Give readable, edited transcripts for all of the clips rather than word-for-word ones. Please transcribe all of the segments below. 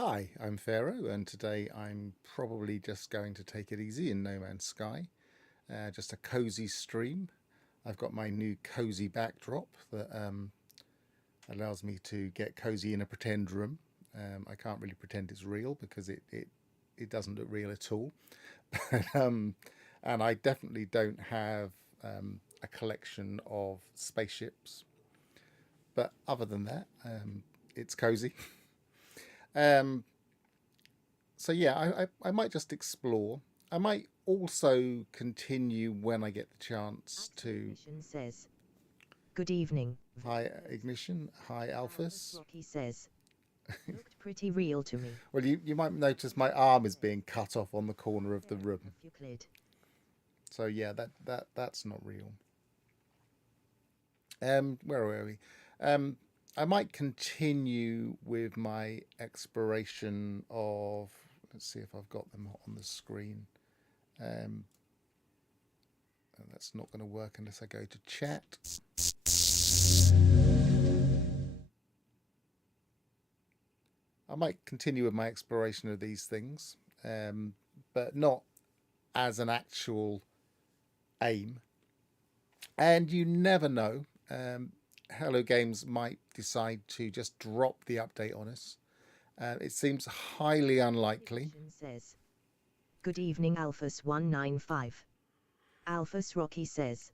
Hi, I'm Pharaoh, and today I'm probably just going to take it easy in No Man's Sky. Just a cozy stream. I've got my new cozy backdrop that allows me to get cozy in a pretend room. I can't really pretend it's real because it doesn't look real at all. um, and I definitely don't have a collection of spaceships. But other than that, it's cozy. Um, so yeah, I might just explore. I might also continue when I get the chance to. Ignition says, "Good evening, Hi Victors." Ignition, hi Alphas Alphas. Rocky says, "Looked pretty real to me." Well, you might notice my Rocky arm is says, being cut off on the corner of the "Fair room. enough, Euclid." So yeah, that's not real. Where are we? Um, I might continue with my exploration of. Let's see if I've got them on the screen. Um, that's not going to work unless I go to chat. I might continue with my exploration of these things, but not as an actual aim. And you never know. Hello Games might decide to just drop the update on us. It seems highly unlikely. Ignition says, "Good evening, Alphas 195." Alphas Rocky says,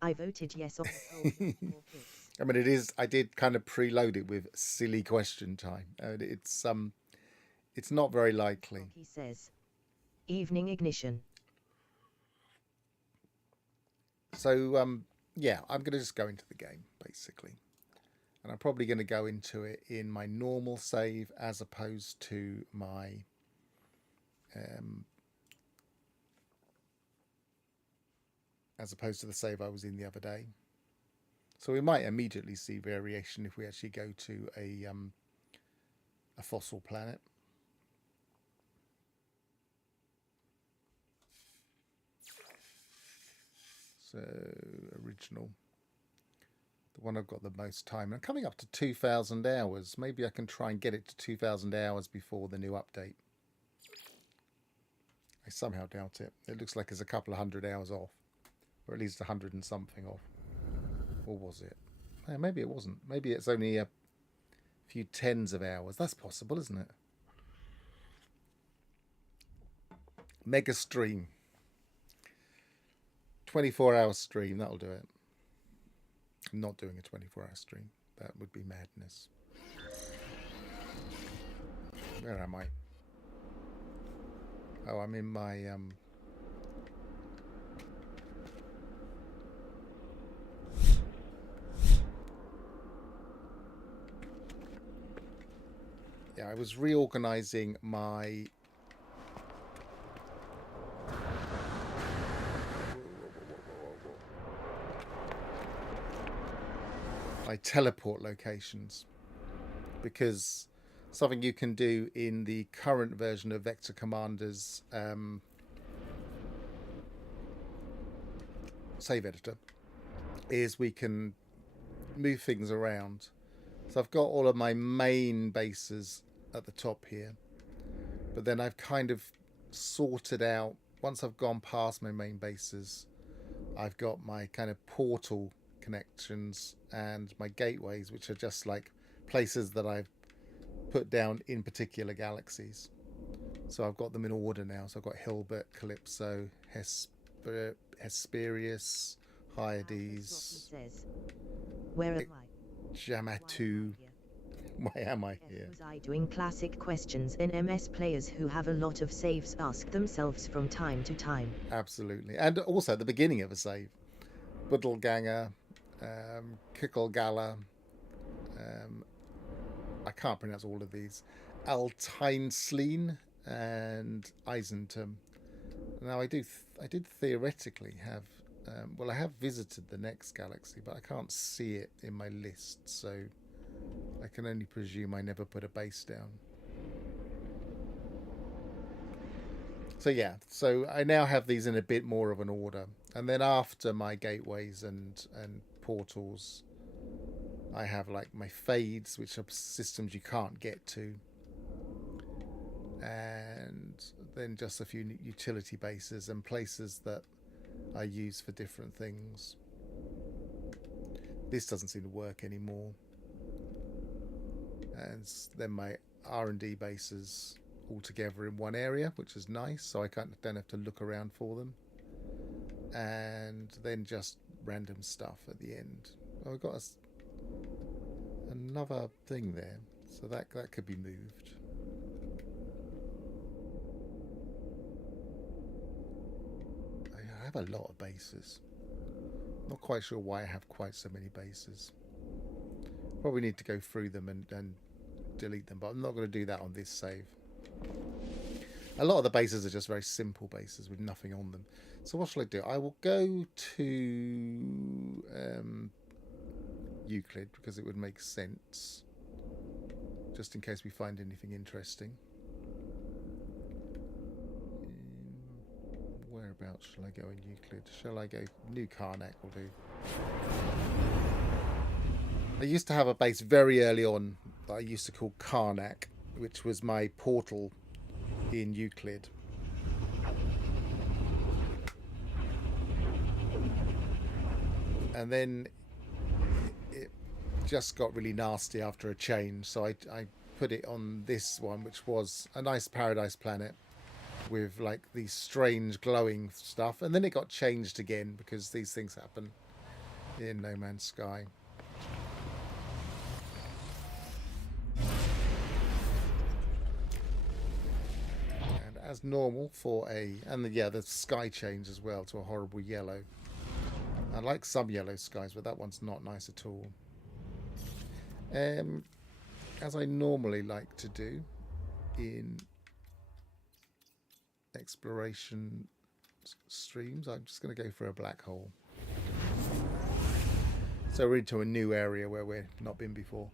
"I voted yes on the poll not for kicks." I mean, it is. I did kind of preload it with silly question time. It's not very likely. Rocky says, "Evening Ignition." So yeah, I'm going to just go into the game basically. And I'm probably going to go into it in my normal save as opposed to my um, as opposed to the save I was in the other day. So we might immediately see variation if we actually go to a fossil planet. So original, the one I've got the most time. And coming up to 2,000 hours. Maybe I can try and get it to 2,000 hours before the new update. I somehow doubt it. It looks like it's a couple of hundred hours off, or at least 100 and something off. Or was it? Maybe it wasn't. Maybe it's only a few tens of hours. That's possible, isn't it? Mega stream. 24-hour stream. That'll do it. I'm not doing a 24-hour stream. That would be madness. Where am I? Oh, I'm in my yeah, I was reorganizing my teleport locations because something you can do in the current version of Vector Commander's save editor is we can move things around. So I've got all of my main bases at the top here, but then I've kind of sorted out, once I've gone past my main bases, I've got my kind of portal connections and my gateways, which are just like places that I've put down in particular galaxies. So I've got them in order now. So I've got Hilbert, Calypso, Hesperius, Hyades, Says, "Where am I? Jamatu. Why am I here? Was I doing classic questions NMS players who have a lot of saves ask themselves from time to time." Absolutely. And also the beginning of a save. Buddelganger, Kickelgala, I can't pronounce all of these, Alteinsleen, and Eisentum. Now I did theoretically have, well, I have visited the next galaxy, but I can't see it in my list, so I can only presume I never put a base down. So yeah, so I now have these in a bit more of an order, and then after my gateways and portals, I have like my fades, which are systems you can't get to. and then just a few utility bases and places that I use for different things. This doesn't seem to work anymore. And then my R&D bases all together in one area, which is nice, so I don't have to look around for them. And then just random stuff at the end. Oh, I've got another thing there, so that could be moved. I have a lot of bases. Not quite sure why I have quite so many bases. Probably need to go through them and delete them, but I'm not going to do that on this save. A lot of the bases are just very simple bases with nothing on them. So what shall I do? I will go to Euclid because it would make sense, just in case we find anything interesting. Whereabouts shall I go in Euclid? Shall I go? New Karnak will do. I used to have a base very early on that I used to call Karnak, which was my portal in Euclid. And then it just got really nasty after a change, so I put it on this one, which was a nice paradise planet with like these strange glowing stuff, and then it got changed again because these things happen in No Man's Sky. And as normal for the sky change as well to a horrible yellow. I like some yellow skies, but that one's not nice at all. As I normally like to do in exploration streams, I'm just going to go for a black hole. So we're into a new area where we've not been before.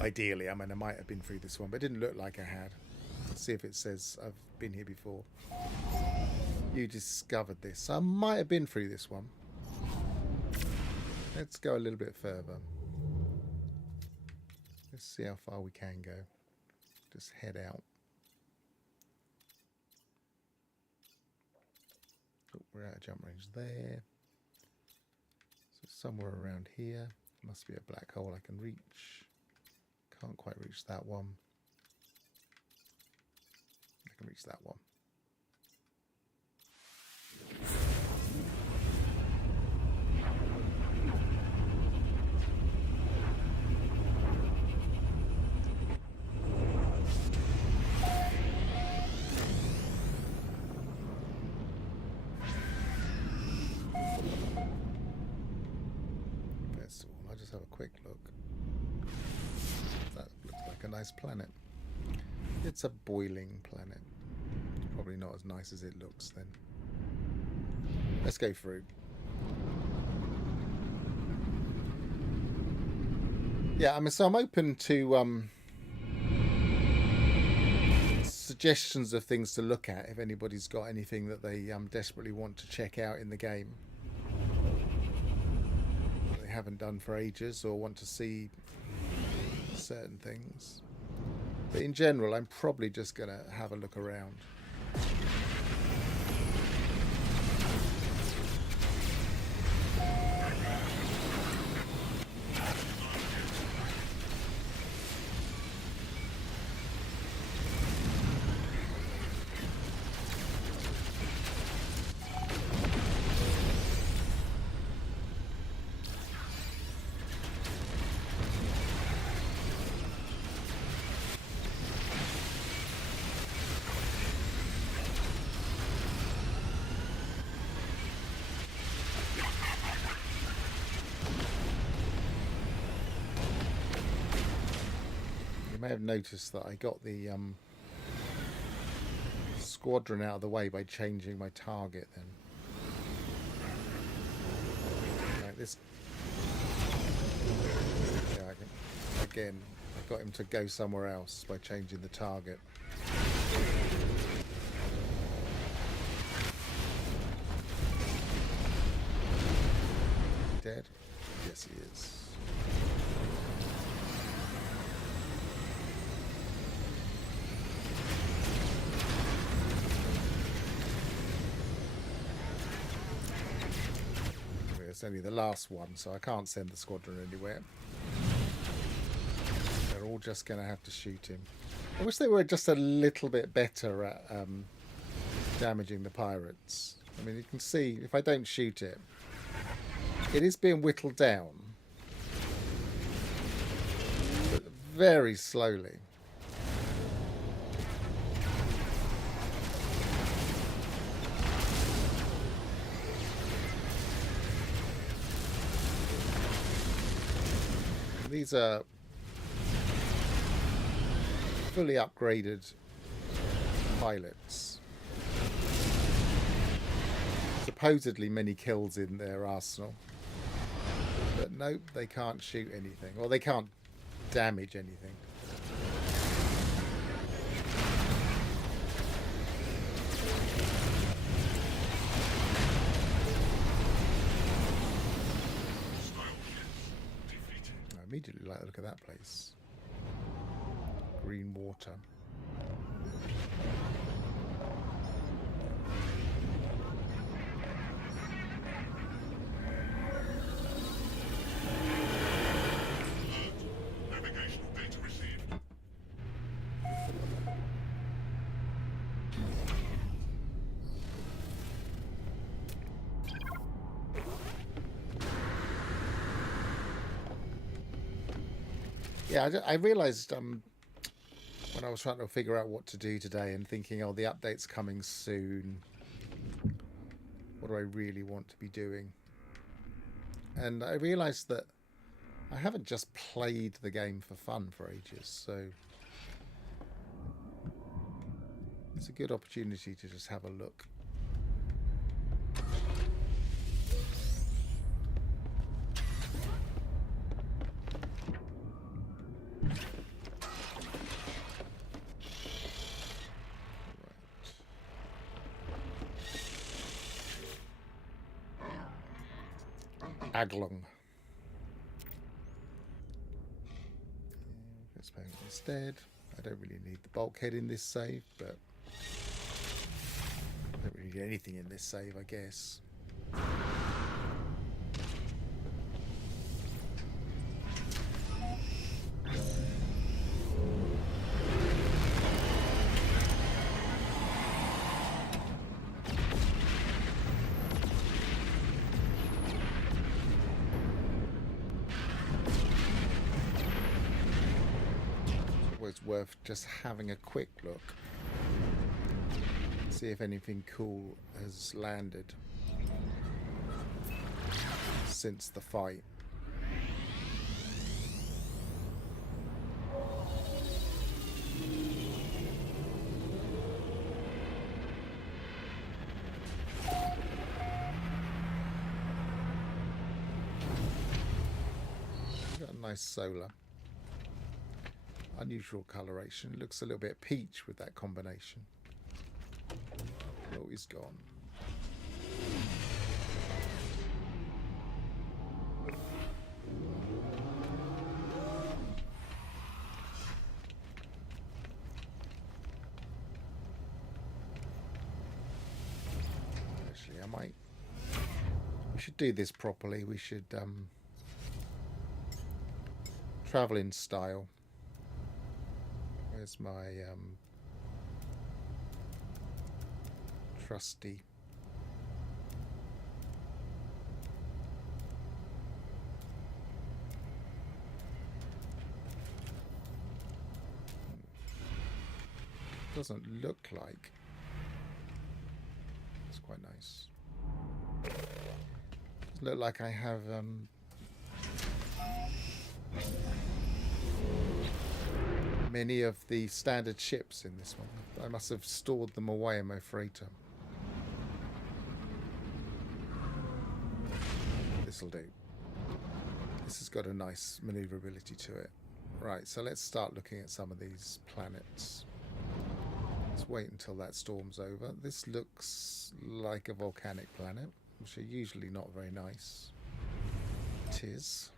Ideally, I mean, I might have been through this one, but it didn't look like I had. Let's see if it says I've been here before. You discovered this. So I might have been through this one. Let's go a little bit further. Let's see how far we can go. Just head out. Oh, we're out of jump range there. So somewhere around here must be a black hole I can reach. Can't quite reach that one. I can reach that one. That's all. I'll just have a quick look. That looks like a nice planet. It's a boiling planet. Probably not as nice as it looks then. Let's go through. Yeah, I mean, so I'm open to suggestions of things to look at if anybody's got anything that they desperately want to check out in the game that they haven't done for ages or want to see certain things. But in general, I'm probably just going to have a look around. You may have noticed that I got the squadron out of the way by changing my target then. Like this. Yeah, again, I got him to go somewhere else by changing the target. Dead? Yes, he is. it's only the last one, so I can't send the squadron anywhere. They're all just going to have to shoot him. I wish they were just a little bit better at damaging the pirates. I mean, you can see if I don't shoot it, it is being whittled down, but very slowly. These are fully upgraded pilots. Supposedly many kills in their arsenal. But nope, they can't shoot anything. Or they can't damage anything. I immediately like to look at that place. Green water. Navigational data received. Yeah, I realised when I was trying to figure out what to do today and thinking, oh, the update's coming soon. What do I really want to be doing? And I realised that I haven't just played the game for fun for ages, so it's a good opportunity to just have a look. Aglong. Let's pay instead. I don't really need the bulkhead in this save, but I don't really need anything in this save, I guess. Worth just having a quick look, see if anything cool has landed since the fight. Got a nice solar. Unusual coloration. Looks a little bit peach with that combination. Oh, he's gone. Actually, I might. We should do this properly. We should travel in style. Where's my trusty doesn't look like it's quite nice. Doesn't look like I have many of the standard ships in this one. I must have stored them away in my freighter. This'll do. This has got a nice maneuverability to it. Right, so let's start looking at some of these planets. Let's wait until that storm's over. This looks like a volcanic planet, which are usually not very nice. It is.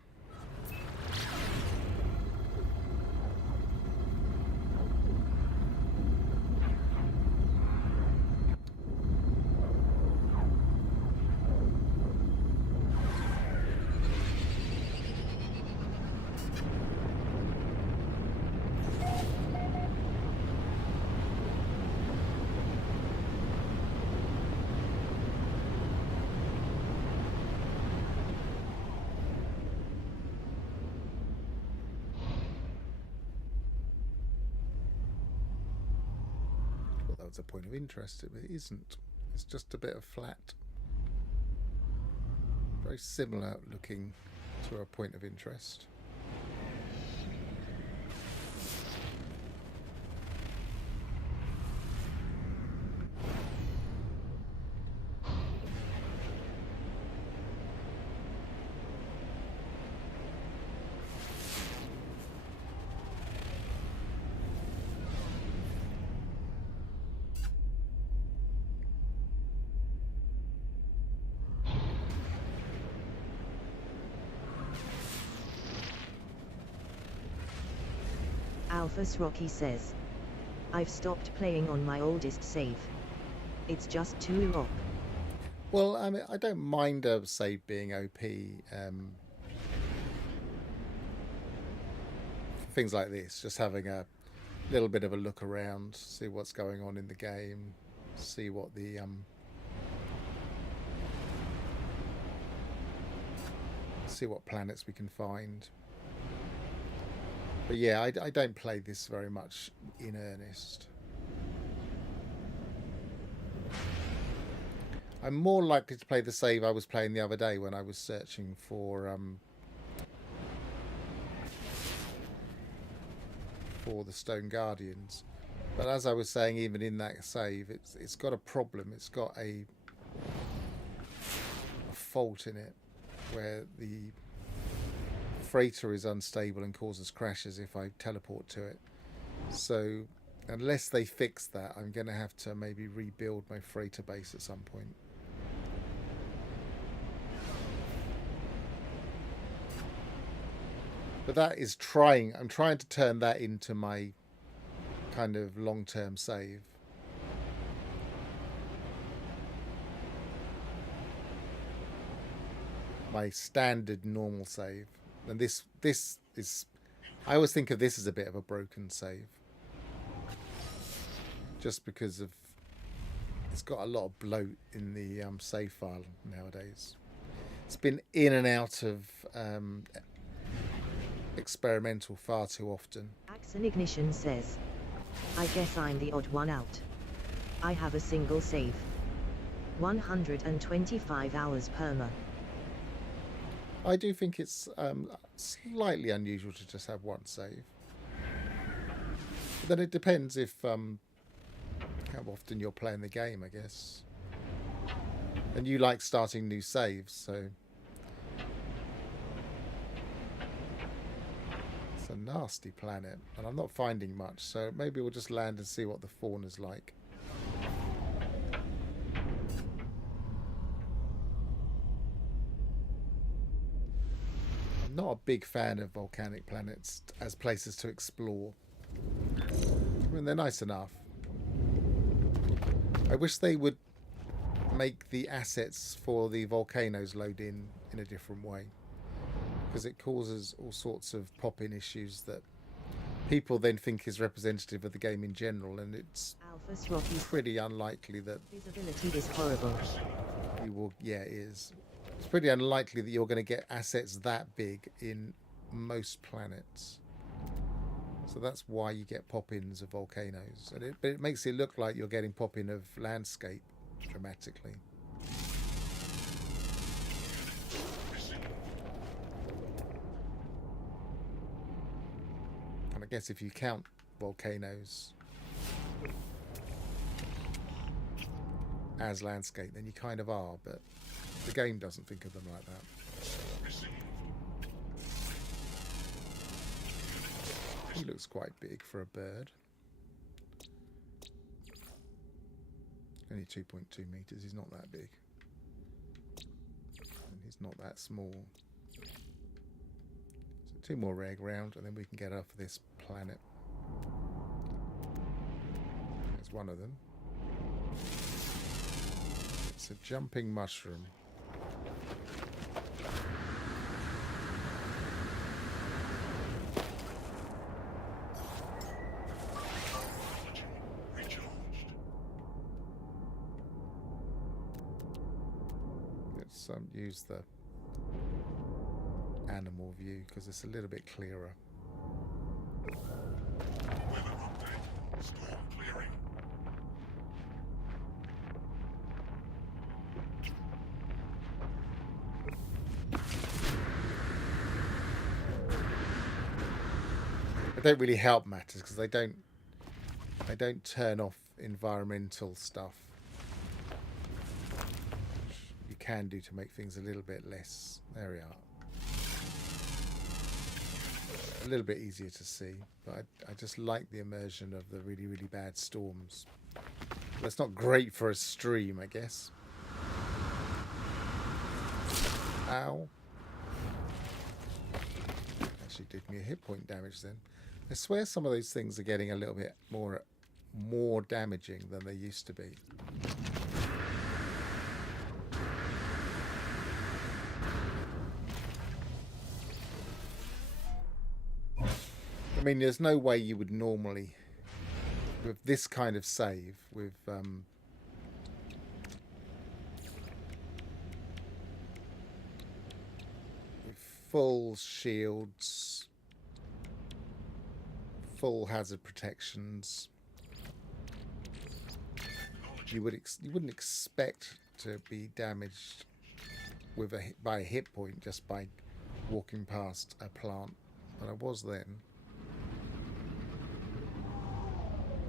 it's a point of interest, but it isn't. It's just a bit of flat. Very similar looking to a point of interest. Alphas Rocky says, I've stopped playing on my oldest save. It's just too OP. Well, I mean, I don't mind a save being OP. Things like this, just having a little bit of a look around, see what's going on in the game, see what the see what planets we can find. But yeah, I don't play this very much in earnest. I'm more likely to play the save I was playing the other day when I was searching for the Stone Guardians. But as I was saying, even in that save, it's got a problem. It's got a fault in it where the freighter is unstable and causes crashes if I teleport to it. So unless they fix that, I'm going to have to maybe rebuild my freighter base at some point. But that is I'm trying to turn that into my kind of long-term save. My standard normal save. And this is, I always think of this as a bit of a broken save. Just because of, it's got a lot of bloat in the save file nowadays. It's been in and out of experimental far too often. Axon Ignition says, I guess I'm the odd one out. I have a single save. 125 hours perma. I do think it's slightly unusual to just have one save. But then it depends if how often you're playing the game, I guess. And you like starting new saves, so it's a nasty planet, and I'm not finding much, so maybe we'll just land and see what the fauna's like. Not a big fan of volcanic planets as places to explore. I mean, they're nice enough. I wish they would make the assets for the volcanoes load in a different way, because it causes all sorts of pop-in issues that people then think is representative of the game in general, and it's pretty unlikely that visibility is horrible. You will, yeah, it is. It's pretty unlikely that you're going to get assets that big in most planets. So that's why you get pop-ins of volcanoes. And but it makes it look like you're getting pop-in of landscape dramatically. And I guess if you count volcanoes as landscape, then you kind of are, but the game doesn't think of them like that. He looks quite big for a bird. Only 2.2 meters, he's not that big. And he's not that small. So 2 more rare ground, and then we can get off this planet. There's one of them. It's a jumping mushroom. Let's use the animal view because it's a little bit clearer. Weather update. Storm clearing. They don't really help matters because they don't turn off environmental stuff, which you can do to make things a little bit less. There we are. A little bit easier to see, but I just like the immersion of the really, really bad storms. That's not great for a stream, I guess. Ow. Actually did me a hit point damage then. I swear some of those things are getting a little bit more damaging than they used to be. I mean, there's no way you would normally, with this kind of save, with full shields, full hazard protections, you wouldn't expect to be damaged with by a hit point just by walking past a plant, but I was then.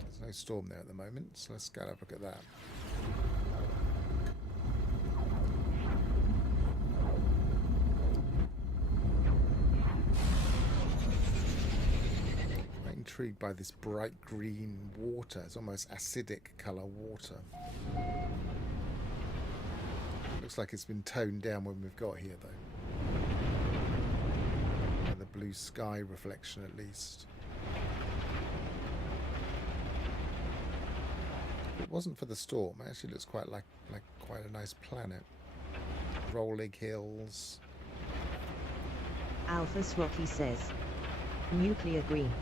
There's no storm there at the moment, so let's go have a look at that. Intrigued by this bright green water. It's almost acidic colour water. Looks like it's been toned down when we've got here though. By the blue sky reflection at least. If it wasn't for the storm, it actually looks quite like quite a nice planet. Rolling hills. Alphas Rocky says, nuclear green.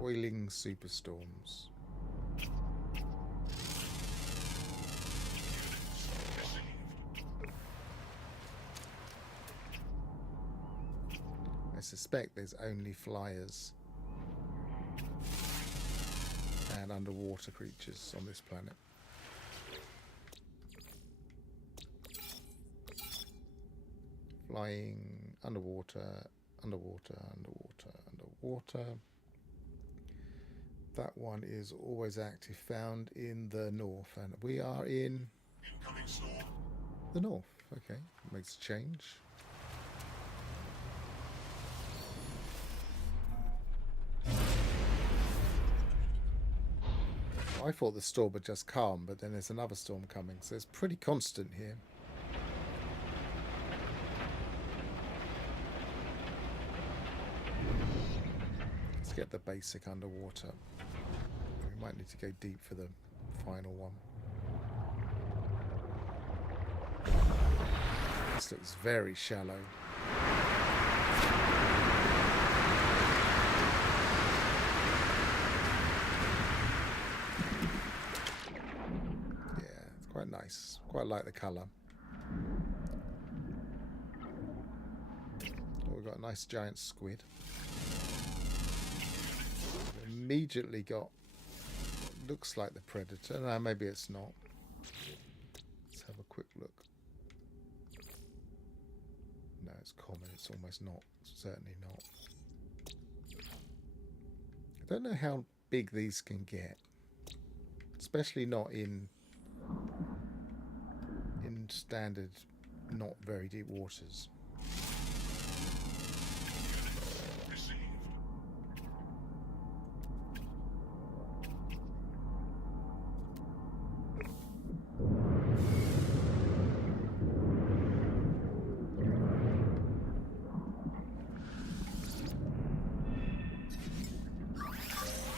Boiling superstorms. I suspect there's only flyers and underwater creatures on this planet. Flying, underwater, underwater, underwater, underwater. That one is always active, found in the north, and we are in Incoming storm. the north. Okay, makes a change. I thought the storm had just calmed, but then there's another storm coming, so it's pretty constant here. Let's get the basic underwater. We might need to go deep for the final one. This looks very shallow. Yeah, it's quite nice. Quite like the colour. Oh, we've got a nice giant squid. Immediately got what looks like the predator. No, maybe it's not. Let's have a quick look. No, it's common. It's almost not. Certainly not. I don't know how big these can get, especially not in standard, not very deep waters. Received.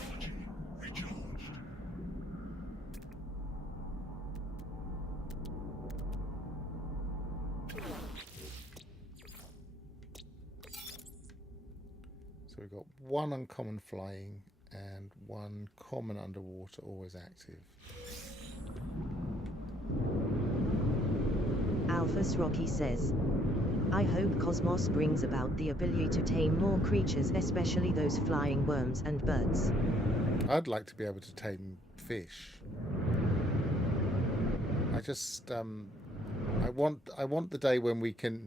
Energy recharged. So we've got one uncommon flying and one common underwater, always active. Alphas Rocky says, I hope Cosmos brings about the ability to tame more creatures, especially those flying worms and birds. I'd like to be able to tame fish. I want the day when we can,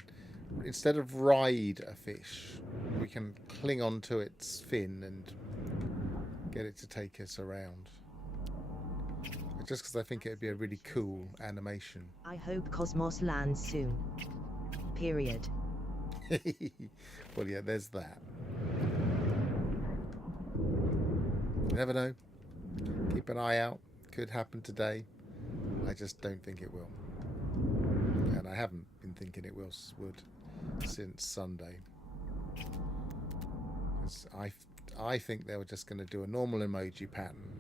instead of ride a fish, we can cling onto its fin and get it to take us around. Just because I think it'd be a really cool animation. I hope Cosmos lands soon. Period. Well, yeah, there's that. You never know. Keep an eye out. Could happen today. I just don't think it will. And I haven't been thinking it would since Sunday. 'Cause I think they were just going to do a normal emoji pattern.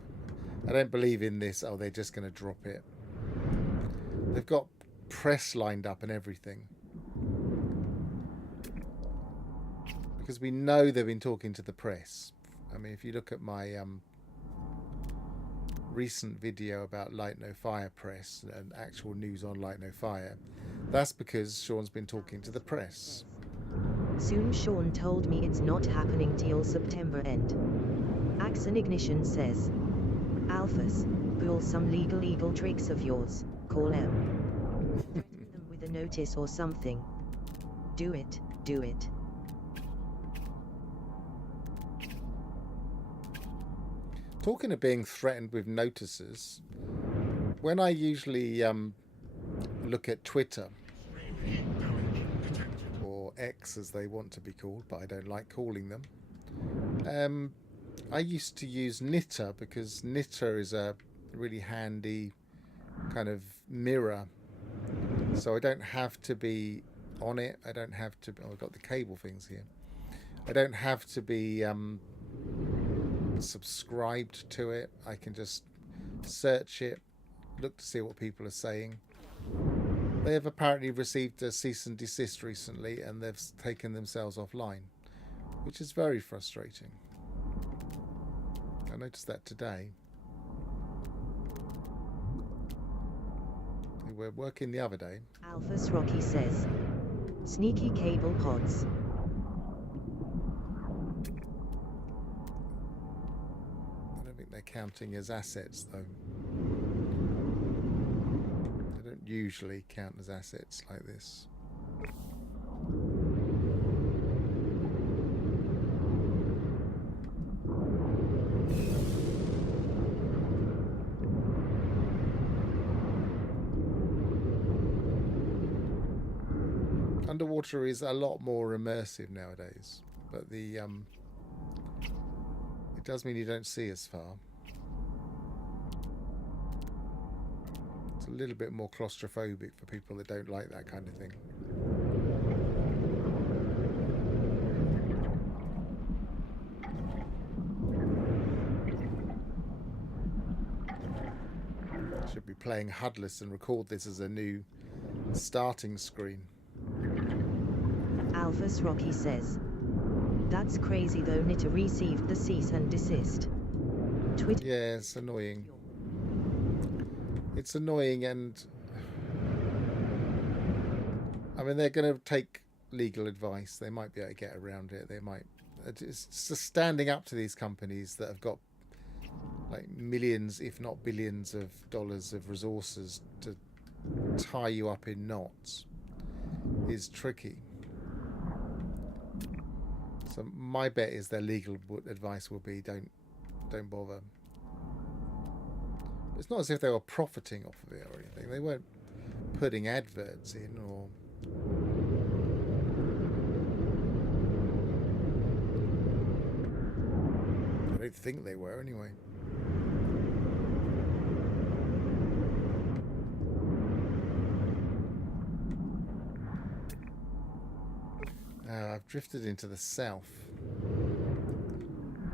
I don't believe in this, oh, they're just going to drop it. They've got press lined up and everything. Because we know they've been talking to the press. I mean, if you look at my recent video about Light No Fire press and actual news on Light No Fire, that's because Sean's been talking to the press. Soon Sean told me it's not happening till September end. Axon Ignition says, Alphas, pull some legal tricks of yours, call them. Threaten them with a notice or something. Do it, do it. Talking of being threatened with notices, when I usually look at Twitter, or X as they want to be called, but I don't like calling them, I used to use Nitter because Nitter is a really handy kind of mirror, so I don't have to be on it. I don't have to. Oh, I've got the cable things here. I don't have to be subscribed to it. I can just search it, look to see what people are saying. They have apparently received a cease and desist recently, and they've taken themselves offline, which is very frustrating. I noticed that today. They were working the other day. Alphas Rocky says, sneaky cable pods. I don't think they're counting as assets, though. They don't usually count as assets like this. Underwater is a lot more immersive nowadays, but the it does mean you don't see as far. It's a little bit more claustrophobic for people that don't like that kind of thing. Should be playing HUDless and record this as a new starting screen. Alphas Rocky says, that's crazy though. Nitter received the cease and desist. Twitter. Yeah, it's annoying. It's annoying, and I mean, they're going to take legal advice. They might be able to get around it. They might. It's just standing up to these companies that have got like millions, if not billions, of dollars of resources to tie you up in knots is tricky. So my bet is their legal advice will be don't bother. It's not as if they were profiting off of it or anything. They weren't putting adverts in or... I don't think they were anyway. I've drifted into the south.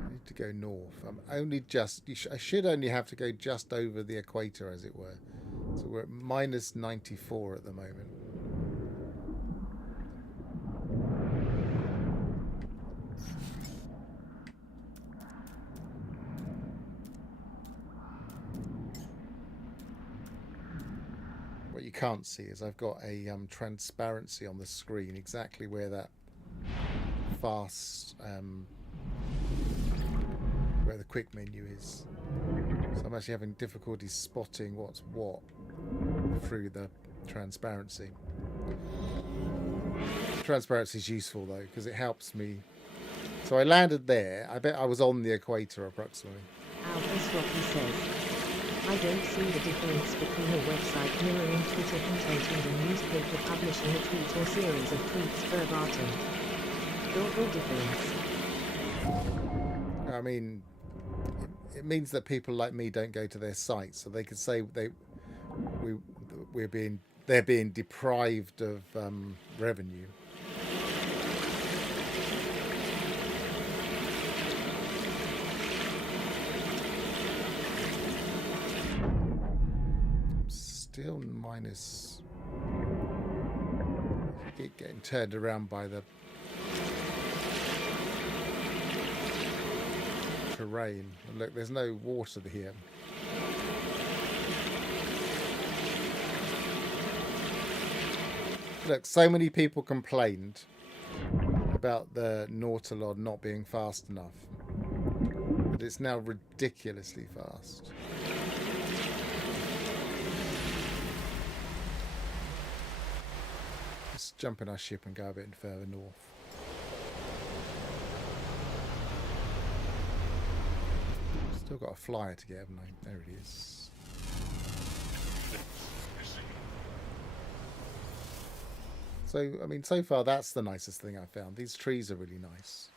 I need to go north. I'm only just... I should only have to go just over the equator, as it were. So we're at minus 94 at the moment. What are you you can't see is I've got a transparency on the screen exactly where that fast where the quick menu is. So I'm actually having difficulty spotting what's what through the transparency. Transparency is useful though because it helps me. So I landed there. I bet I was on the equator approximately. Albus Rocky says, I don't see the difference between a website mirroring Twitter content and a newspaper publishing a tweet or series of tweets verbatim. Total difference. I mean, it means that people like me don't go to their site, so they could say they're being deprived of revenue. Still minus. Keep getting turned around by the terrain. And look, there's no water here. Look, so many people complained about the Nautilon not being fast enough, but it's now ridiculously fast. Let's jump in our ship and go a bit further north. Still got a flyer to get, haven't I? There it is. So, I mean, so far that's the nicest thing I've found. These trees are really nice.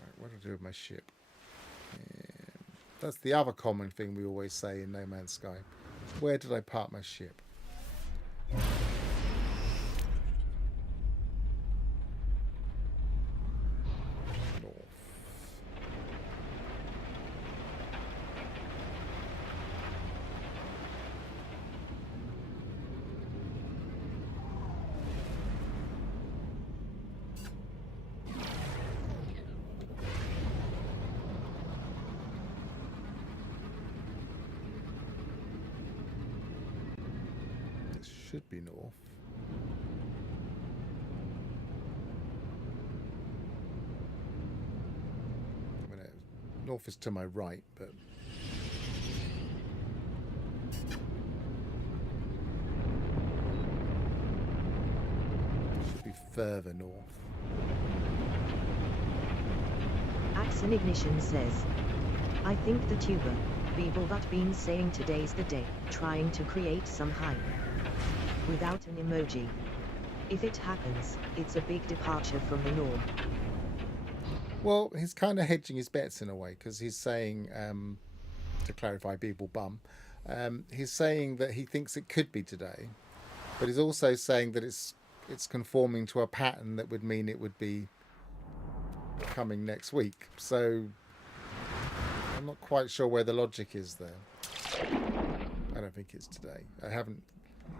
Right, what do I do with my ship? That's the other common thing we always say in No Man's Sky. Where did I park my ship? North. Should be north. I mean, north is to my right, but should be further north. Axon Ignition says, I think the tuber, people that been saying today's the day, trying to create some hype. Without an emoji. If it happens, it's a big departure from the norm. Well, he's kind of hedging his bets in a way because he's saying, to clarify, people bum, he's saying that he thinks it could be today, but he's also saying that it's conforming to a pattern that would mean it would be coming next week. So I'm not quite sure where the logic is there. I don't think it's today. I haven't.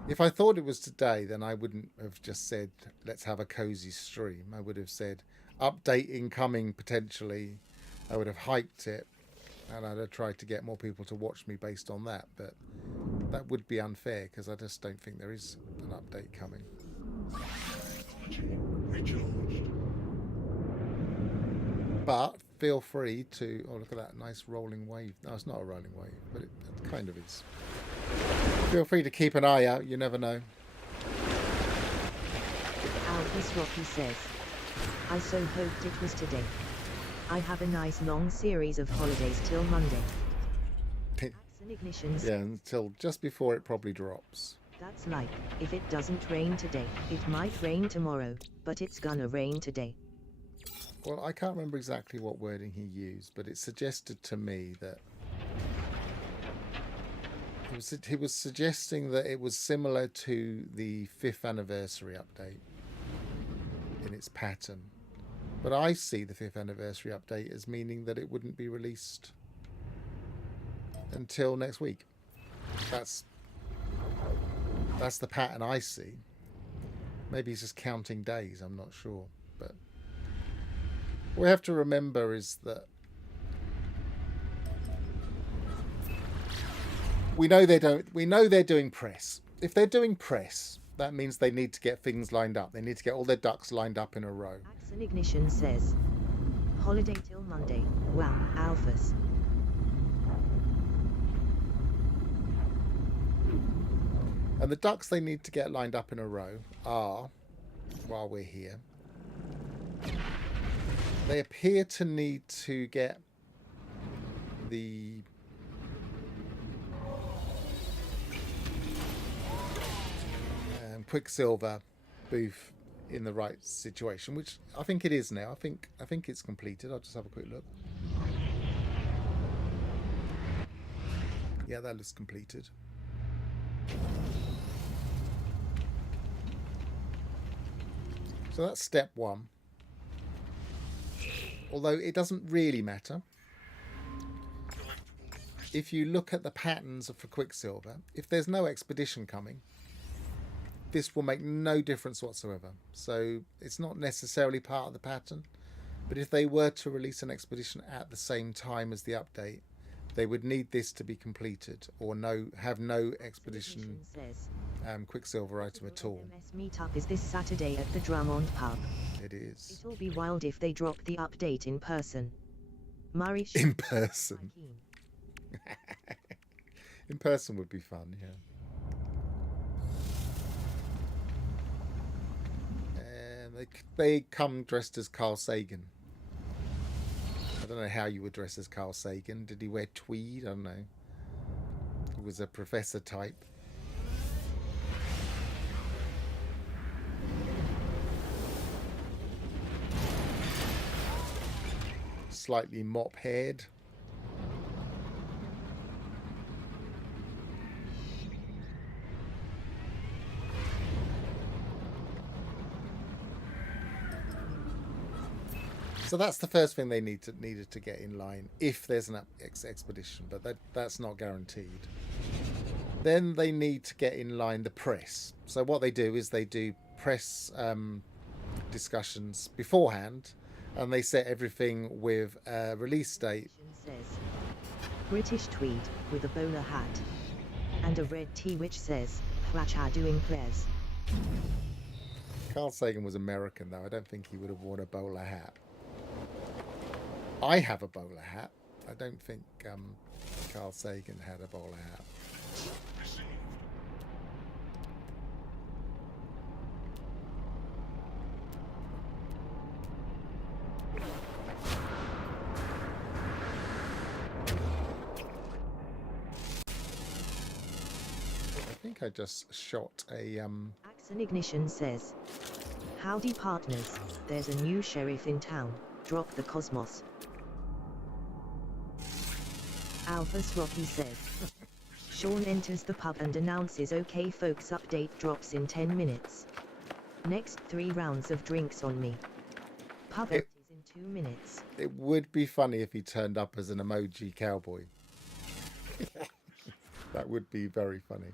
If I thought it was today, then I wouldn't have just said, let's have a cozy stream. I would have said, update incoming potentially. I would have hyped it, and I'd have tried to get more people to watch me based on that. But that would be unfair, because I just don't think there is an update coming. Energy recharged. But feel free to... Oh, look at that nice rolling wave. No, it's not a rolling wave, but it kind of is. Feel free to keep an eye out. You never know. Albus Rocky says, I so hoped it was today. I have a nice long series of holidays till Monday. Axon Ignition says, Yeah, until just before it probably drops. that's like, if it doesn't rain today, it might rain tomorrow, but it's gonna rain today. Well, I can't remember exactly what wording he used, but it suggested to me that he was suggesting that it was similar to the 5th anniversary update in its pattern. But I see the 5th anniversary update as meaning that it wouldn't be released until next week. That's the pattern I see. Maybe he's just counting days, I'm not sure. But what we have to remember is that we know they're doing press. If they're doing press, that means they need to get things lined up. They need to get all their ducks lined up in a row. Axon Ignition says, holiday till Monday. Wow, Alphas. And the ducks they need to get lined up in a row are, while we're here, they appear to need to get the Quicksilver booth in the right situation, which I think it is now. I think it's completed. I'll just have a quick look. Yeah, that looks completed. So that's step 1. Although it doesn't really matter. If you look at the patterns for Quicksilver, if there's no expedition coming, this will make no difference whatsoever. So it's not necessarily part of the pattern. But if they were to release an expedition at the same time as the update, they would need this to be completed or have no expedition Quicksilver item at all. MS meetup is this Saturday at the Drummond pub. It is. It'll be wild if they drop the update in person. Murray In person. In person would be fun, yeah. And they come dressed as Carl Sagan. I don't know how you would dress as Carl Sagan. Did he wear tweed? I don't know. He was a professor type. Slightly mop-haired. So that's the first thing they needed to get in line if there's an expedition, but that's not guaranteed. Then they need to get in line the press. So what they do is they do press discussions beforehand, and they set everything with a release date. Says, British tweed with a bowler hat and a red tee which says Placha doing players. Carl Sagan was American though. I don't think he would have worn a bowler hat. I have a bowler hat. I don't think Carl Sagan had a bowler hat. Received. I think I just shot a Axon Ignition says, howdy partners, there's a new sheriff in town, drop the cosmos. Alphas Rocky says, Sean enters the pub and announces okay folks update drops in 10 minutes. Next 3 rounds of drinks on me. Pub empties in 2 minutes. It would be funny if he turned up as an emoji cowboy. That would be very funny.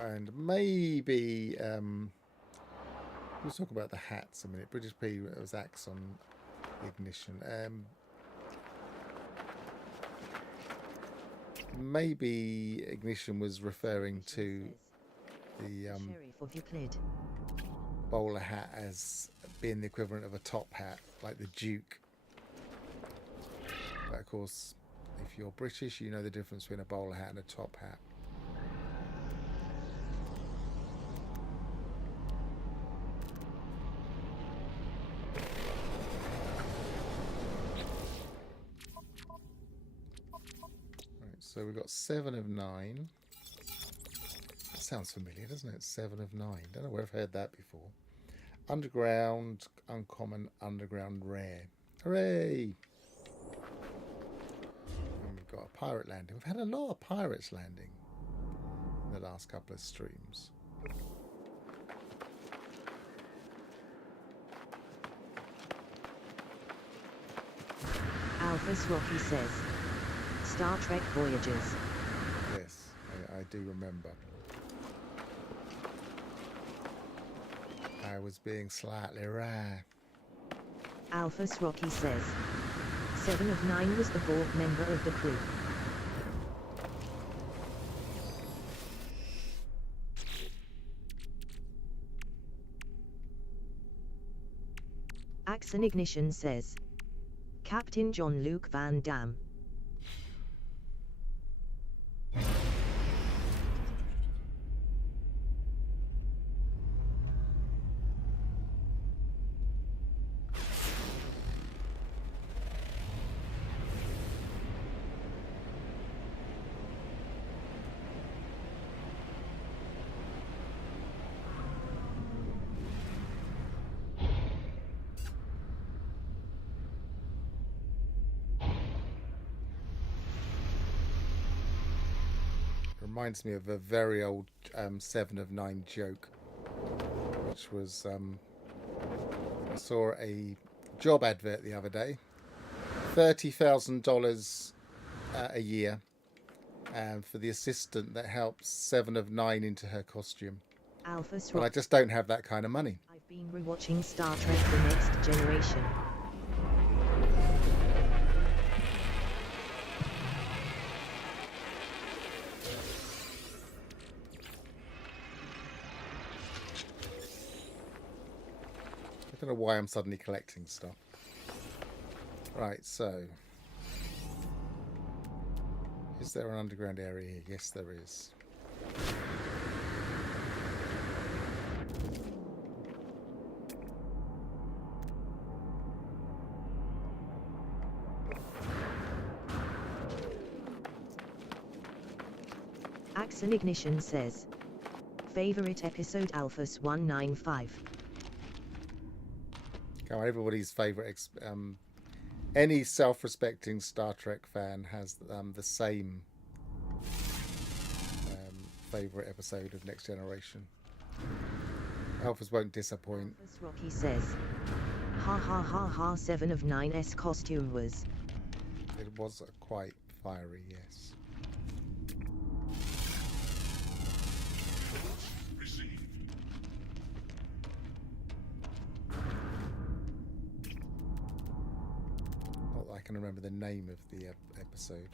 And maybe we'll talk about the hats a minute. British P was Axon Ignition. Maybe Ignition was referring to the Sheriff of Euclid. bowler hat as being the equivalent of a top hat, like the Duke. But of course, if you're British, you know the difference between a bowler hat and a top hat. So we've got 7 of 9. sounds familiar, doesn't it? 7 of 9. Don't know where I've heard that before. Underground, uncommon, underground, rare. Hooray! And we've got a pirate landing. We've had a lot of pirates landing in the last couple of streams. Alphas Rocky says, Star Trek Voyages. Yes, I do remember. I was being slightly rare. Alphas Rocky says, 7 of 9 was the Borg member of the crew. Axon Ignition says, Captain Jean-Luc Van Damme. Reminds me of a very old 7 of 9 joke, which was I saw a job advert the other day, $30,000 a year for the assistant that helps 7 of 9 into her costume. Alphas But I Rocky. just don't have that kind of money. I've been rewatching Star Trek The Next Generation. I don't know why I'm suddenly collecting stuff. Right, so is there an underground area here? Yes, there is. Axon Ignition says, favorite episode Alphas 195. Come on, everybody's favorite. Any self-respecting Star Trek fan has the same favorite episode of Next Generation. Alphas won't disappoint. Alphas Rocky says, ha ha ha ha 7 of 9's costume was. It was quite fiery, yes. Received. Not that I can remember the name of the episode.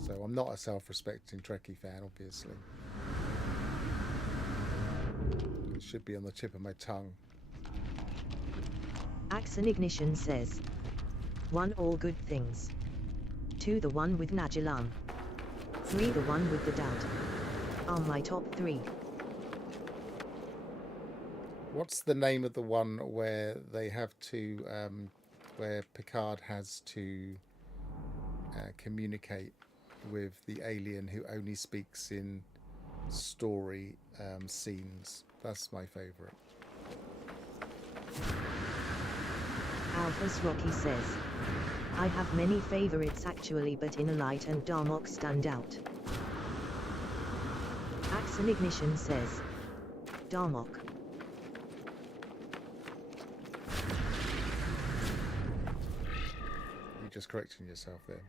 So I'm not a self-respecting Trekkie fan, obviously. It should be on the tip of my tongue. Axon Ignition says, 1 all good things. 2 the one with Nagilam. 3 the one with the doubt. Are my top 3. What's the name of the one where they have to, where Picard has to communicate with the alien who only speaks in story scenes? That's my favourite. Alphas Rocky says, I have many favorites actually, but Innerlight and Darmok stand out. Axon Ignition says, Darmok. You're just correcting yourself there.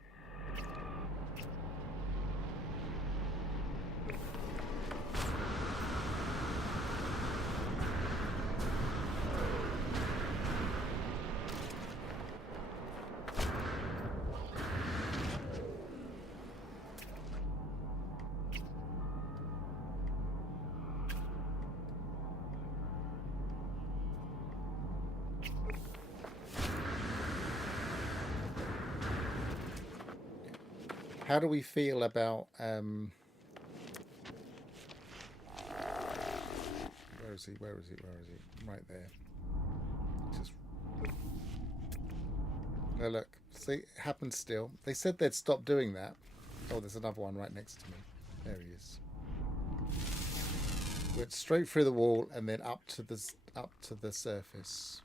How do we feel about where is he? Where is he? Where is he? Right there. Just oh look, So it happens still. They said they'd stop doing that. Oh, there's another one right next to me. There he is. Went straight through the wall and then up to the surface.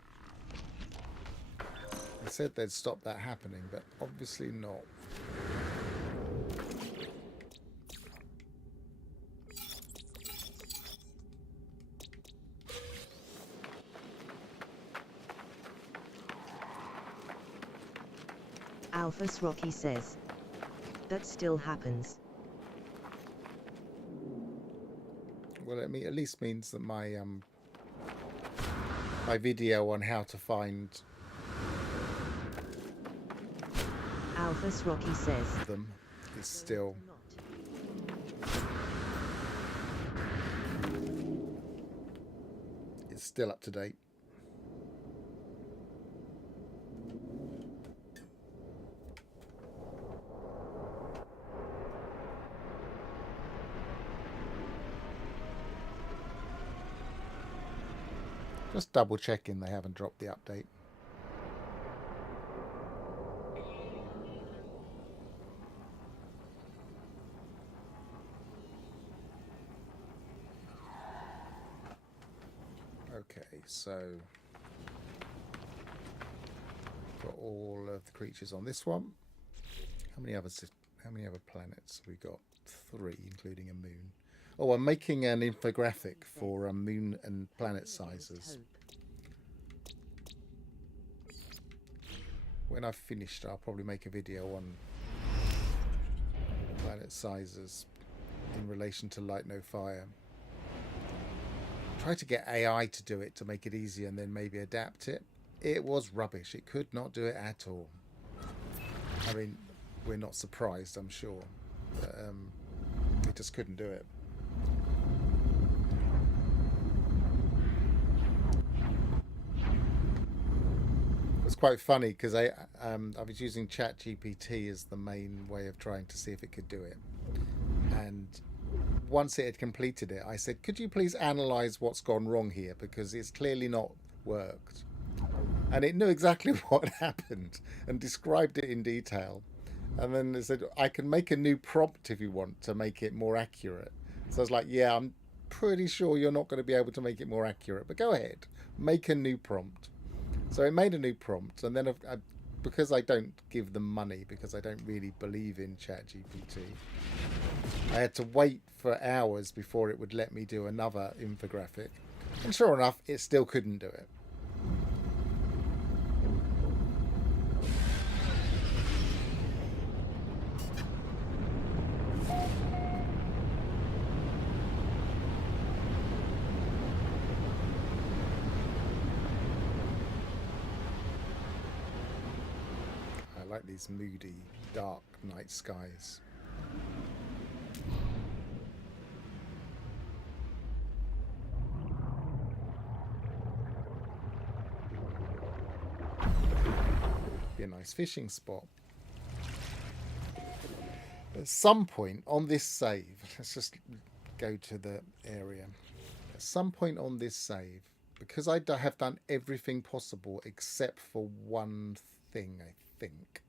They said they'd stop that happening, but obviously not. Alphas Rocky says. That still happens. Well, it at least means that my my video on how to find Alphas Rocky says. them is still up to date. Just double checking they haven't dropped the update. Okay, so got all of the creatures on this one. How many other planets have we got? 3, including a moon. Oh, I'm making an infographic for moon and planet sizes. When I've finished, I'll probably make a video on planet sizes in relation to Light No Fire. Try to get AI to do it to make it easier and then maybe adapt it. It was rubbish. It could not do it at all. I mean, we're not surprised, I'm sure. But, it just couldn't do it. It's quite funny because I was using ChatGPT as the main way of trying to see if it could do it. And once it had completed it, I said, could you please analyze what's gone wrong here? Because it's clearly not worked. And it knew exactly what happened and described it in detail. And then it said, I can make a new prompt if you want to make it more accurate. So I was like, yeah, I'm pretty sure you're not going to be able to make it more accurate, but go ahead, make a new prompt. So it made a new prompt, and then because I don't give them money, because I don't really believe in ChatGPT, I had to wait for hours before it would let me do another infographic. And sure enough, it still couldn't do it. I like these moody, dark night skies. Be a nice fishing spot. At some point on this save, let's just go to the area. At some point on this save, because I have done everything possible except for one thing, I think.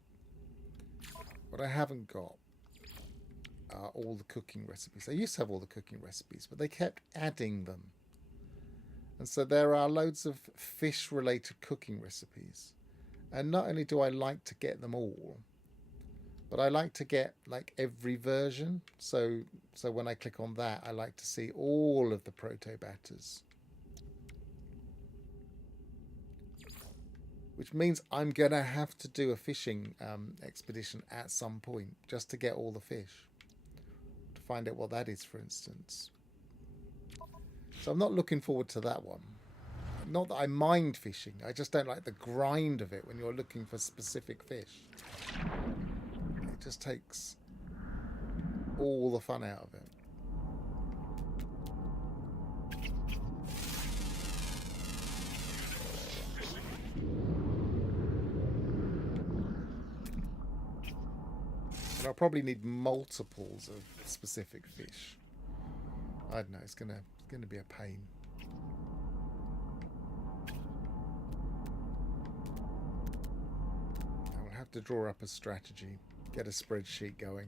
What I haven't got are all the cooking recipes. I used to have all the cooking recipes, but they kept adding them. And so there are loads of fish-related cooking recipes. And not only do I like to get them all, but I like to get like every version. So when I click on that, I like to see all of the proto-batters. Which means I'm going to have to do a fishing expedition at some point just to get all the fish. To find out what that is, for instance. So I'm not looking forward to that one. Not that I mind fishing. I just don't like the grind of it when you're looking for specific fish. It just takes all the fun out of it. I'll probably need multiples of specific fish. I don't know, it's gonna be a pain. I will have to draw up a strategy, get a spreadsheet going.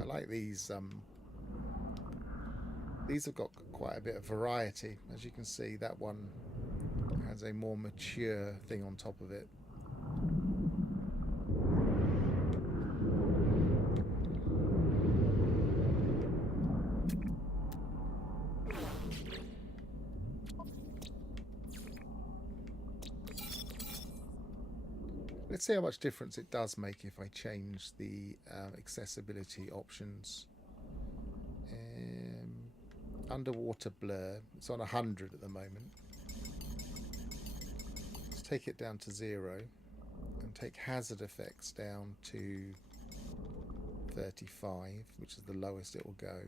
I like these. These have got quite a bit of variety. As you can see, that one has a more mature thing on top of it. Let's see how much difference it does make if I change the accessibility options. Underwater blur, it's on 100 at the moment. Let's take it down to 0 and take hazard effects down to 35, which is the lowest it will go.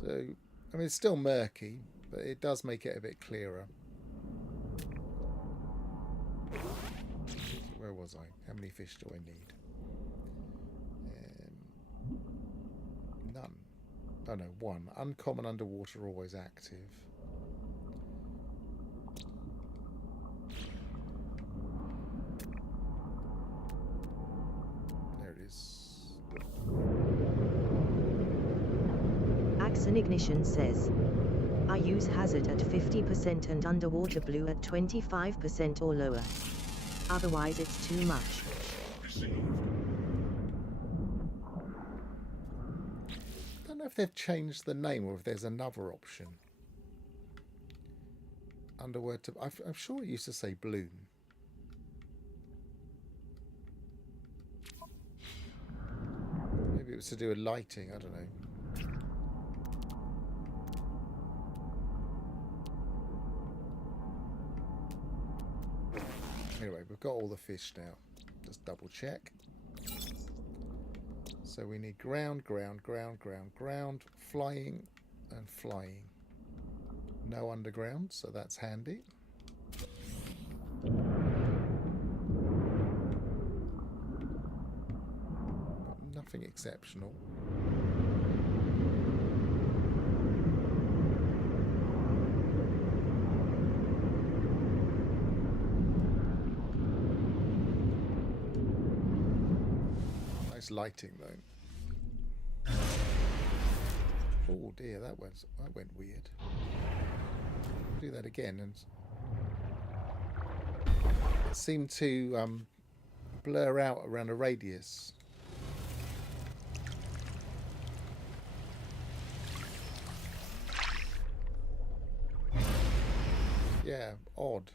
So, I mean, it's still murky, but it does make it a bit clearer. Where was I? How many fish do I need? None. Oh no, 1. Uncommon underwater, always active. There it is. Axon Ignition says, I use hazard at 50% and underwater blue at 25% or lower. Otherwise it's too much. Received. I don't know if they've changed the name or if there's another option. Underwater, I'm sure it used to say bloom. Maybe it was to do with lighting, I don't know. Anyway, we've got all the fish now. Just double check. So we need ground, ground, ground, ground, ground, flying and flying. No underground, so that's handy. Nothing exceptional. Lighting though. Oh dear, that went weird. Do that again, and it seemed to blur out around a radius. Yeah, odd.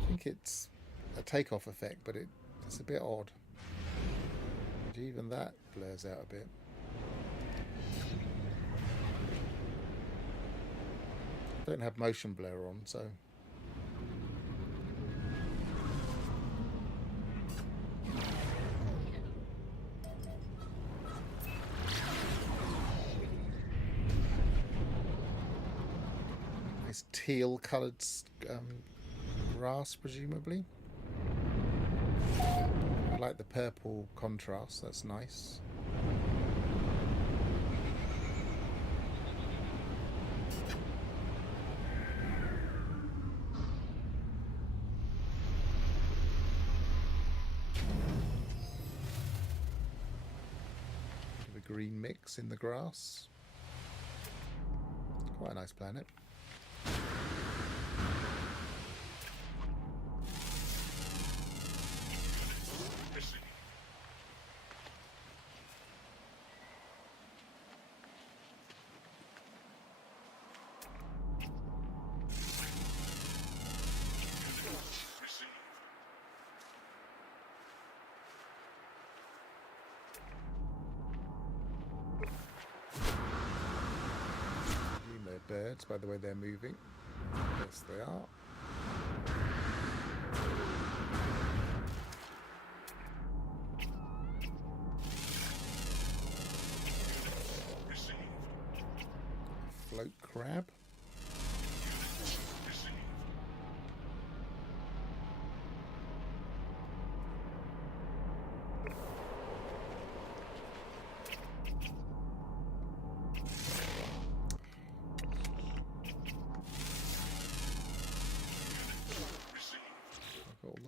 I think it's a takeoff effect, but it's a bit odd. Even that blurs out a bit. Don't have motion blur on, so nice teal coloured grass, presumably. I like the purple contrast, that's nice. The green mix in the grass. Quite a nice planet. Birds by the way they're moving. Yes, they are. Received. Float crab. Received.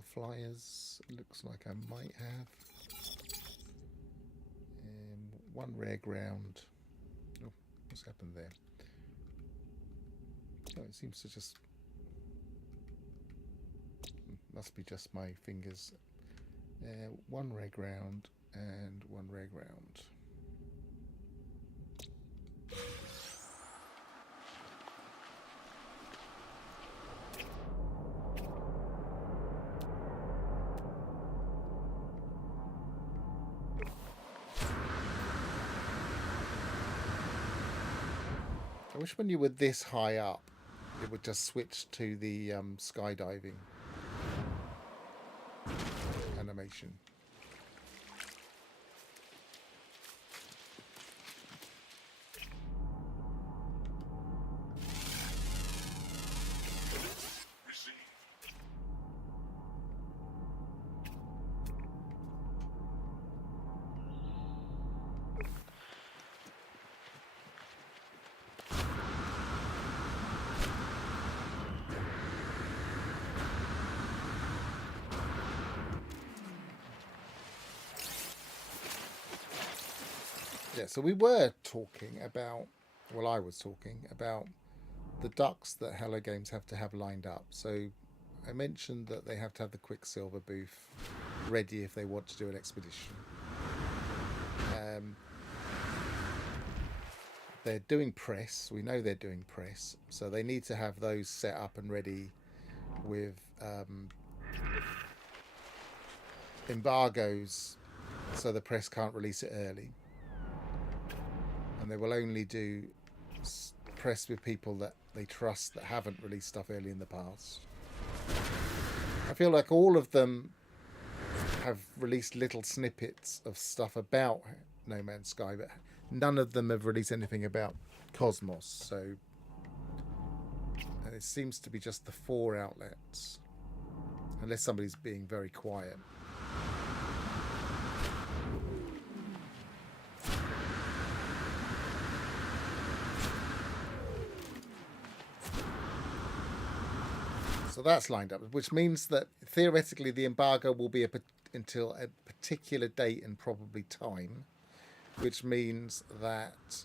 the flyers. It looks like I might have. One rare ground. Oh, what's happened there? Oh, it seems to just... Must be just my fingers. One rare ground and one rare ground. I wish when you were this high up, it would just switch to the skydiving animation. Receive. Yeah, so we were talking about, well, I was talking about the ducks that Hello Games have to have lined up. So I mentioned that they have to have the Quicksilver booth ready if they want to do an expedition. They're doing press. We know they're doing press. So they need to have those set up and ready with embargoes so the press can't release it early. And they will only do press with people that they trust that haven't released stuff early in the past. I feel like all of them have released little snippets of stuff about No Man's Sky, but none of them have released anything about Cosmos. So and it seems to be just the 4 outlets, unless somebody's being very quiet. So that's lined up, which means that theoretically the embargo will be until a particular date and probably time, which means that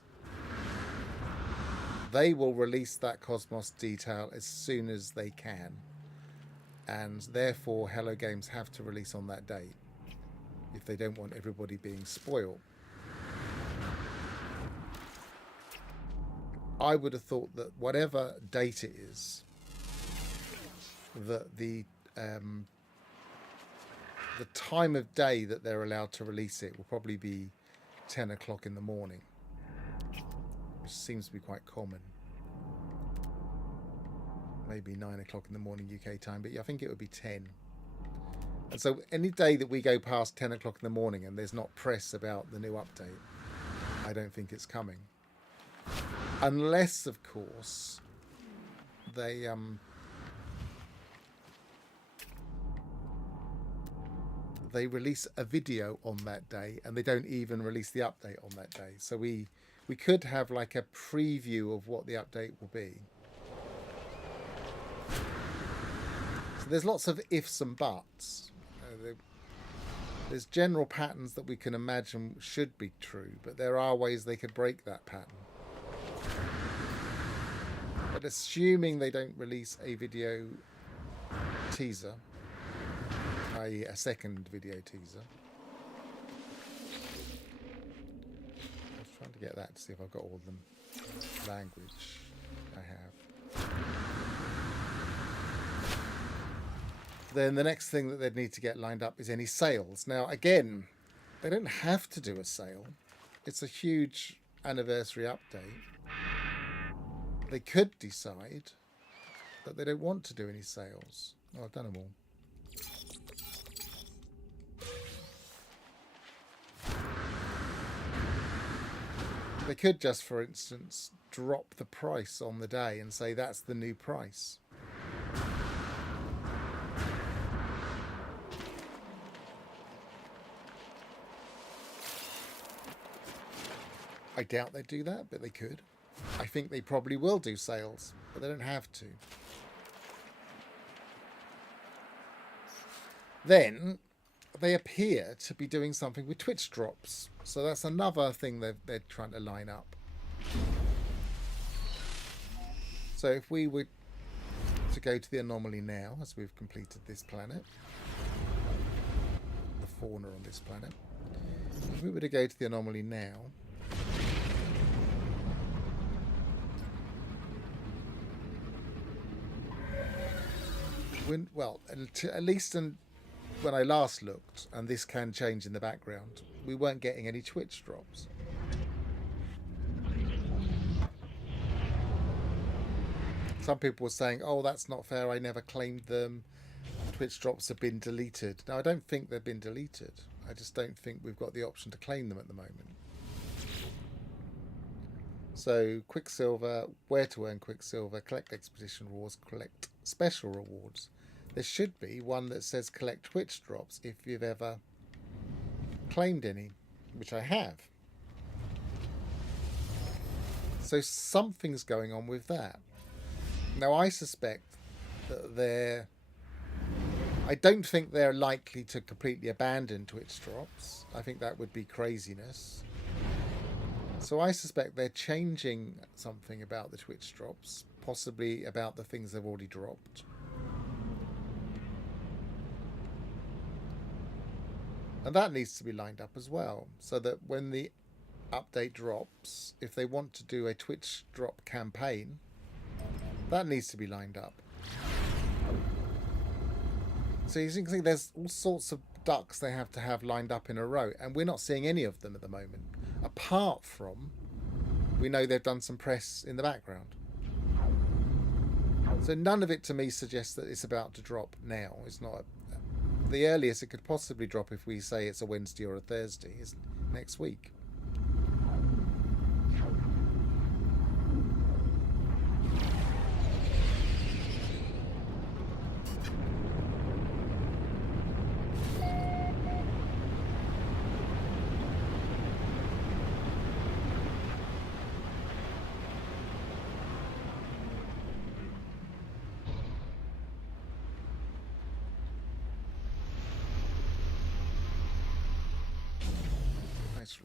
they will release that Cosmos detail as soon as they can, and therefore Hello Games have to release on that date if they don't want everybody being spoiled. I would have thought that whatever date it is, that the time of day that they're allowed to release it will probably be 10 o'clock in the morning, which seems to be quite common. Maybe 9 o'clock in the morning UK time, but I think it would be 10. And so any day that we go past 10 o'clock in the morning and there's not press about the new update, I don't think it's coming. Unless, of course, they release a video on that day and they don't even release the update on that day. So we could have like a preview of what the update will be. So there's lots of ifs and buts. There's general patterns that we can imagine should be true, but there are ways they could break that pattern. But assuming they don't release a video teaser, i.e. a second video teaser. I was trying to get that to see if I've got all of them. Language, I have. Then the next thing that they'd need to get lined up is any sales. Now, again, they don't have to do a sale. It's a huge anniversary update. They could decide that they don't want to do any sales. Oh, I've done them all. They could just, for instance, drop the price on the day and say that's the new price. I doubt they'd do that, but they could. I think they probably will do sales, but they don't have to. Then they appear to be doing something with Twitch drops. So that's another thing they're trying to line up. So if we were to go to the anomaly now, as we've completed this planet, the fauna on this planet, if we were to go to the anomaly now, well, at least when I last looked, and this can change in the background, we weren't getting any Twitch drops. Some people were saying, oh, that's not fair, I never claimed them, Twitch drops have been deleted. Now, I don't think they've been deleted. I just don't think we've got the option to claim them at the moment. So, Quicksilver, where to earn Quicksilver, collect expedition rewards, collect special rewards. There should be one that says collect Twitch drops if you've ever claimed any, which I have. So something's going on with that. Now I suspect that I don't think they're likely to completely abandon Twitch drops. I think that would be craziness. So I suspect they're changing something about the Twitch drops, possibly about the things they've already dropped. And that needs to be lined up as well, so that when the update drops, if they want to do a Twitch drop campaign, that needs to be lined up. So you can see there's all sorts of ducks they have to have lined up in a row, and we're not seeing any of them at the moment, apart from we know they've done some press in the background. So none of it to me suggests that it's about to drop now. It's not the earliest it could possibly drop if we say it's a Wednesday or a Thursday is next week.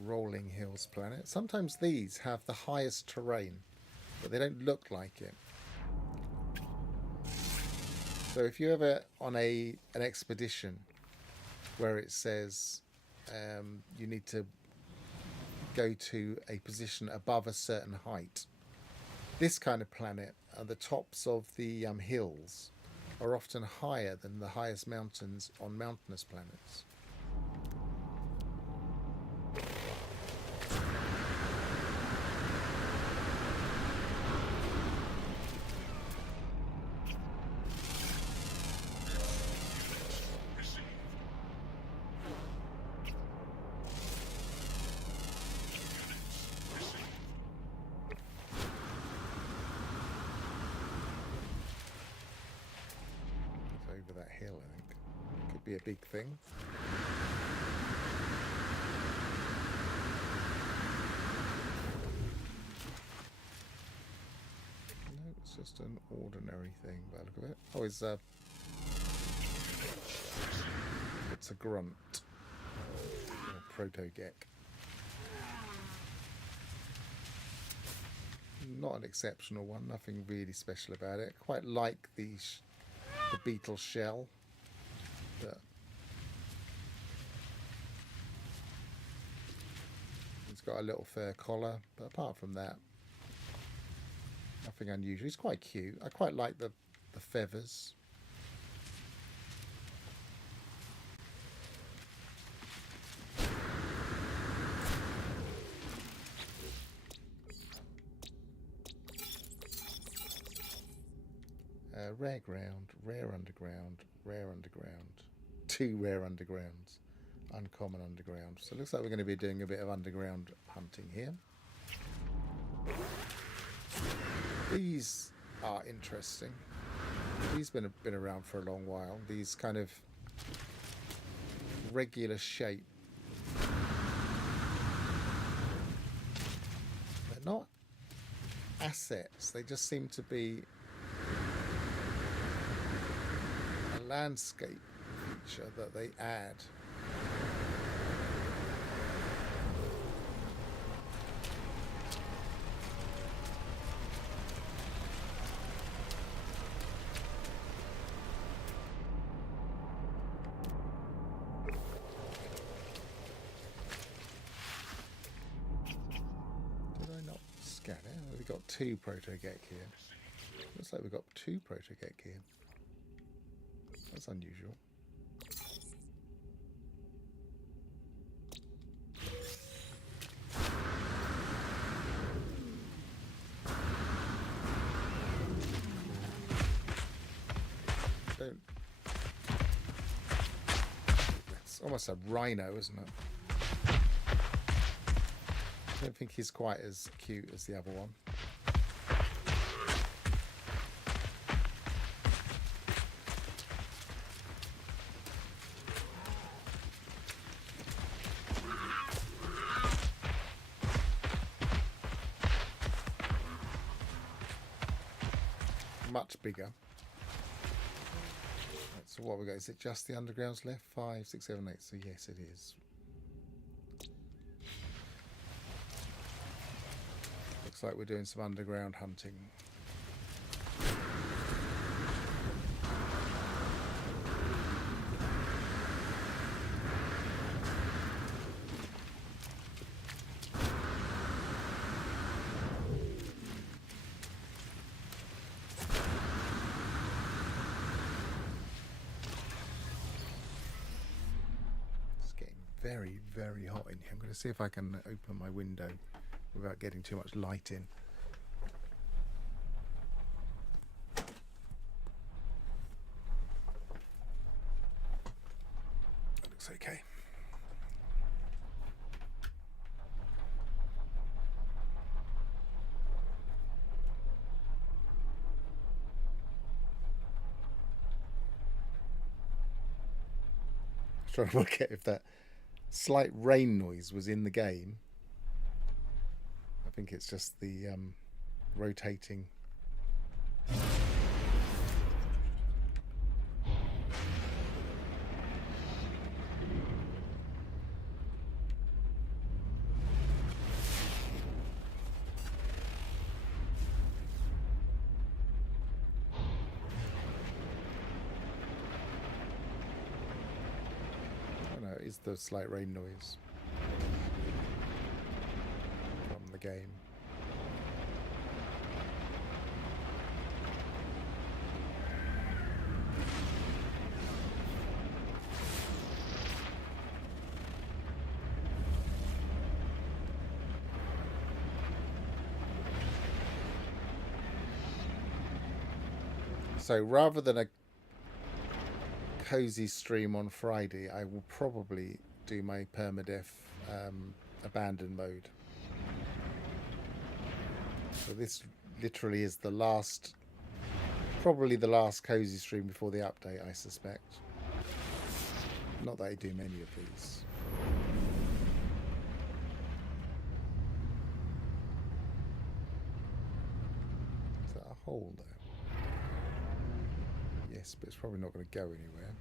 Rolling Hills planet. Sometimes these have the highest terrain, but they don't look like it. So if you're ever on an expedition where it says you need to go to a position above a certain height, this kind of planet, the tops of the hills are often higher than the highest mountains on mountainous planets. Over that hill, I think. Could be a big thing. No, it's just an ordinary thing by the look of it. Oh, it's a grunt. Or proto-gek. Not an exceptional one, nothing really special about it. Quite like the beetle shell, but it's got a little fur collar, but apart from that, nothing unusual. It's quite cute. I quite like the feathers. Rare ground, rare underground, rare underground, 2 rare undergrounds, uncommon underground. So it looks like we're going to be doing a bit of underground hunting here. These are interesting. These been around for a long while. These kind of regular shape. They're not assets. They just seem to be landscape feature that they add. Did I not scan it? We've got 2 Protogek here. Looks like we've got 2 Protogek here. That's unusual. Don't. It's almost a rhino, isn't it? I don't think he's quite as cute as the other one. Much bigger. Right, so what we got? Is it just the undergrounds left? 5, 6, 7, 8. So yes, it is. Looks like we're doing some underground hunting. Very, very hot in here. I'm going to see if I can open my window without getting too much light in. That looks okay. I'm trying to work out if that slight rain noise was in the game. I think it's just the rotating. Is the slight rain noise from the game. So rather than a cozy stream on Friday, I will probably do my permadeath abandoned mode. So this literally is the last, probably the last cozy stream before the update, I suspect. Not that I do many of these. Is that a hole there? Yes, but it's probably not going to go anywhere.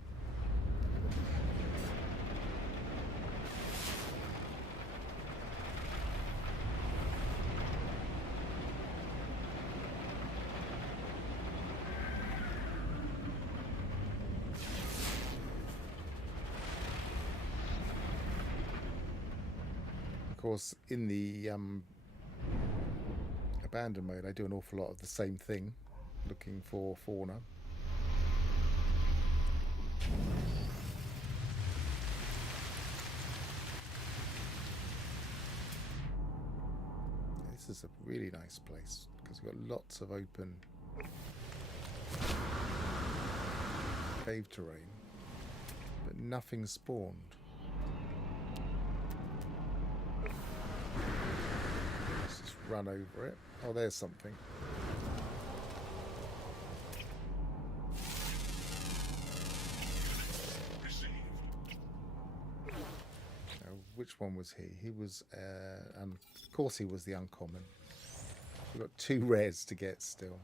Of course, in the abandoned mode, I do an awful lot of the same thing, looking for fauna. This is a really nice place because we've got lots of open cave terrain, but nothing spawned. Let's just run over it. Oh, there's something. Which one was he? He was, of course he was the uncommon. We've got 2 rares to get still.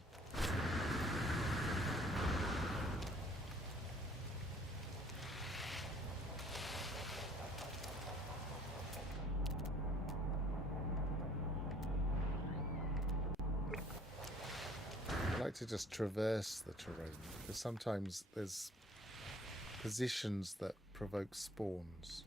like to just traverse the terrain, because sometimes there's positions that provoke spawns.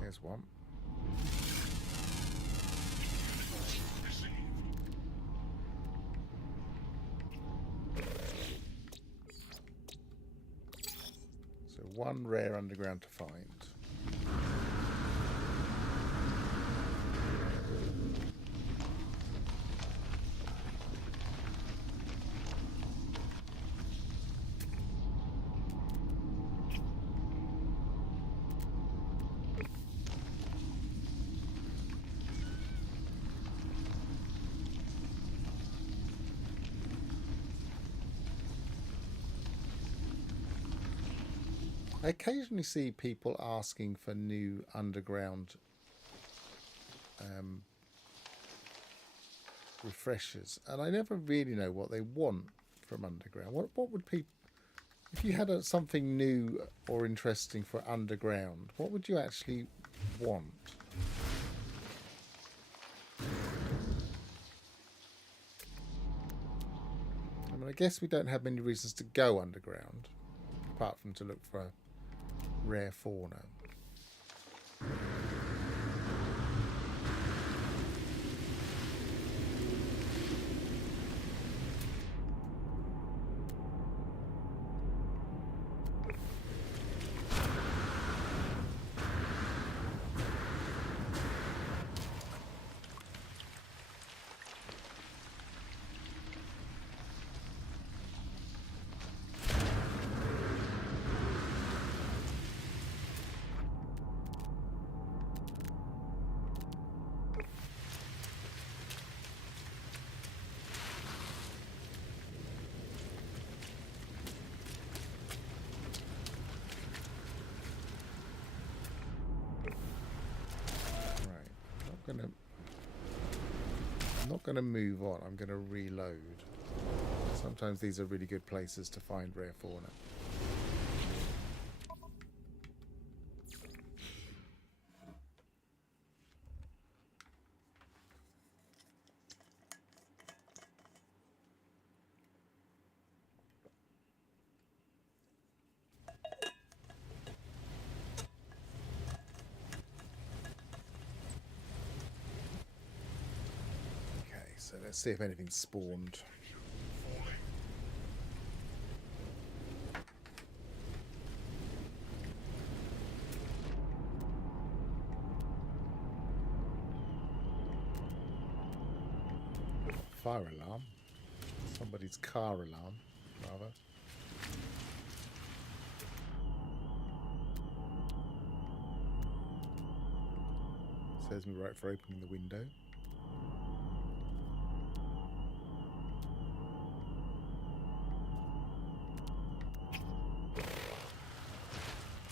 There's one. Received. So one rare underground to find. I occasionally see people asking for new underground refreshers, and I never really know what they want from underground. What would people, if you had something new or interesting for underground, what would you actually want? I mean, I guess we don't have many reasons to go underground, apart from to look for rare fauna. I'm not gonna move on. I'm gonna reload. Sometimes these are really good places to find rare fauna. So let's see if anything spawned. Falling. Fire alarm. Somebody's car alarm, rather. Says me right for opening the window.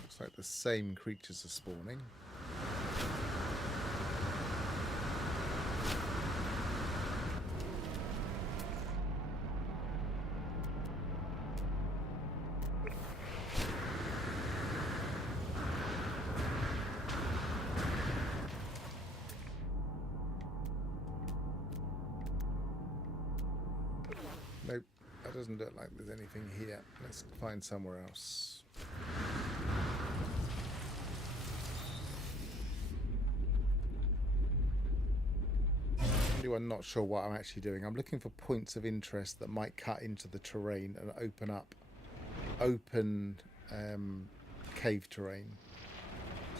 Looks like the same creatures are spawning. Nope, that doesn't look like there's anything here. Let's find somewhere else. I'm not sure what I'm actually doing. I'm looking for points of interest that might cut into the terrain and open up open cave terrain.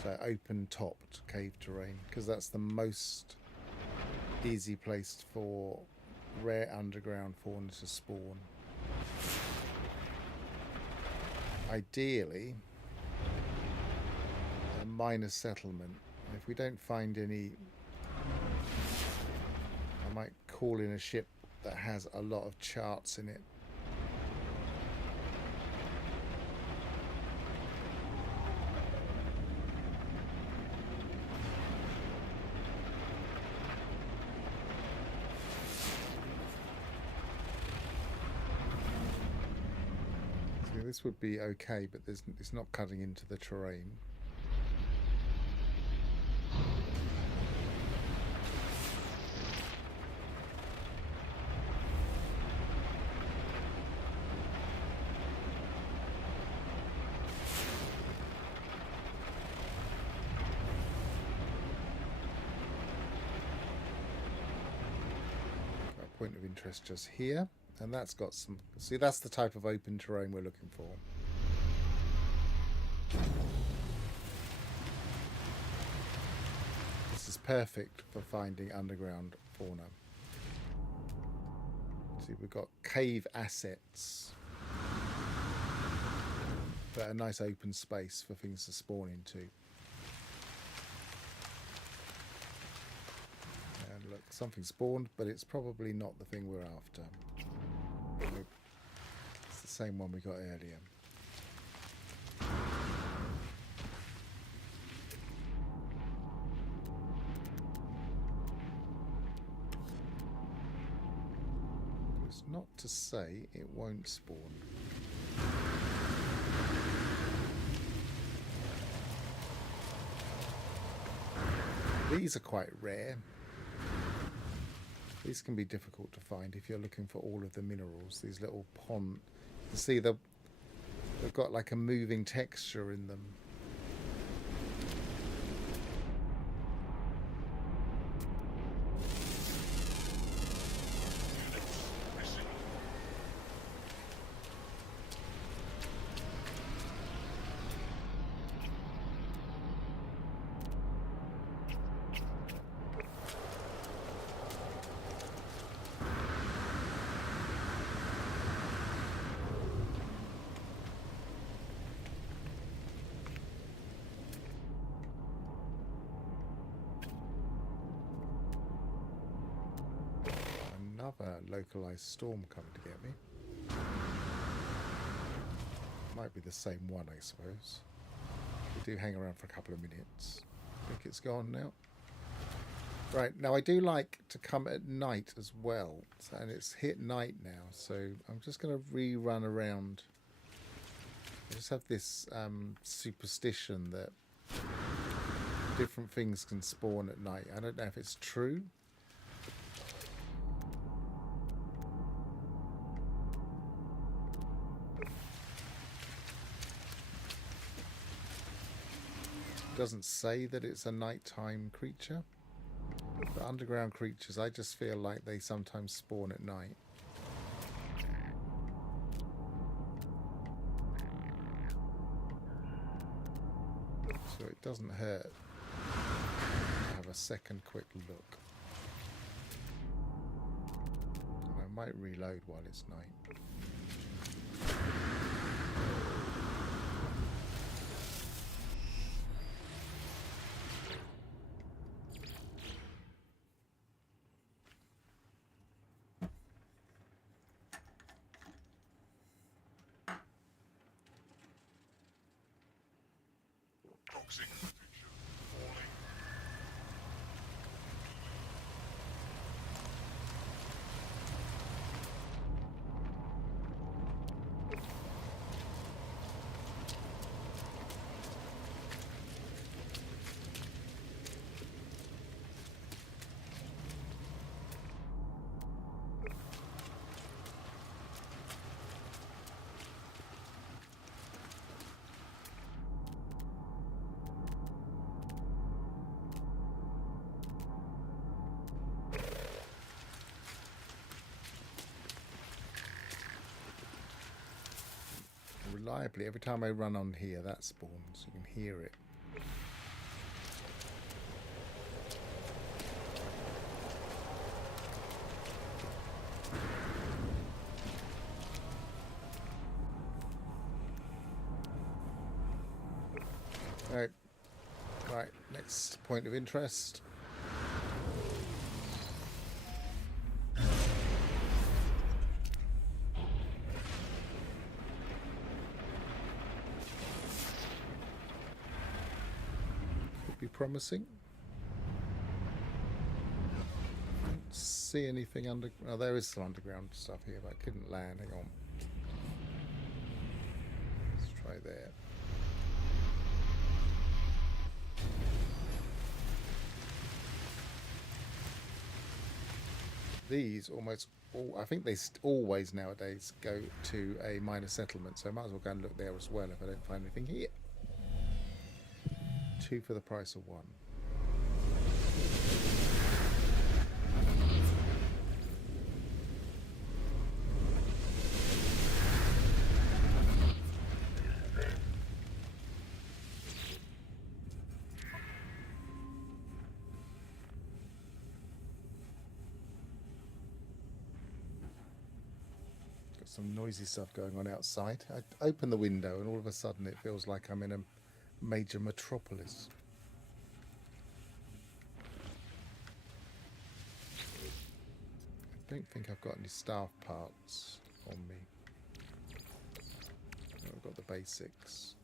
So open topped cave terrain, because that's the most easy place for rare underground fauna to spawn. Ideally, a minor settlement. If we don't find any, I might call in a ship that has a lot of charts in it. So this would be okay, but it's not cutting into the terrain. Point of interest just here, and that's got some, see, that's the type of open terrain we're looking for. This is perfect for finding underground fauna. See, we've got cave assets, but a nice open space for things to spawn into. Look, something spawned, but it's probably not the thing we're after. Nope. It's the same one we got earlier. It's not to say it won't spawn. These are quite rare. These can be difficult to find if you're looking for all of the minerals. These little pond, you see they've got like a moving texture in them. Missing. Another localized storm coming to get me. Might be the same one, I suppose. We do hang around for a couple of minutes. I think it's gone now. Right, now I do like to come at night as well, and it's hit night now, so I'm just going to rerun around. I just have this superstition that different things can spawn at night. I don't know if it's true. It doesn't say that it's a nighttime creature. But underground creatures, I just feel like they sometimes spawn at night. So it doesn't hurt to have a second quick look. And I might reload while it's night. Toxic potential falling. Reliably, every time I run on here, that spawns. You can hear it. Right, next point of interest. promising. Don't see anything under. Oh, there is some underground stuff here, but I couldn't land. Hang on. Let's try there. These almost all, I think they always nowadays go to a minor settlement, so I might as well go and look there as well if I don't find anything here. 2 for the price of 1. Some noisy stuff going on outside. I open the window and all of a sudden it feels like I'm in a major metropolis. I don't think I've got any staff parts on me. No, I've got the basics.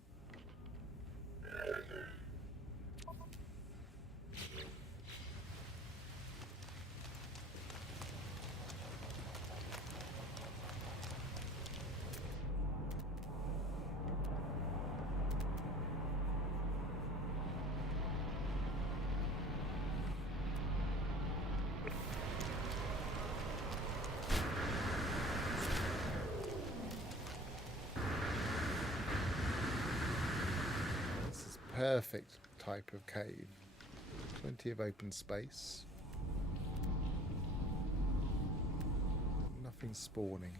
Perfect type of cave. Plenty of open space. Nothing spawning.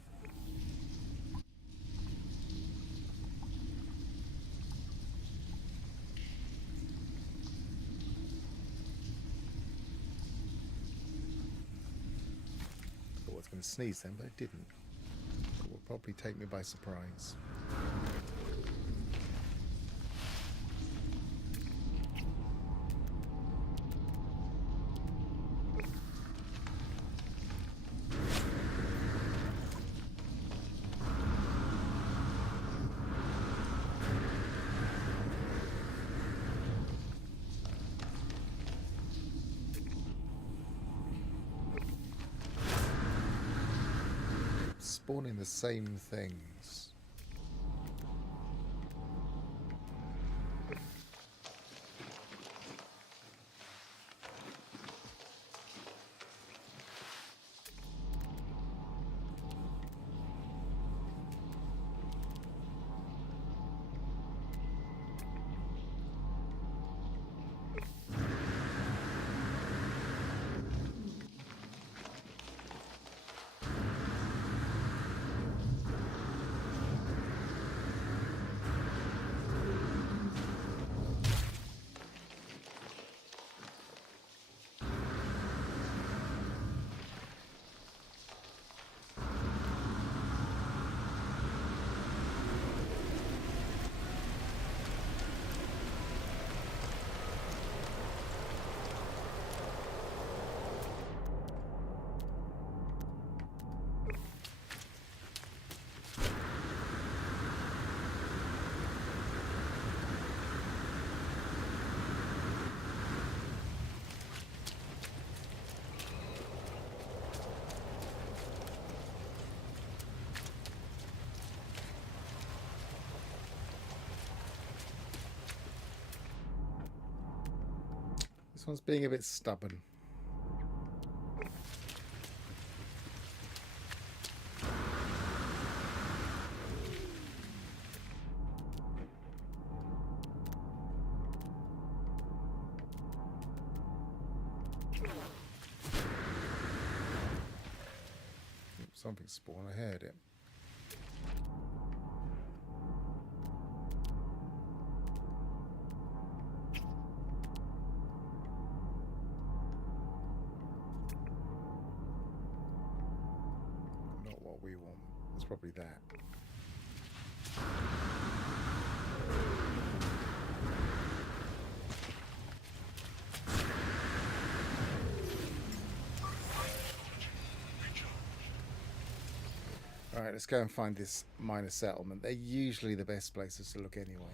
Thought I was going to sneeze then, but it didn't. It will probably take me by surprise. Spawning the same things. This one's being a bit stubborn. Something spawned. I heard it. Not what we want. It's probably that. Alright, let's go and find this minor settlement. They're usually the best places to look anyway.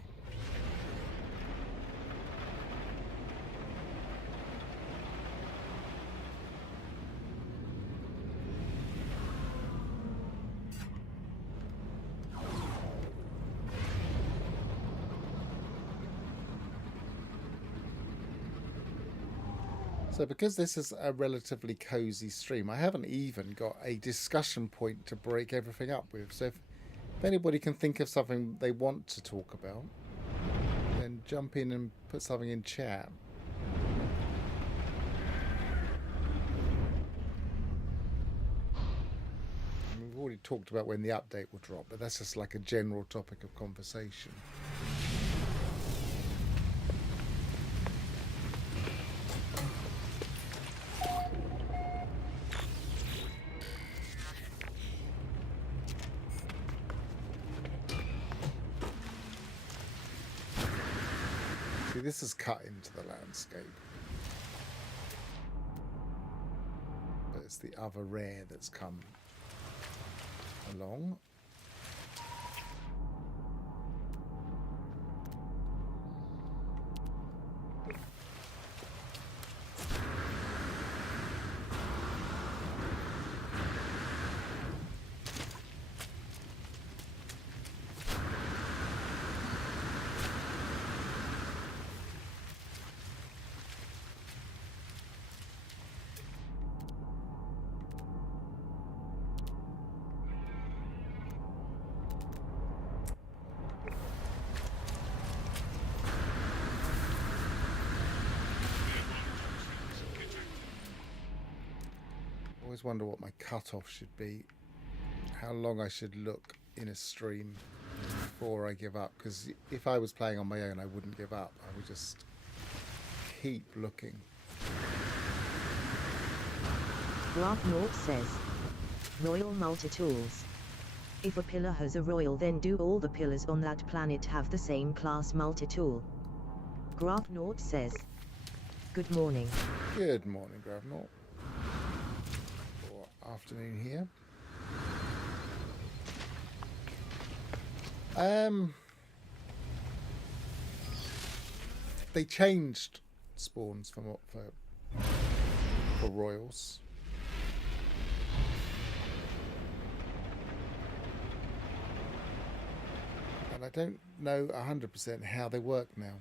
So because this is a relatively cozy stream, I haven't even got a discussion point to break everything up with. So if anybody can think of something they want to talk about, then jump in and put something in chat. And we've already talked about when the update will drop, but that's just like a general topic of conversation. See, this is cut into the landscape. But it's the other rare that's come along. Always wonder what my cutoff should be, how long I should look in a stream before I give up, because if I was playing on my own I wouldn't give up, I would just keep looking. Graph North says, Royal multi-tools. If a pillar has a royal, then do all the pillars on that planet have the same class multi-tool? Graph North says, good morning. Good morning, Gravnort. Or afternoon here. They changed spawns for royals. And I don't know 100% how they work now.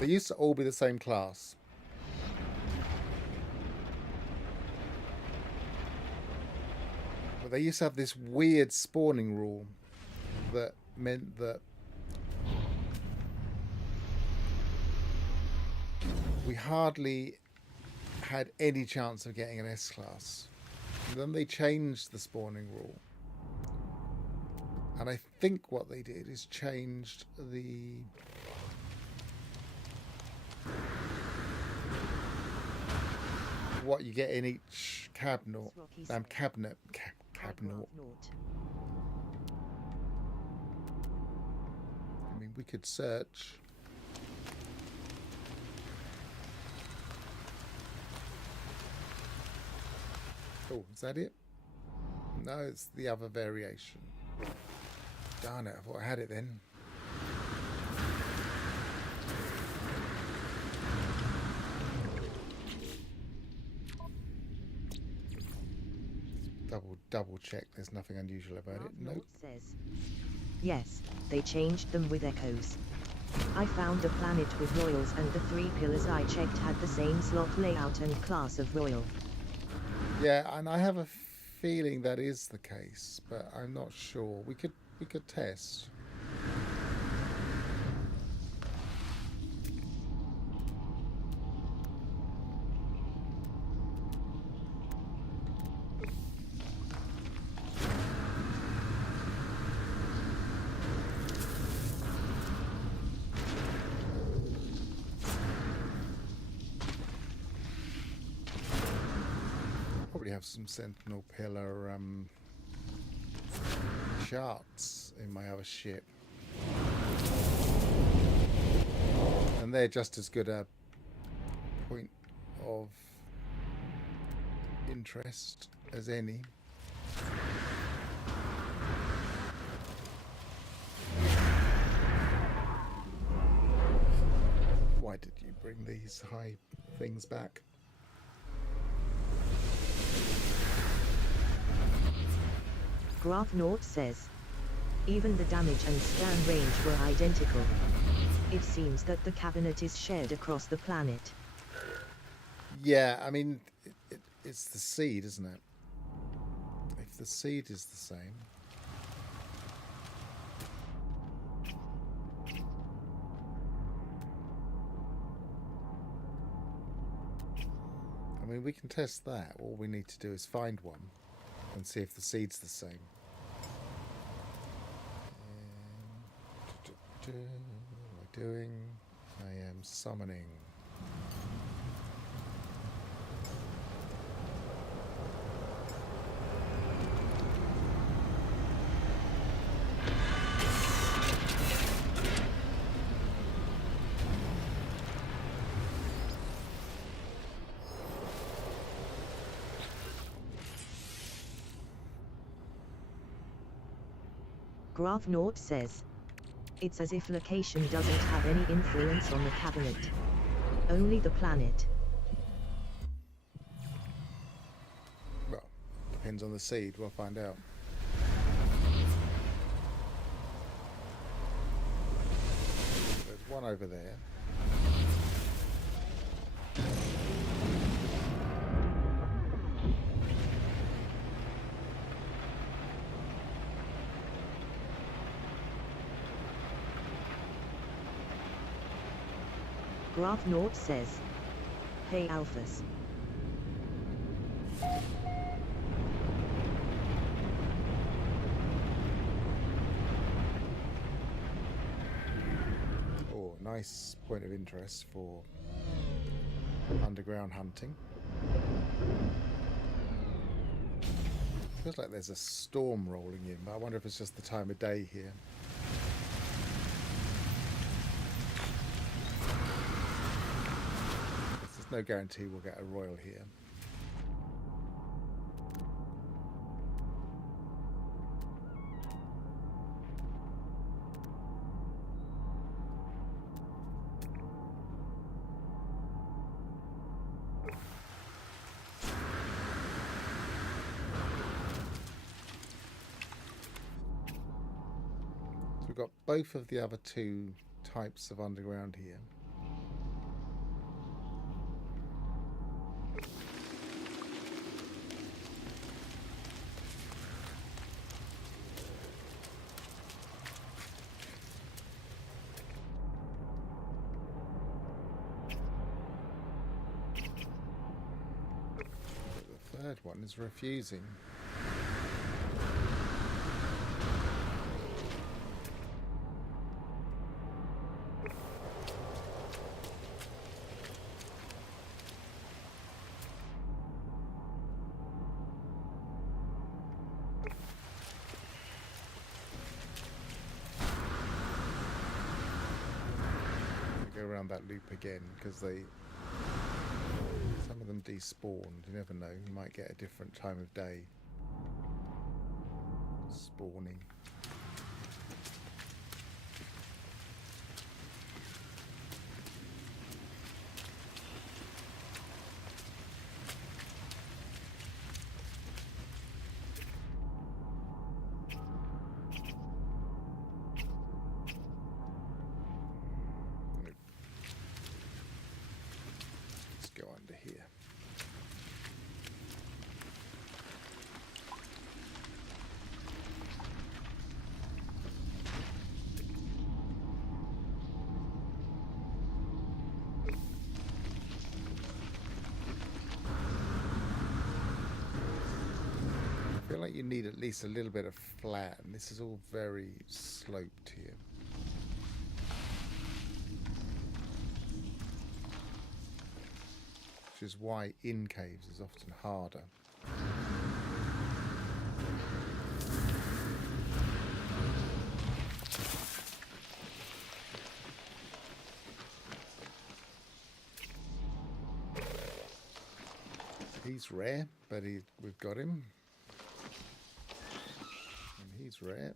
They used to all be the same class. But they used to have this weird spawning rule that meant that we hardly had any chance of getting an S-class. Then they changed the spawning rule. And I think what they did is changed the what you get in each cabinet. Cabinet. I mean, we could search. Oh, is that it? No, it's the other variation. Darn it, I thought I had it then. Double check, there's nothing unusual about it. Nope. Says, yes, they changed them with echoes. I found a planet with royals and the 3 pillars I checked had the same slot layout and class of royal. Yeah, and I have a feeling that is the case, but I'm not sure. We could test. Probably have some Sentinel Pillar charts in my other ship, and they're just as good a point of interest as any. Why did you bring these high things back? Graph North says, even the damage and scan range were identical. It seems that the cabinet is shared across the planet. Yeah, I mean, it's the seed, isn't it? If the seed is the same. I mean, we can test that. All we need to do is find one and see if the seed's the same. What am I doing? I am summoning. Graph Naught says, it's as if location doesn't have any influence on the cabinet. Only the planet. Well, depends on the seed. We'll find out. There's one over there. Graph Naught says, hey Alphas. Oh, nice point of interest for underground hunting. Feels like there's a storm rolling in, but I wonder if it's just the time of day here. There's no guarantee we'll get a royal here. So we've got both of the other two types of underground here. But the third one is refusing. Go around that loop again because some of them despawned. You never know, you might get a different time of day spawning. Go under here. I feel like you need at least a little bit of flat, and this is all very sloped here. Which is why in caves is often harder. He's rare, but we've got him. And he's rare.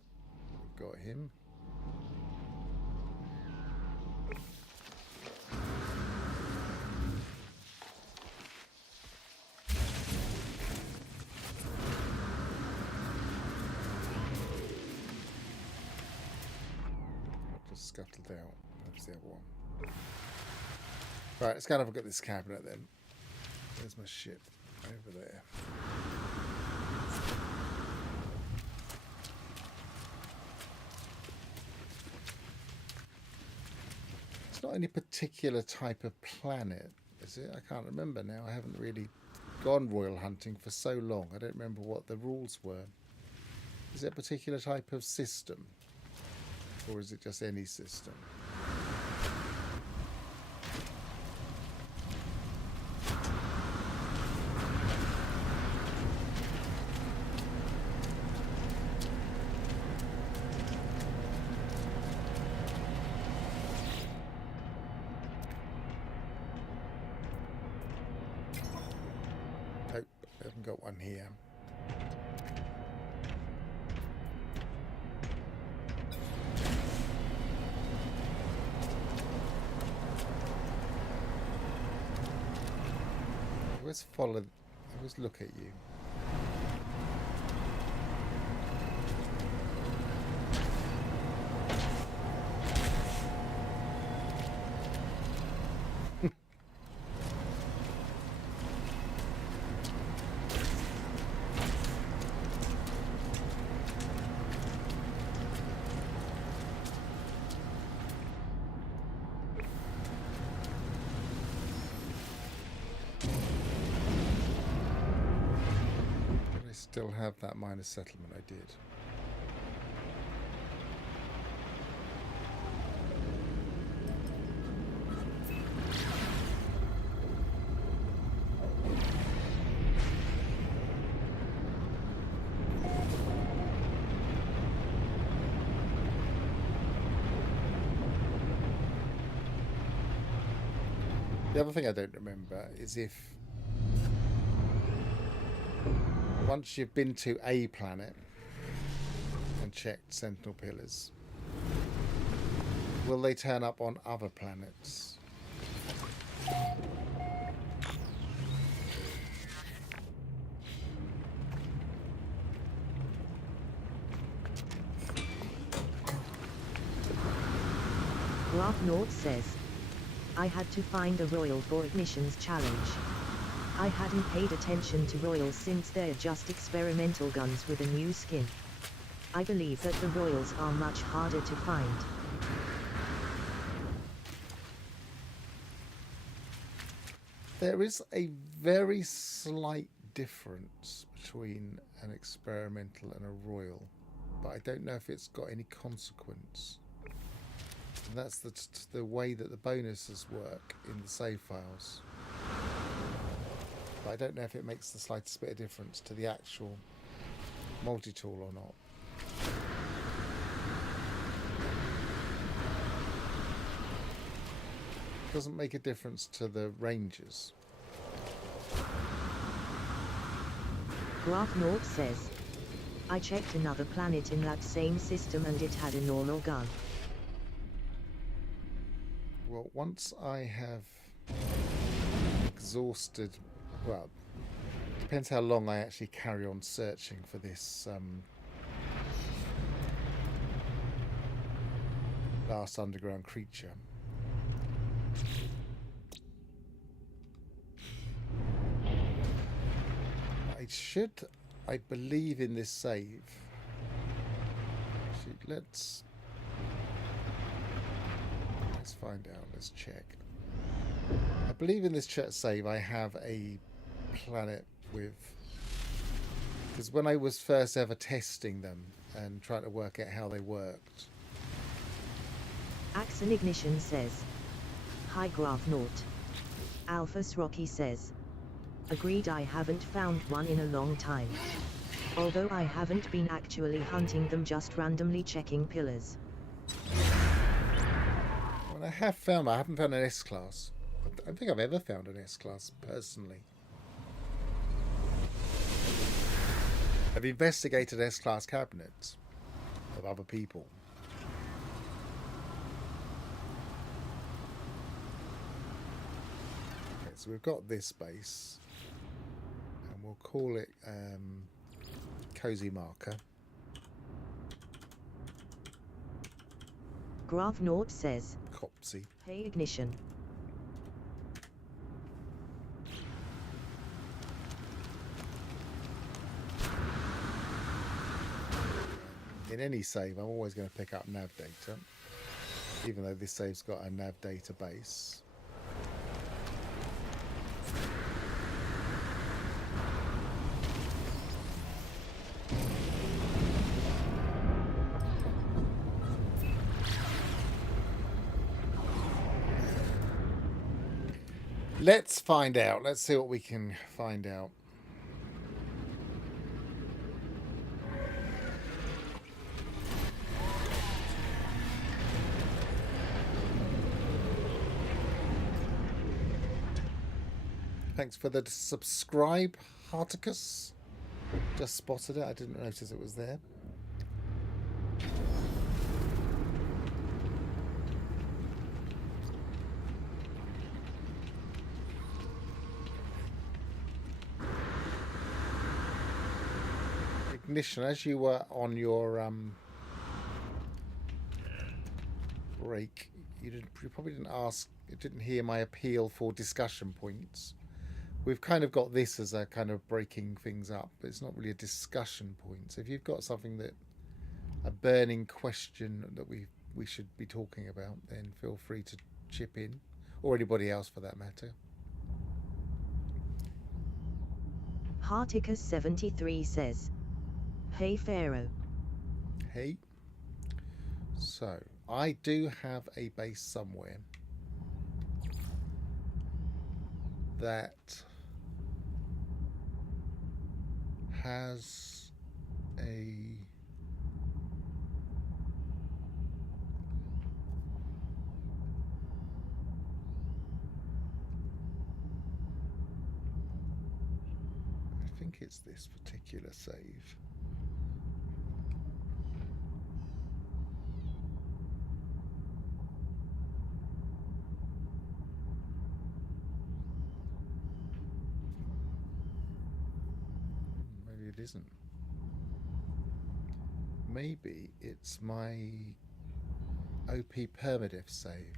We've got him. Scuttled out. That's the other one. Right, let's go and have a look at this cabinet then. There's my ship over there. It's not any particular type of planet, is it? I can't remember now. I haven't really gone royal hunting for so long. I don't remember what the rules were. Is it a particular type of system? Or is it just any system? Nope, I haven't got one here. Always follow, always look at you. I still have that minor settlement I did. The other thing I don't remember is if once you've been to a planet and checked Sentinel Pillars, will they turn up on other planets? Graf Nord says, I had to find a royal for Ignition's challenge. I hadn't paid attention to royals since they're just experimental guns with a new skin. I believe that the royals are much harder to find. There is a very slight difference between an experimental and a royal, but I don't know if it's got any consequence. And that's the way that the bonuses work in the save files. But I don't know if it makes the slightest bit of difference to the actual multi-tool or not. Doesn't make a difference to the rangers. Graf Nord says, I checked another planet in that same system and it had a normal gun. Well, once I have exhausted, well, depends how long I actually carry on searching for this last underground creature. I believe in this save. Actually, let's find out. Let's check. I believe in this save I have a planet with, because when I was first ever testing them and trying to work out how they worked. Axon Ignition says, Hi Graf Nord. Alphas Rocky says, agreed, I haven't found one in a long time. Although I haven't been actually hunting them, just randomly checking pillars. Well, I haven't found an S-class. I don't think I've ever found an S-class personally. I've investigated S-class cabinets of other people. Okay, so we've got this base, and we'll call it Cozy Marker. Graf Nord says, Copsy. Hey Ignition. in any save, I'm always going to pick up nav data, even though this save's got a nav database. Let's find out. Let's see what we can find out. Thanks for the subscribe, Harticus. Just spotted it. I didn't notice it was there. Ignition, as you were on your break, you probably didn't hear my appeal for discussion points. We've kind of got this as a kind of breaking things up, but it's not really a discussion point. So if you've got something a burning question that we should be talking about, then feel free to chip in, or anybody else for that matter. Harticus73 says, "Hey Pharaoh." Hey. So I do have a base somewhere that has a I think it's this particular save. Maybe it isn't. Maybe it's my OP permadiff save.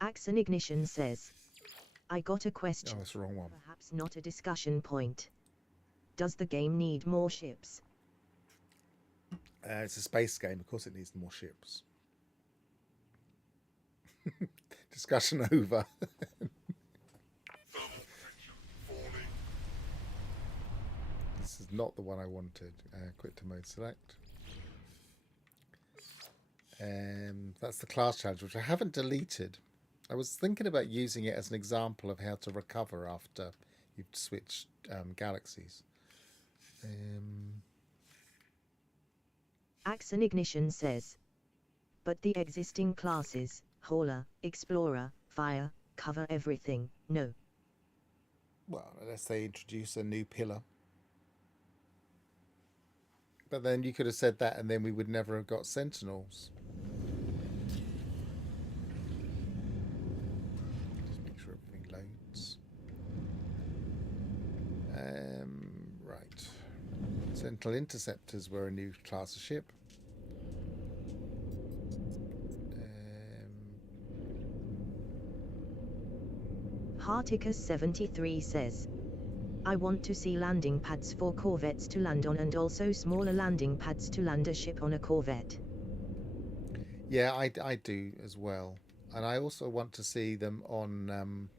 Axon Ignition says, "I got a question. Oh, that's the wrong one. Perhaps not a discussion point. Does the game need more ships?" It's a space game. Of course it needs more ships. Discussion over. Thermal protection falling. This is not the one I wanted. Quit to mode select. That's the class challenge, which I haven't deleted. I was thinking about using it as an example of how to recover after you've switched galaxies. Axon Ignition says, "But the existing classes, Hauler, Explorer, Fire, cover everything, no?" Well, unless they introduce a new pillar. But then you could have said that and then we would never have got Sentinels. Just make sure everything loads. Right. Sentinel Interceptors were a new class of ship. Harticus73 says, "I want to see landing pads for corvettes to land on and also smaller landing pads to land a ship on a corvette." Yeah, I do as well. And I also want to see them on...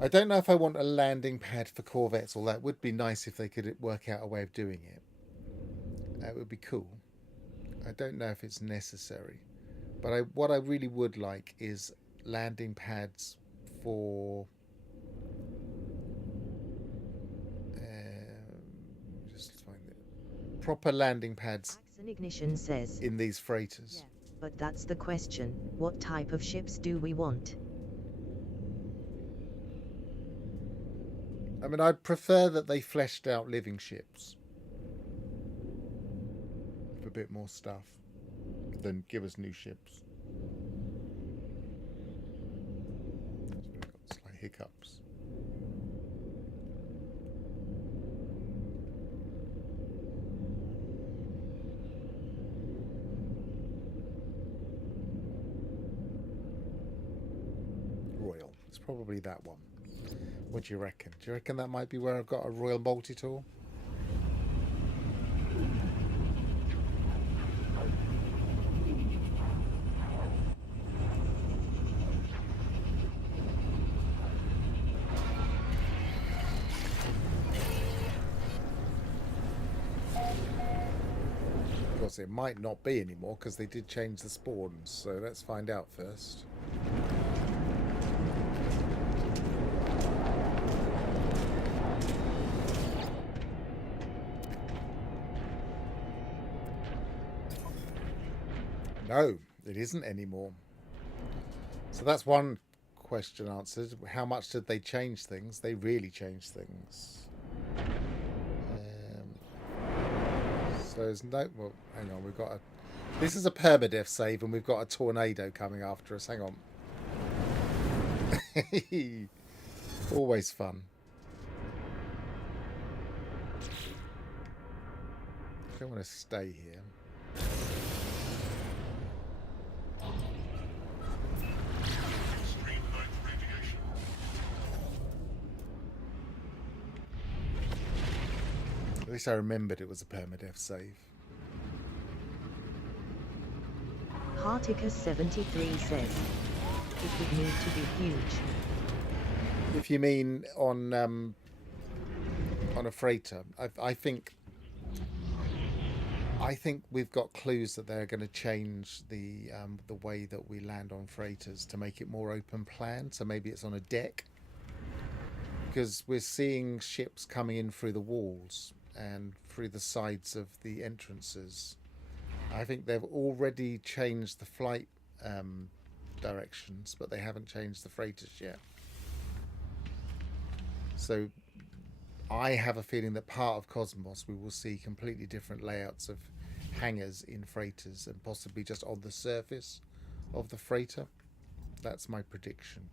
I don't know if I want a landing pad for corvettes, or that would be nice if they could work out a way of doing it. That would be cool. I don't know if it's necessary. But what I really would like is landing pads for... just find it. Proper landing pads Axon Ignition says, in these freighters. "Yeah, but that's the question. What type of ships do we want?" I mean, I'd prefer that they fleshed out living ships with a bit more stuff than give us new ships. We've got slight hiccups. It's probably that one. What do you reckon? Do you reckon that might be where I've got a Royal Multi-Tool? Of course, it might not be anymore because they did change the spawns. So let's find out first. No, it isn't anymore. So that's one question answered. How much did they change things? They really changed things. So there's no... Well, hang on. We've got a... This is a permadeath save and we've got a tornado coming after us. Hang on. Always fun. I don't want to stay here. Extreme night radiation. At least I remembered it was a permadeath save. Harticus73 says, it would need to be huge. If you mean on a freighter, I think we've got clues that they're going to change the way that we land on freighters to make it more open plan. So maybe it's on a deck, because we're seeing ships coming in through the walls and through the sides of the entrances. I think they've already changed the flight directions, but they haven't changed the freighters yet. So I have a feeling that part of Cosmos we will see completely different layouts of hangars in freighters and possibly just on the surface of the freighter. That's my prediction.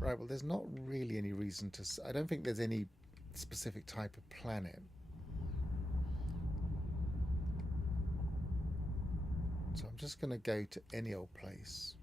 Right, well, there's not really any reason to... I don't think there's any specific type of planet. So I'm just going to go to any old place.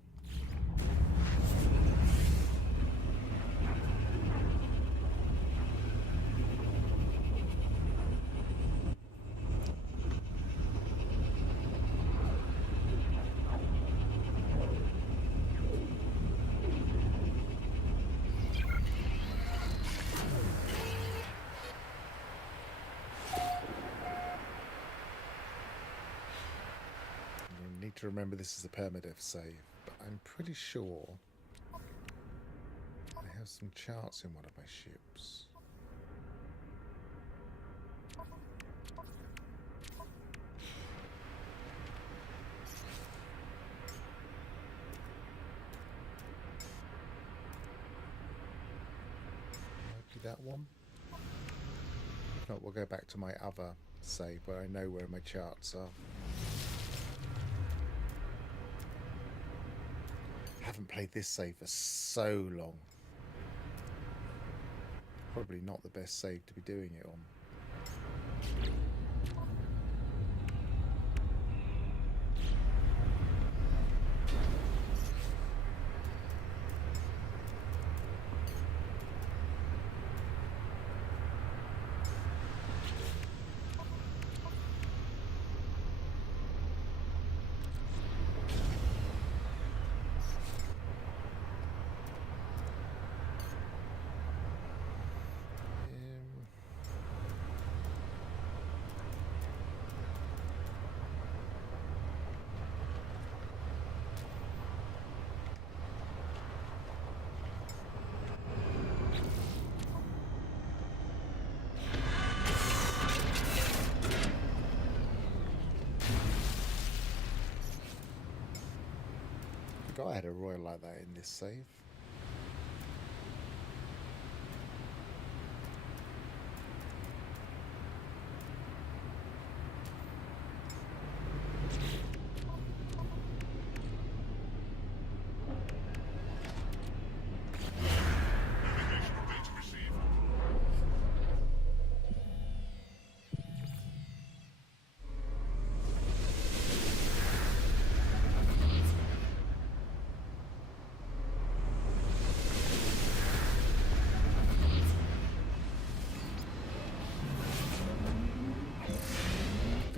To remember this is a permadeath save, but I'm pretty sure I have some charts in one of my ships. Might be that one. If not, we'll go back to my other save where I know where my charts are. Haven't played this save for so long. Probably not the best save to be doing it on. I had a royal like that in this save. Navigational data received.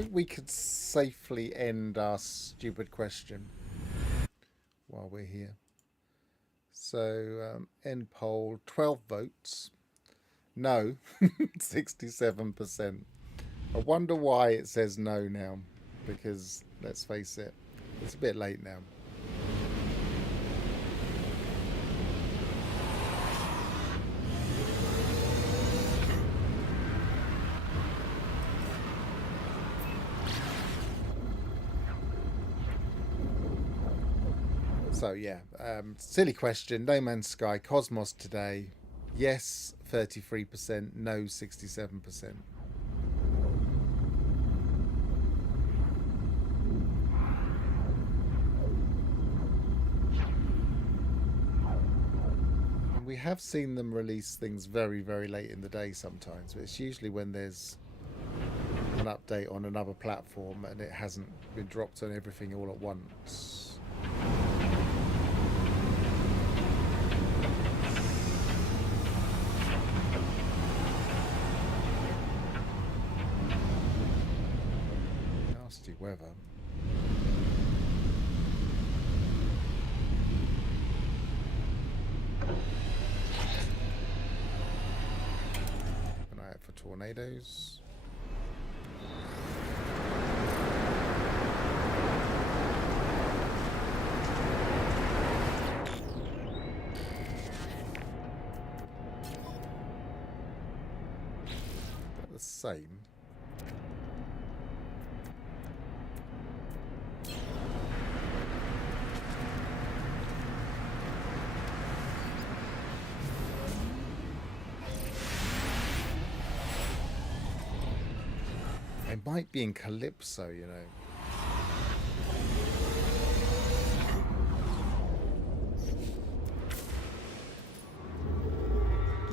think we could safely end our stupid question while we're here. So, end poll, 12 votes. No, 67%. I wonder why it says no now, because let's face it, it's a bit late now. So yeah, silly question. No Man's Sky, Cosmos today. Yes, 33%. No, 67%. And we have seen them release things very, very late in the day sometimes, but it's usually when there's an update on another platform and it hasn't been dropped on everything all at once. Nasty weather. Keep an eye out for tornadoes. The same. It might be in Calypso, you know.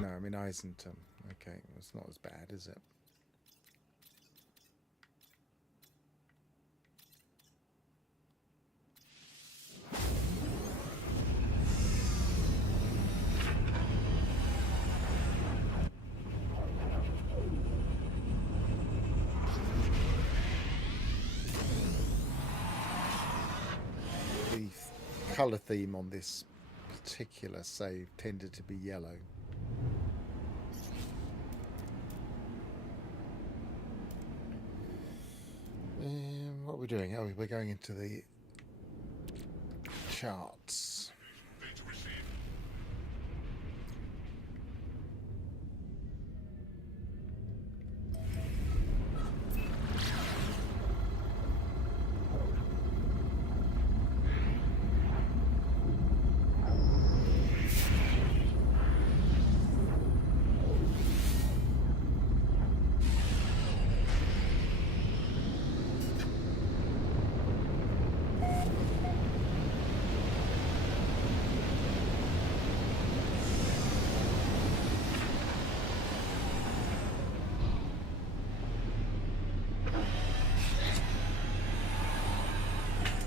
No, I'm in Isenton. Okay, it's not as bad, is it? The colour theme on this particular save tended to be yellow. What are we doing? Oh, we're going into the charts. Data received.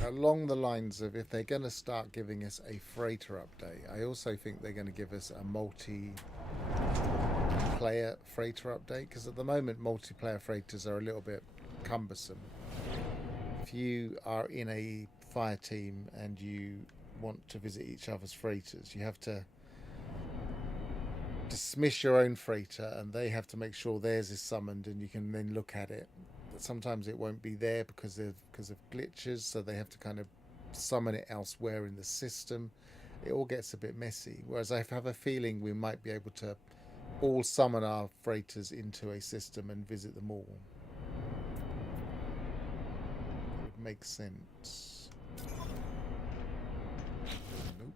Along the lines of, if they're going to start giving us a freighter update, I also think they're going to give us a multiplayer freighter update, because at the moment multiplayer freighters are a little bit cumbersome. If you are in a fire team and you want to visit each other's freighters, you have to dismiss your own freighter and they have to make sure theirs is summoned, and you can then look at it. Sometimes it won't be there because of glitches, so they have to kind of summon it elsewhere in the system. It all gets a bit messy, whereas I have a feeling we might be able to all summon our freighters into a system and visit them all. It would make sense. Nope.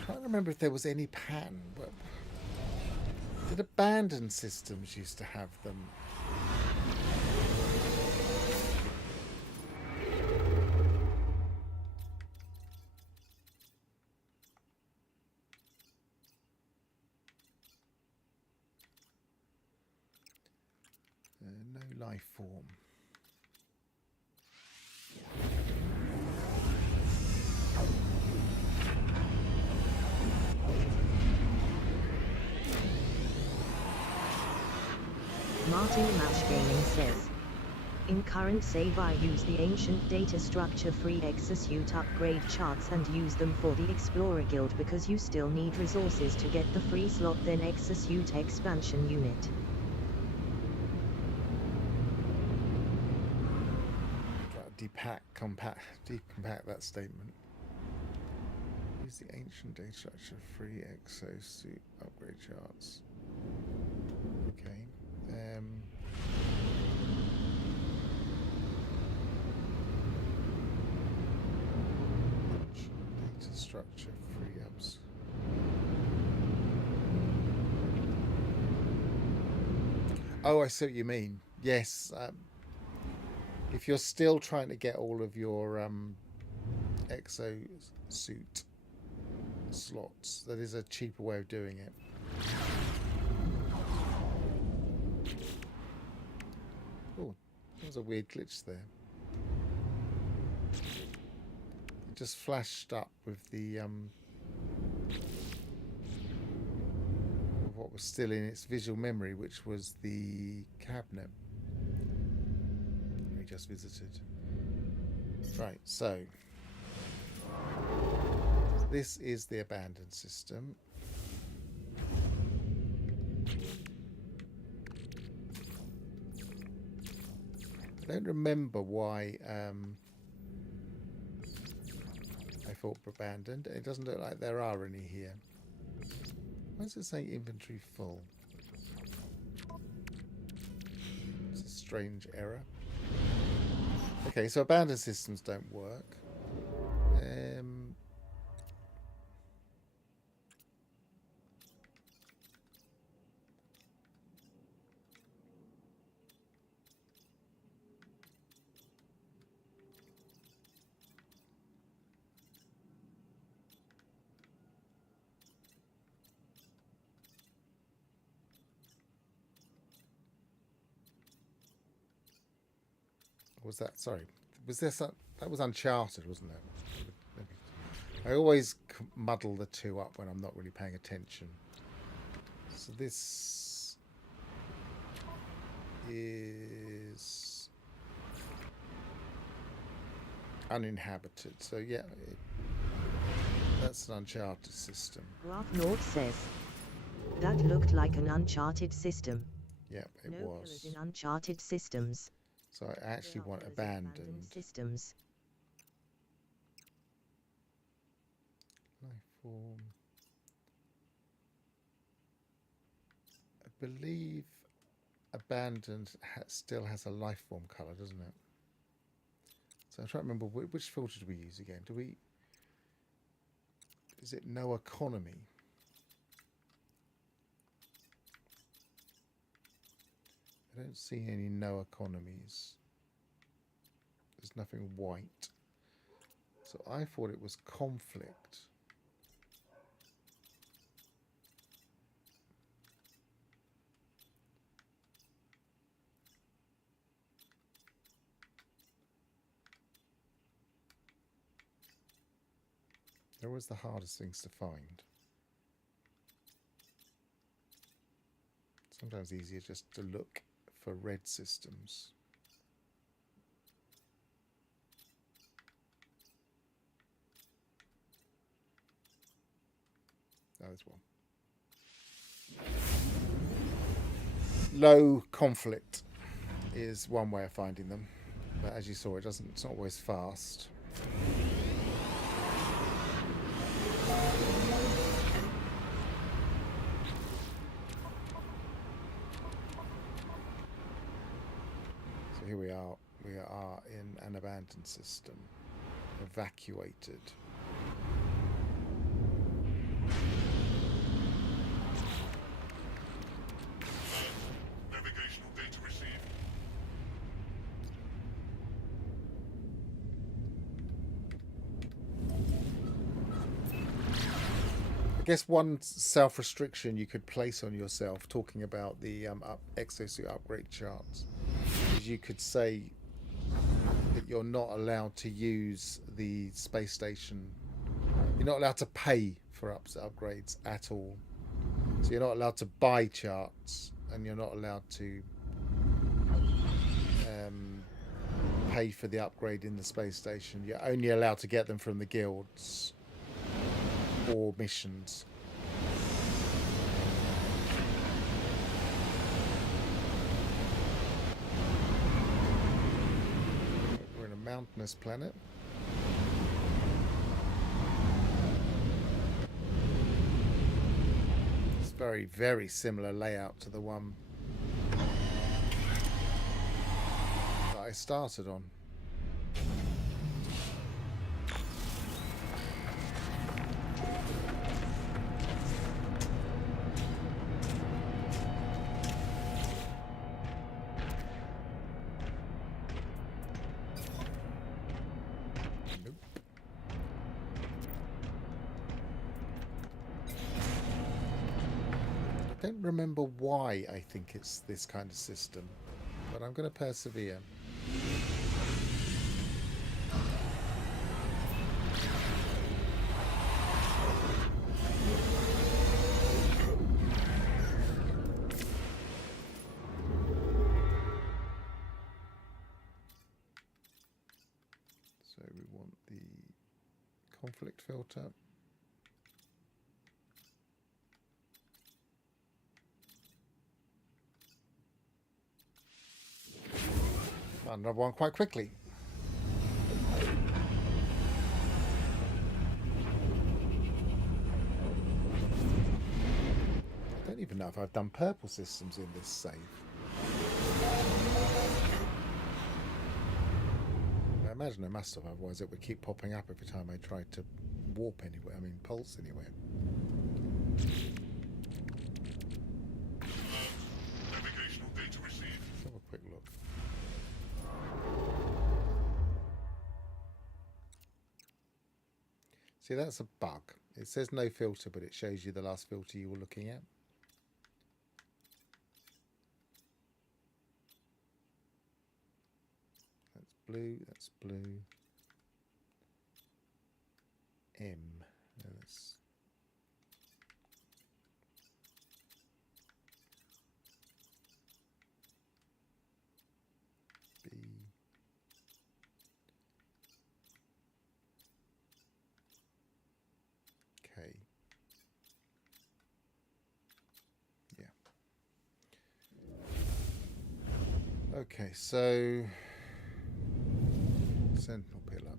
I can't remember if there was any pattern, but did abandoned systems used to have them? No life form. Martin Match Gaming says, in current save I use the ancient data structure free exosuit upgrade charts and use them for the Explorer Guild because you still need resources to get the free slot then exosuit expansion unit. Decompact that statement. Use the ancient data structure free exosuit upgrade charts. Okay. Data structure free ups. Oh, I see what you mean. Yes. If you're still trying to get all of your exosuit slots, that is a cheaper way of doing it. Oh, there's a weird glitch there. It just flashed up with the what was still in its visual memory, which was the cabinet we just visited. Right, so this is the abandoned system. I don't remember why I thought abandoned. It doesn't look like there are any here. Why does it say inventory full? It's a strange error. Okay, so abandoned systems don't work. Was that, sorry, was this, that was Uncharted, wasn't it? I always muddle the two up when I'm not really paying attention. So this is uninhabited. So yeah, that's an Uncharted system. Graph North says, that looked like an Uncharted system. Yeah, it no was. Pillars in Uncharted systems. So I actually want abandoned systems. Life form. I believe abandoned still has a life form color, doesn't it? So I'm trying to remember which filter do we use again? Do we? Is it no economy? I don't see any no economies. There's nothing white. So I thought it was conflict. They're always the hardest things to find. Sometimes easier just to look for red systems. Oh, there's one. Low conflict is one way of finding them, but as you saw, it's not always fast. So here we are in an abandoned system, evacuated. Navigational data received. I guess one self-restriction you could place on yourself, talking about the exosuit upgrade charts, is you could say that you're not allowed to use the space station. You're not allowed to pay for upgrades at all. So you're not allowed to buy charts and you're not allowed to pay for the upgrade in the space station. You're only allowed to get them from the guilds or missions. We're in a mountainous planet. It's very, very similar layout to the one that I started on. I don't remember why I think it's this kind of system, but I'm going to persevere. So we want the conflict filter. Another one quite quickly. I don't even know if I've done purple systems in this save. I imagine I must have, otherwise it would keep popping up every time I tried to warp anywhere, pulse anywhere. Navigational data received. Let's have a quick look. See, that's a bug. It says no filter, but it shows you the last filter you were looking at. That's blue, that's blue. M. No, that's B. K. Yeah. Okay, so Sentinel pillar.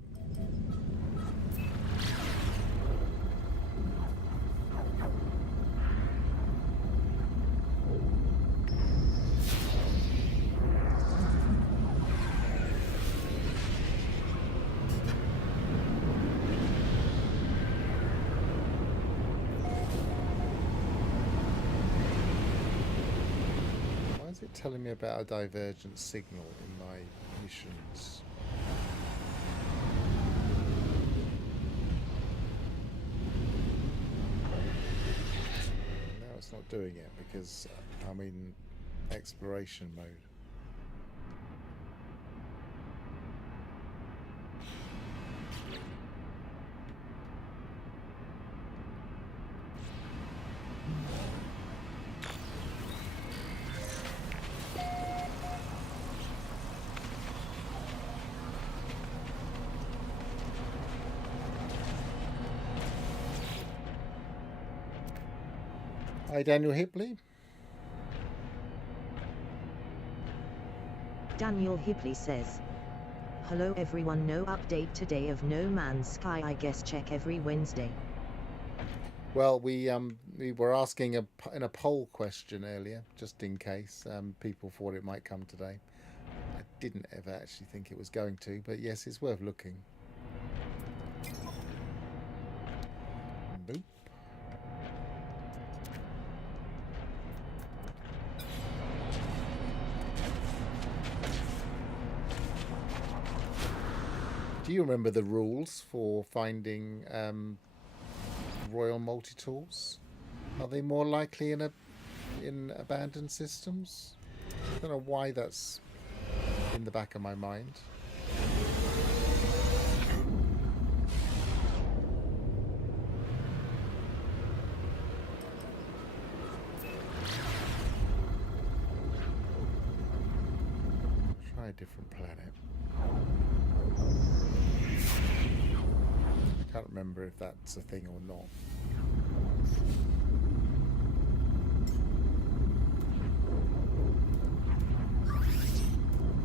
Why is it telling me about a divergent signal in my missions? Now it's not doing it because I'm in exploration mode. Hi, Daniel Hipley. Daniel Hipley says, "Hello everyone, no update today of No Man's Sky, I guess check every Wednesday." Well, we were asking in a poll question earlier, just in case people thought it might come today. I didn't ever actually think it was going to, but yes, it's worth looking. Nope. Do you remember the rules for finding royal multi-tools? Are they more likely in abandoned systems? I don't know why that's in the back of my mind. different planet. I can't remember if that's a thing or not.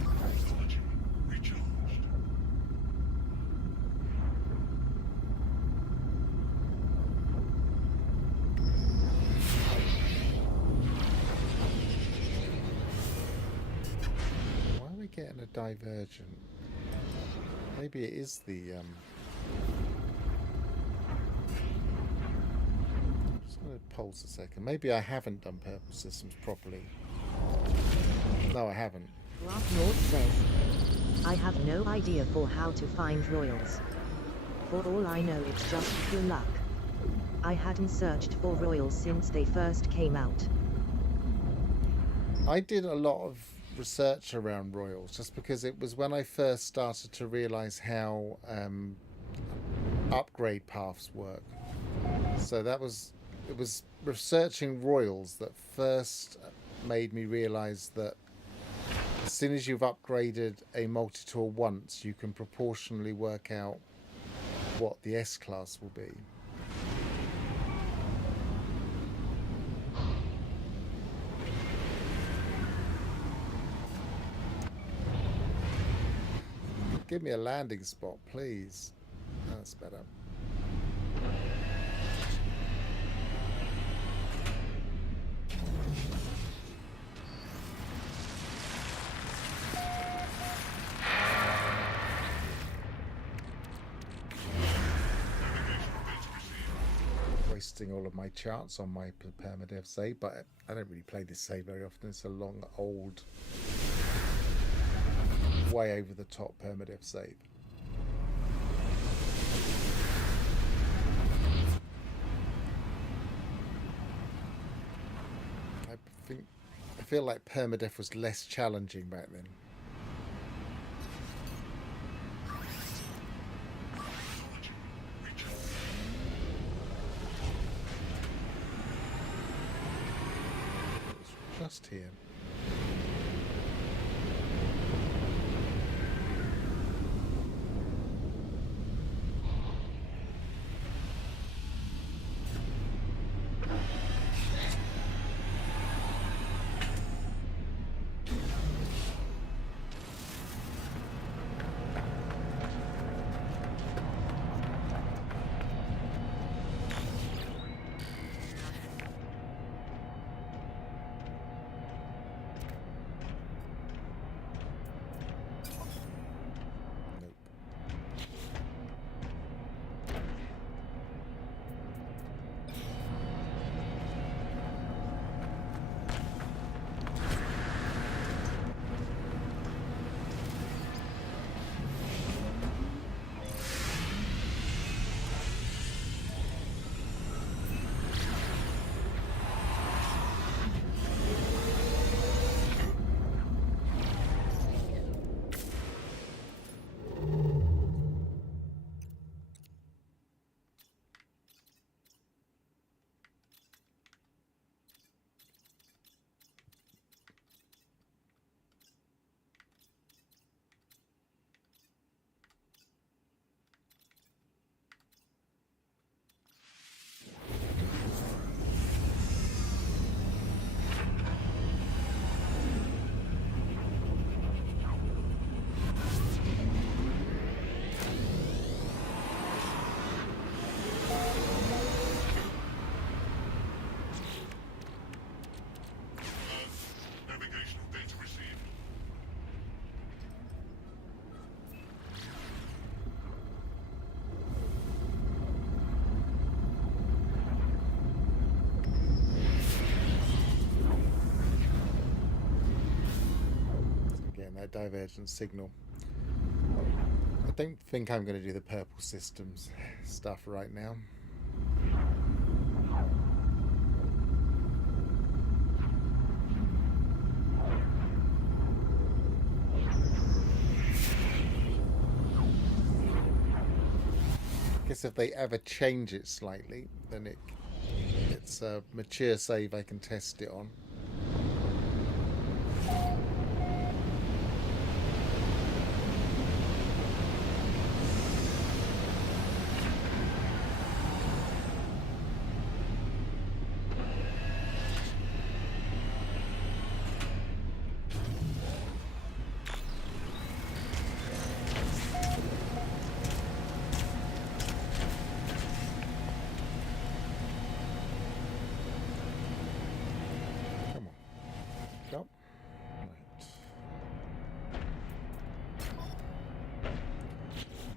Technology recharged. Why are we getting a divergent? Maybe it is the just gonna pulse a second. Maybe I haven't done purple systems properly. No, I haven't. Graph North says, I have no idea for how to find royals. For all I know it's just pure luck. I hadn't searched for royals since they first came out. I did a lot of research around royals just because it was when I first started to realize how upgrade paths work. So it was researching royals that first made me realize that as soon as you've upgraded a multi-tool once, you can proportionally work out what the S-class will be. Give me a landing spot, please. That's better. Wasting all of my charts on my permadev save, but I don't really play this save very often. It's a long, old, way over the top permadev save. I feel like permadeath was less challenging back then. Technology recharged. It was just here. Nope. Navigational data received. Again, that divergent signal. I don't think I'm going to do the purple systems stuff right now. I guess if they ever change it slightly, then it's a mature save I can test it on.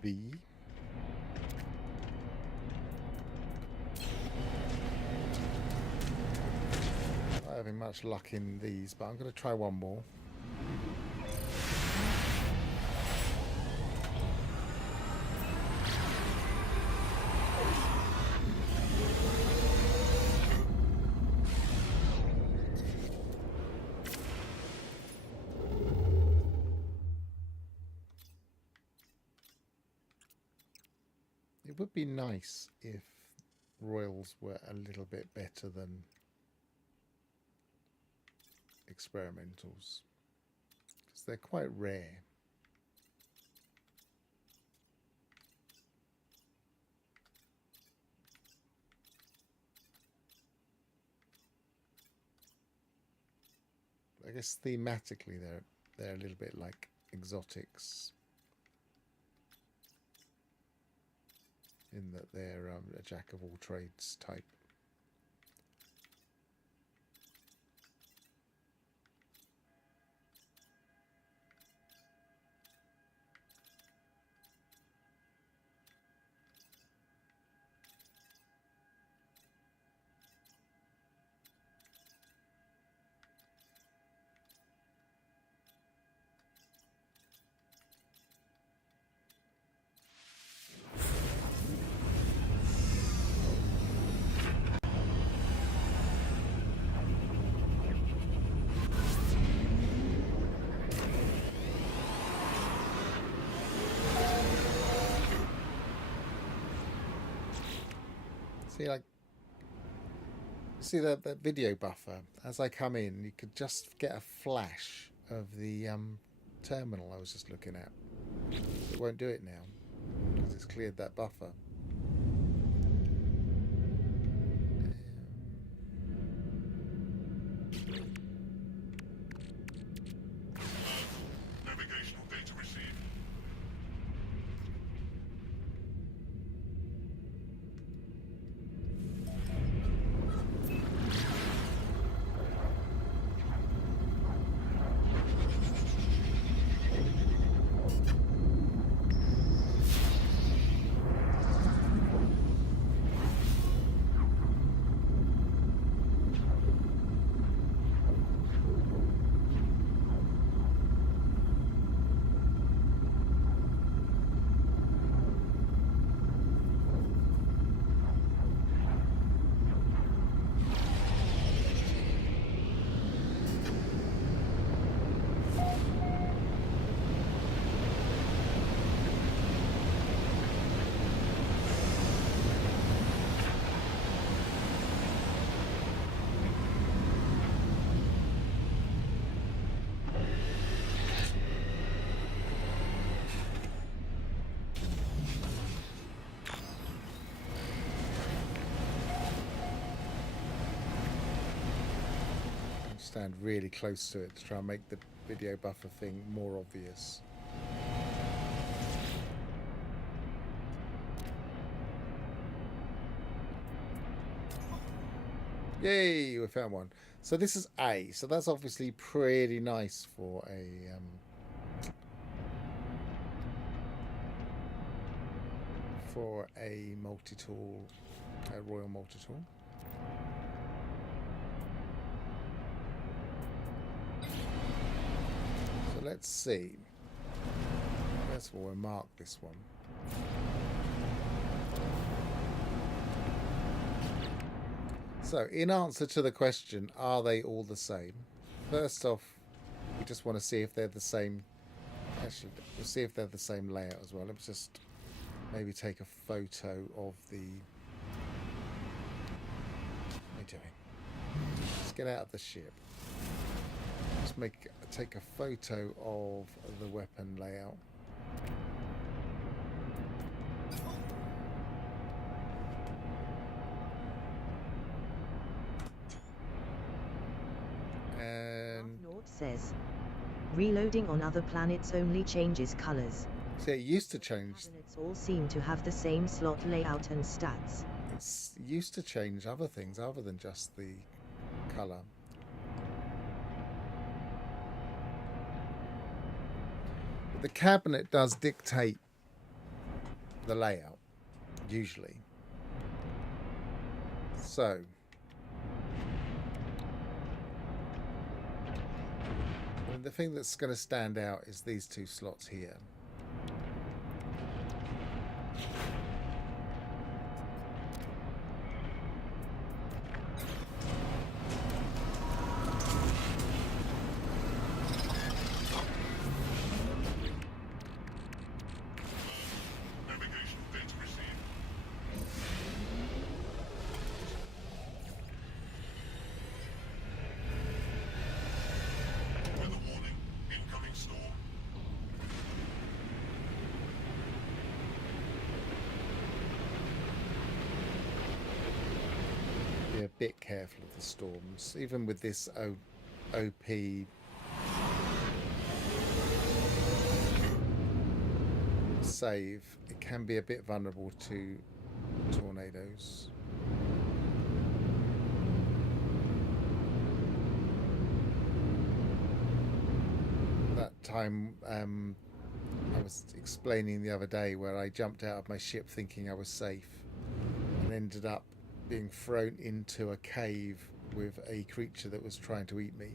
B. Not having much luck in these, but I'm going to try one more. It would be nice if royals were a little bit better than experimentals, because they're quite rare. I guess thematically they're a little bit like exotics, in that they're a jack of all trades type. See that video buffer, as I come in, you could just get a flash of the terminal I was just looking at. It won't do it now because it's cleared that buffer. Navigational data received. Stand really close to it to try and make the video buffer thing more obvious. Yay, we found one. So this is A, so that's obviously pretty nice for a multi-tool, a royal multi-tool. Let's see. First of all, we'll mark this one. So, in answer to the question, are they all the same? First off, we just want to see if they're the same. Actually, we'll see if they're the same layout as well. Let's just maybe take a photo of the... What are you doing? Let's get out of the ship. Let's take a photo of the weapon layout. And North says, reloading on other planets only changes colors. see, it used to change. Planets all seem to have the same slot layout and stats. It used to change other things other than just the color. The cabinet does dictate the layout, usually. So the thing that's going to stand out is these two slots here. Navigation data received. Weather warning. Incoming storm. Be a bit careful of the storms, even with this OP save. It can be a bit vulnerable to tornadoes. That time I was explaining the other day where I jumped out of my ship thinking I was safe and ended up being thrown into a cave with a creature that was trying to eat me,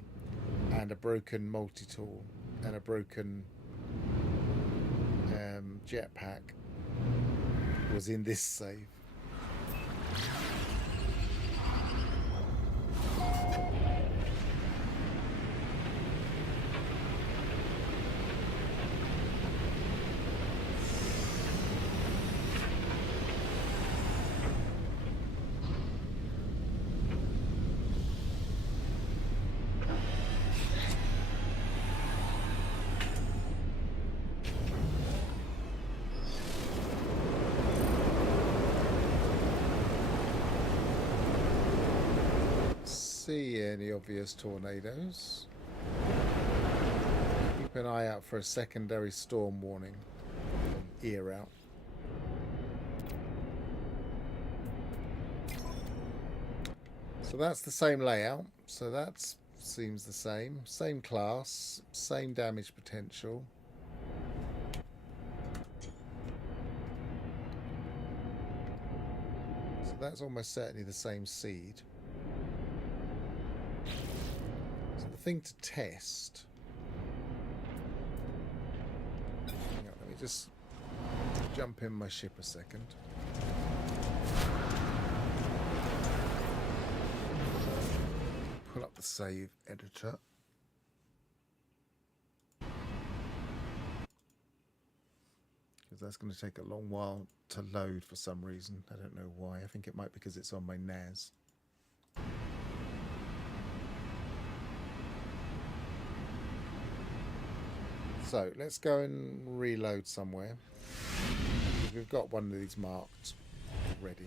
and a broken multi-tool and a broken jetpack was in this save. See any obvious tornadoes. Keep an eye out for a secondary storm warning. Ear out. So that's the same layout. So that seems the same. Same class, same damage potential. So that's almost certainly the same seed. Thing to test. Hang on, let me just jump in my ship a second. Pull up the save editor. Because that's going to take a long while to load for some reason. I don't know why. I think it might be because it's on my NAS. So let's go and reload somewhere. We've got one of these marked already.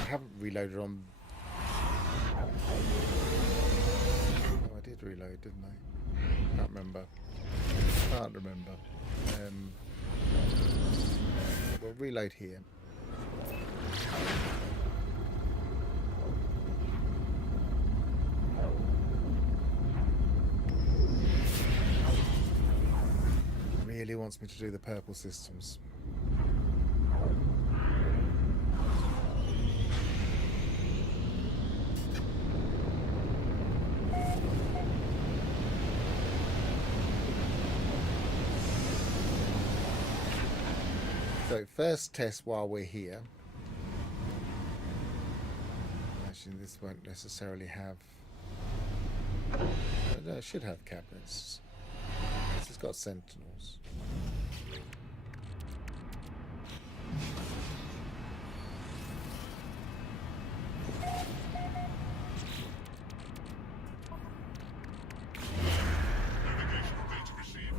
I haven't reloaded on... Oh, I did reload, didn't I? Can't remember. We'll reload here. Really wants me to do the purple systems. So first test while we're here. Actually, this won't necessarily have... No, it should have cabinets. This has got sentinels. Navigational data received.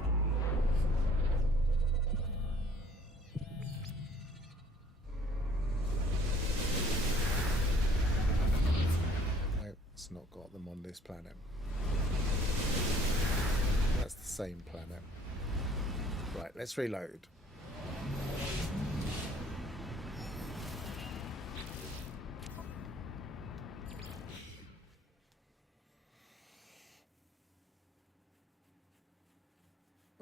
No, it's not got them on this planet. That's the same planet. Right, let's reload.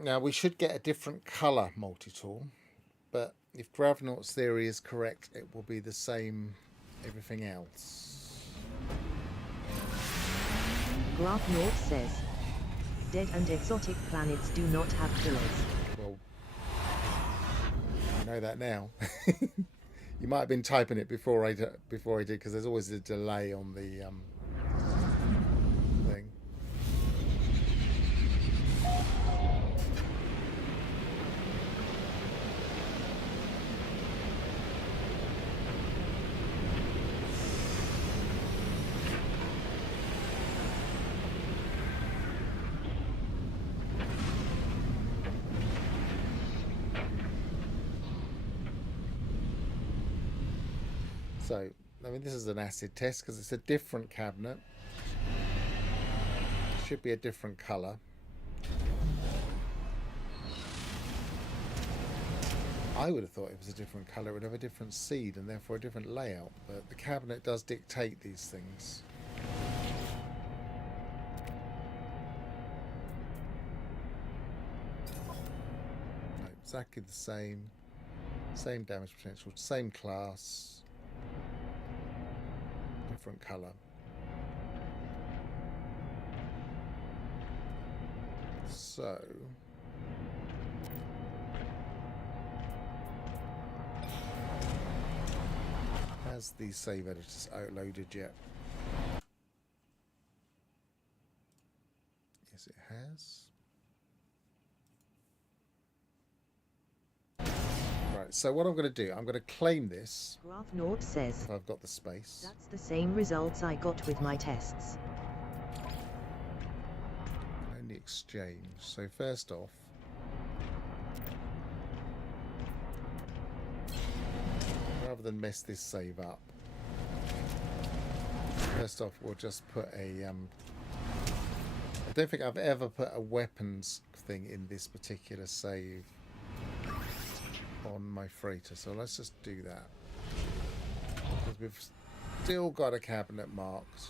Now we should get a different colour multi-tool, but if Gravnaught's theory is correct, it will be the same everything else. Graphnaught says, dead and exotic planets do not have pillars. Well, I know that now. You might have been typing it before I did, because there's always a delay on the thing. So, I mean, this is an acid test because it's a different cabinet. Should be a different colour. I would have thought it was a different colour. It would have a different seed and therefore a different layout. But the cabinet does dictate these things. No, exactly the same. Same damage potential. Same class. Different colour. So has the save editors loaded yet? Yes, it has. Right, so what I'm going to do, I'm going to claim this Graphnaught says, if I've got the space. that's the same results I got with my tests. Only exchange. So first off, rather than mess this save up, first off we'll just put a I don't think I've ever put a weapons thing in this particular save on my freighter, so let's just do that because we've still got a cabinet marked.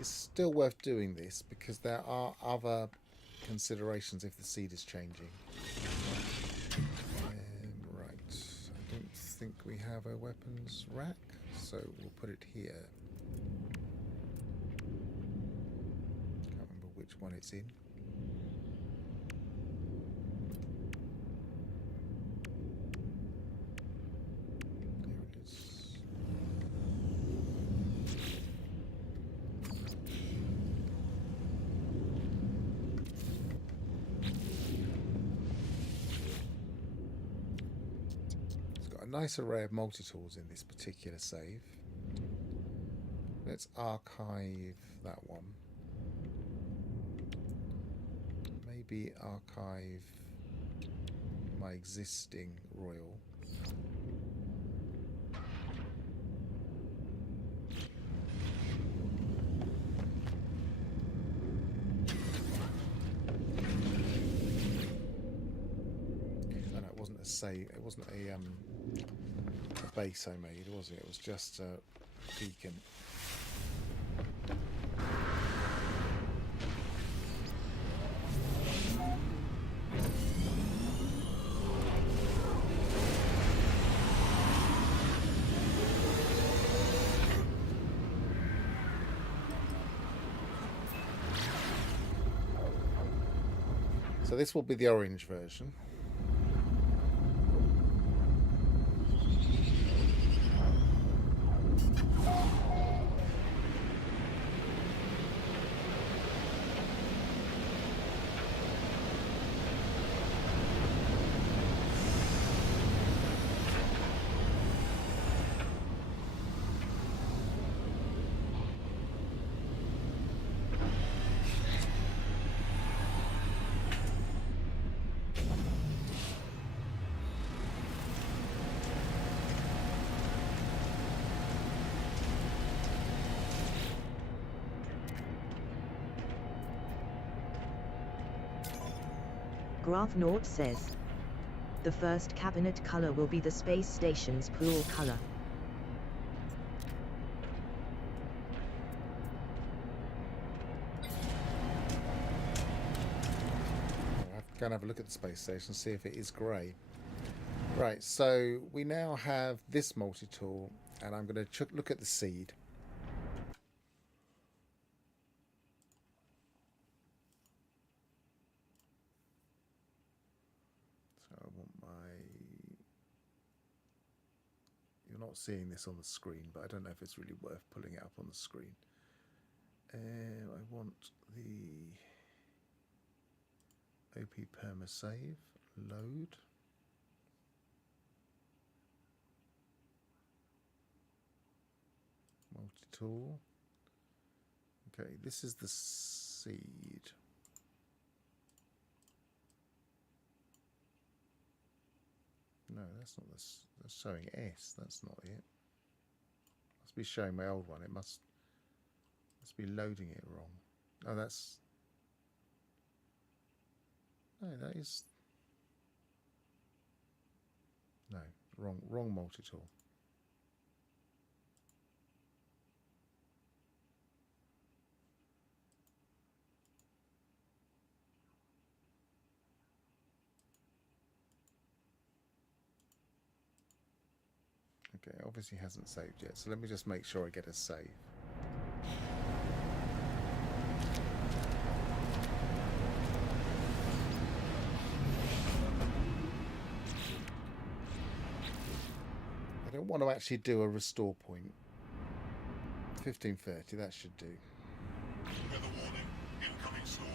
Still worth doing this because there are other considerations if the seed is changing. Right, I don't think we have a weapons rack, so we'll put it here. Can't remember which one it's in. There it is. Nice array of multi-tools in this particular save. Let's archive that one. Maybe archive my existing Royal. Oh, no, it wasn't a save. It wasn't a base I made, was it? It was just a beacon. So this will be the orange version. Graph Naught says, the first cabinet color will be the space station's pool color. I'll go and have a look at the space station, see if it is grey. Right, so we now have this multi-tool, and I'm going to look at the seed. So I want you're not seeing this on the screen, but I don't know if it's really worth pulling it up on the screen. I want the OP Perma save, load. Multi-tool. Okay, this is the seed. No, that's not this. That's showing S. That's not it. Must be showing my old one. It must be loading it wrong. Oh, that's... No, that is... No, wrong multi-tool. Okay, obviously hasn't saved yet, so let me just make sure I get a save. I don't want to actually do a restore point. 1530, that should do. Weather warning. Incoming storm.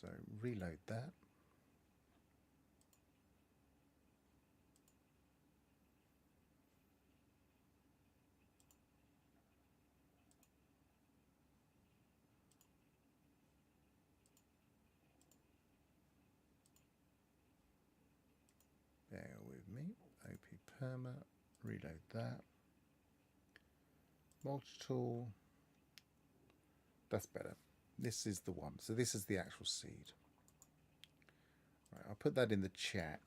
So reload that. Bear with me. OP Perma, reload that. Multi-tool. That's better. This is the one. So this is the actual seed. Right, I'll put that in the chat.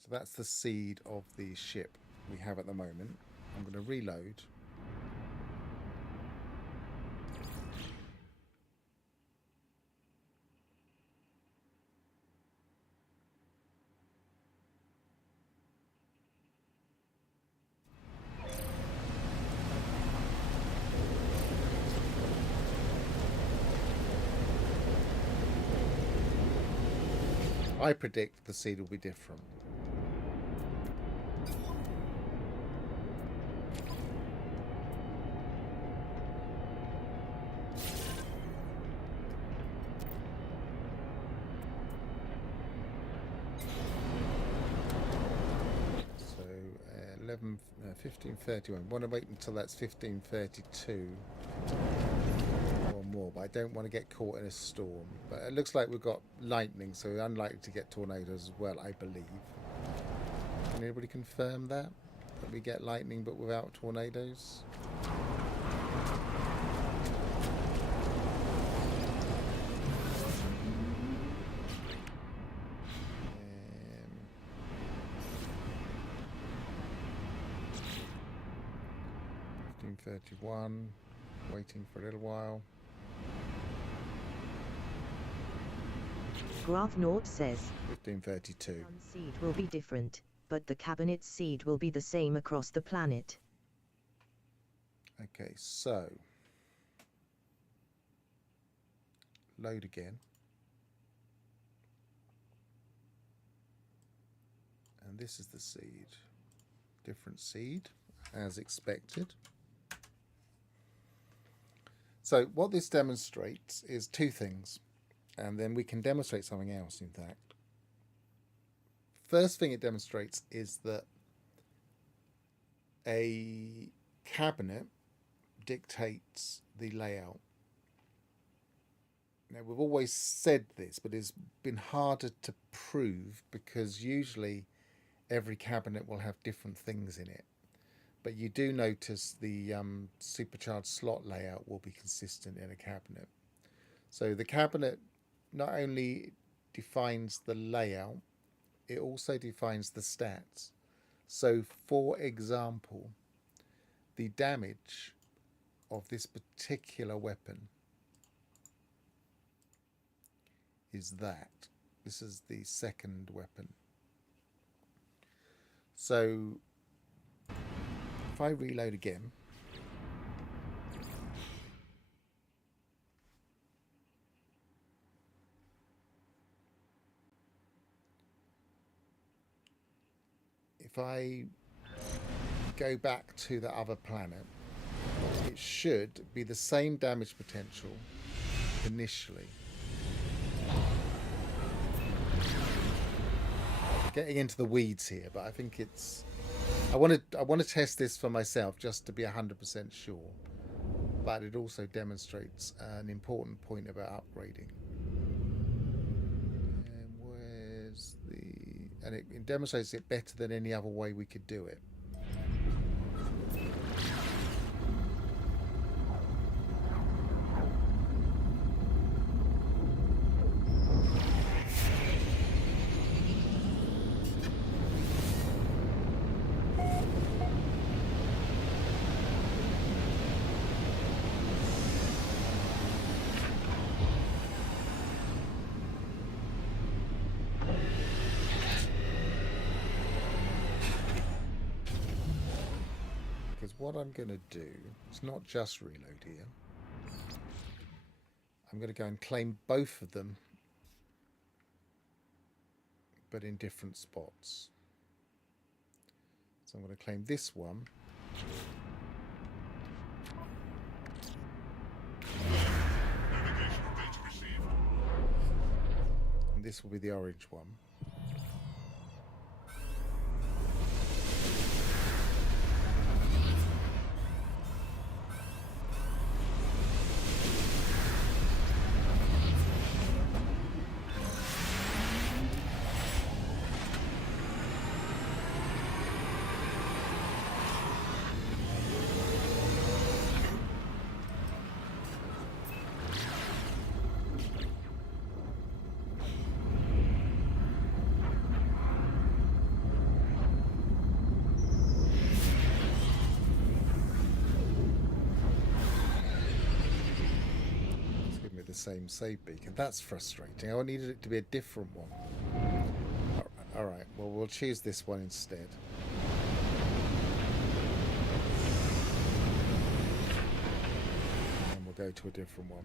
So that's the seed of the ship we have at the moment. I'm going to reload. I predict the seed will be different. So 1531. Want to wait until that's 1532 or more, but I don't want to get caught in a storm. But it looks like we've got lightning, so we're unlikely to get tornadoes as well, I believe. Can anybody confirm that we get lightning but without tornadoes? Um, 1531. Waiting for a little while. Graph Naught says, 1532. sun seed will be different, but the cabinet seed will be the same across the planet. Okay, so load again. And this is the seed. Different seed, as expected. So what this demonstrates is two things, and then we can demonstrate something else, in fact. First thing it demonstrates is that a cabinet dictates the layout. Now, we've always said this, but it's been harder to prove because usually every cabinet will have different things in it. But you do notice the supercharged slot layout will be consistent in a cabinet. So the cabinet not only defines the layout, it also defines the stats. So, for example, the damage of this particular weapon is that. This is the second weapon. So, if I reload again, if I go back to the other planet, it should be the same damage potential initially. Getting into the weeds here, but I think it's... I want to test this for myself just to be 100% sure. But it also demonstrates an important point about upgrading. And where's the... And it demonstrates it better than any other way we could do it. What I'm going to do is not just reload here. I'm going to go and claim both of them, but in different spots. So I'm going to claim this one. Navigational data received. And this will be the orange one. Same save beacon. That's frustrating. I needed it to be a different one. Alright, well, we'll choose this one instead. And we'll go to a different one.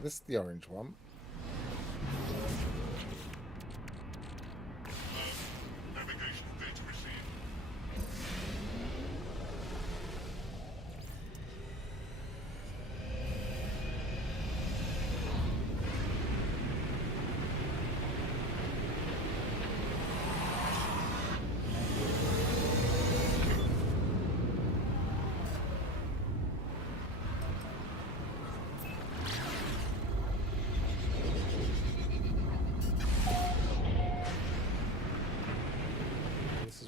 This is the orange one. Navigational data received.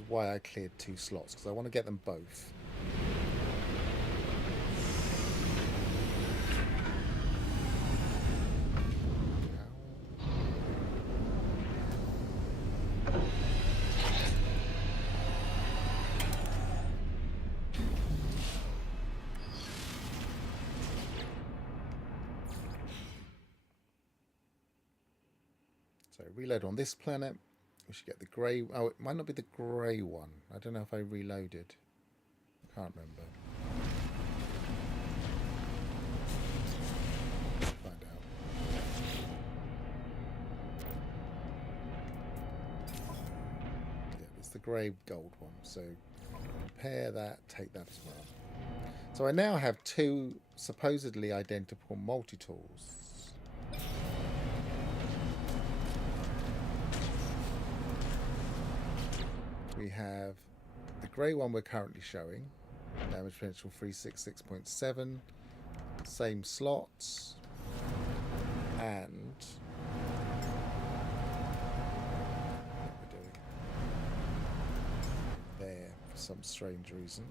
Why I cleared 2 slots, because I want to get them both. So reload on this planet. We should get the grey... Oh, it might not be the grey one. I don't know if I reloaded. I can't remember. Find out. the grey gold one. So pair that, take that as well. So I now have two supposedly identical multi-tools. We have the grey one we're currently showing, damage potential 366.7, same slots, and what we're doing there for some strange reason.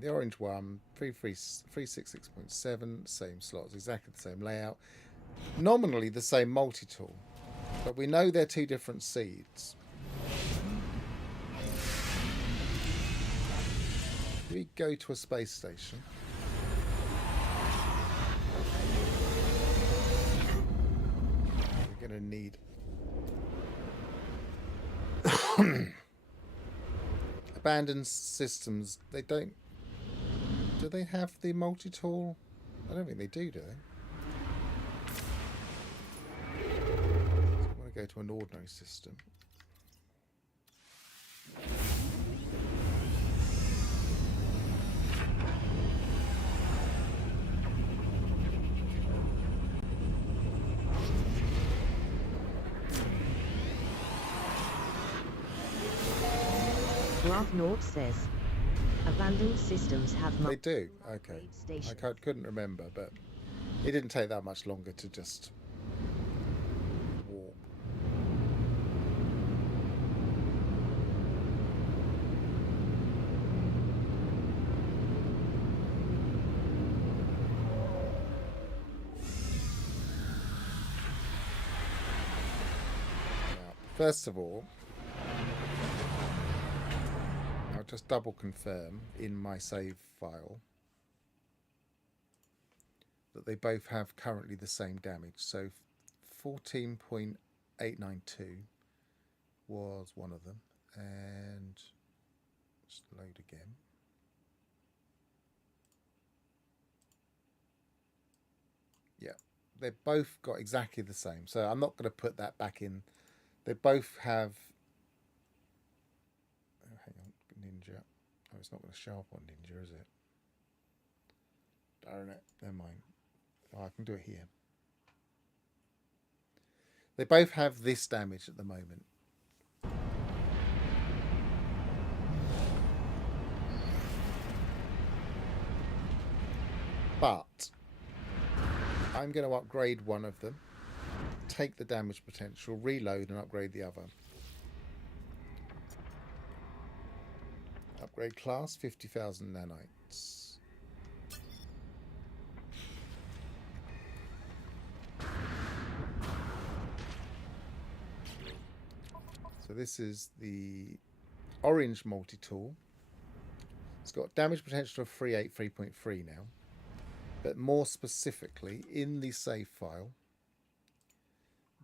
The orange one, 366.7, same slots, exactly the same layout. Nominally the same multi-tool, but we know they're two different seeds. We go to a space station. We're going to need abandoned systems. They don't. Do they have the multi-tool? I don't think they do they? So I want to go to an ordinary system. Graph North says, abandoned systems have They do? Okay. stations. I couldn't remember, but it didn't take that much longer to just warp. Now, first of all, I'll just double confirm in my save file that they both have currently the same damage. So 14.892 was one of them, and just load again. Yeah, they both got exactly the same. So I'm not going to put that back in. They both have. Oh, hang on, Ninja. Oh, it's not going to show up on Ninja, is it? Darn it. Never mind. Oh, I can do it here. They both have this damage at the moment. But I'm going to upgrade one of them, take the damage potential, reload and upgrade the other. Upgrade class, 50,000 nanites. So this is the orange multi-tool. It's got damage potential of 383.3 now. But more specifically, in the save file,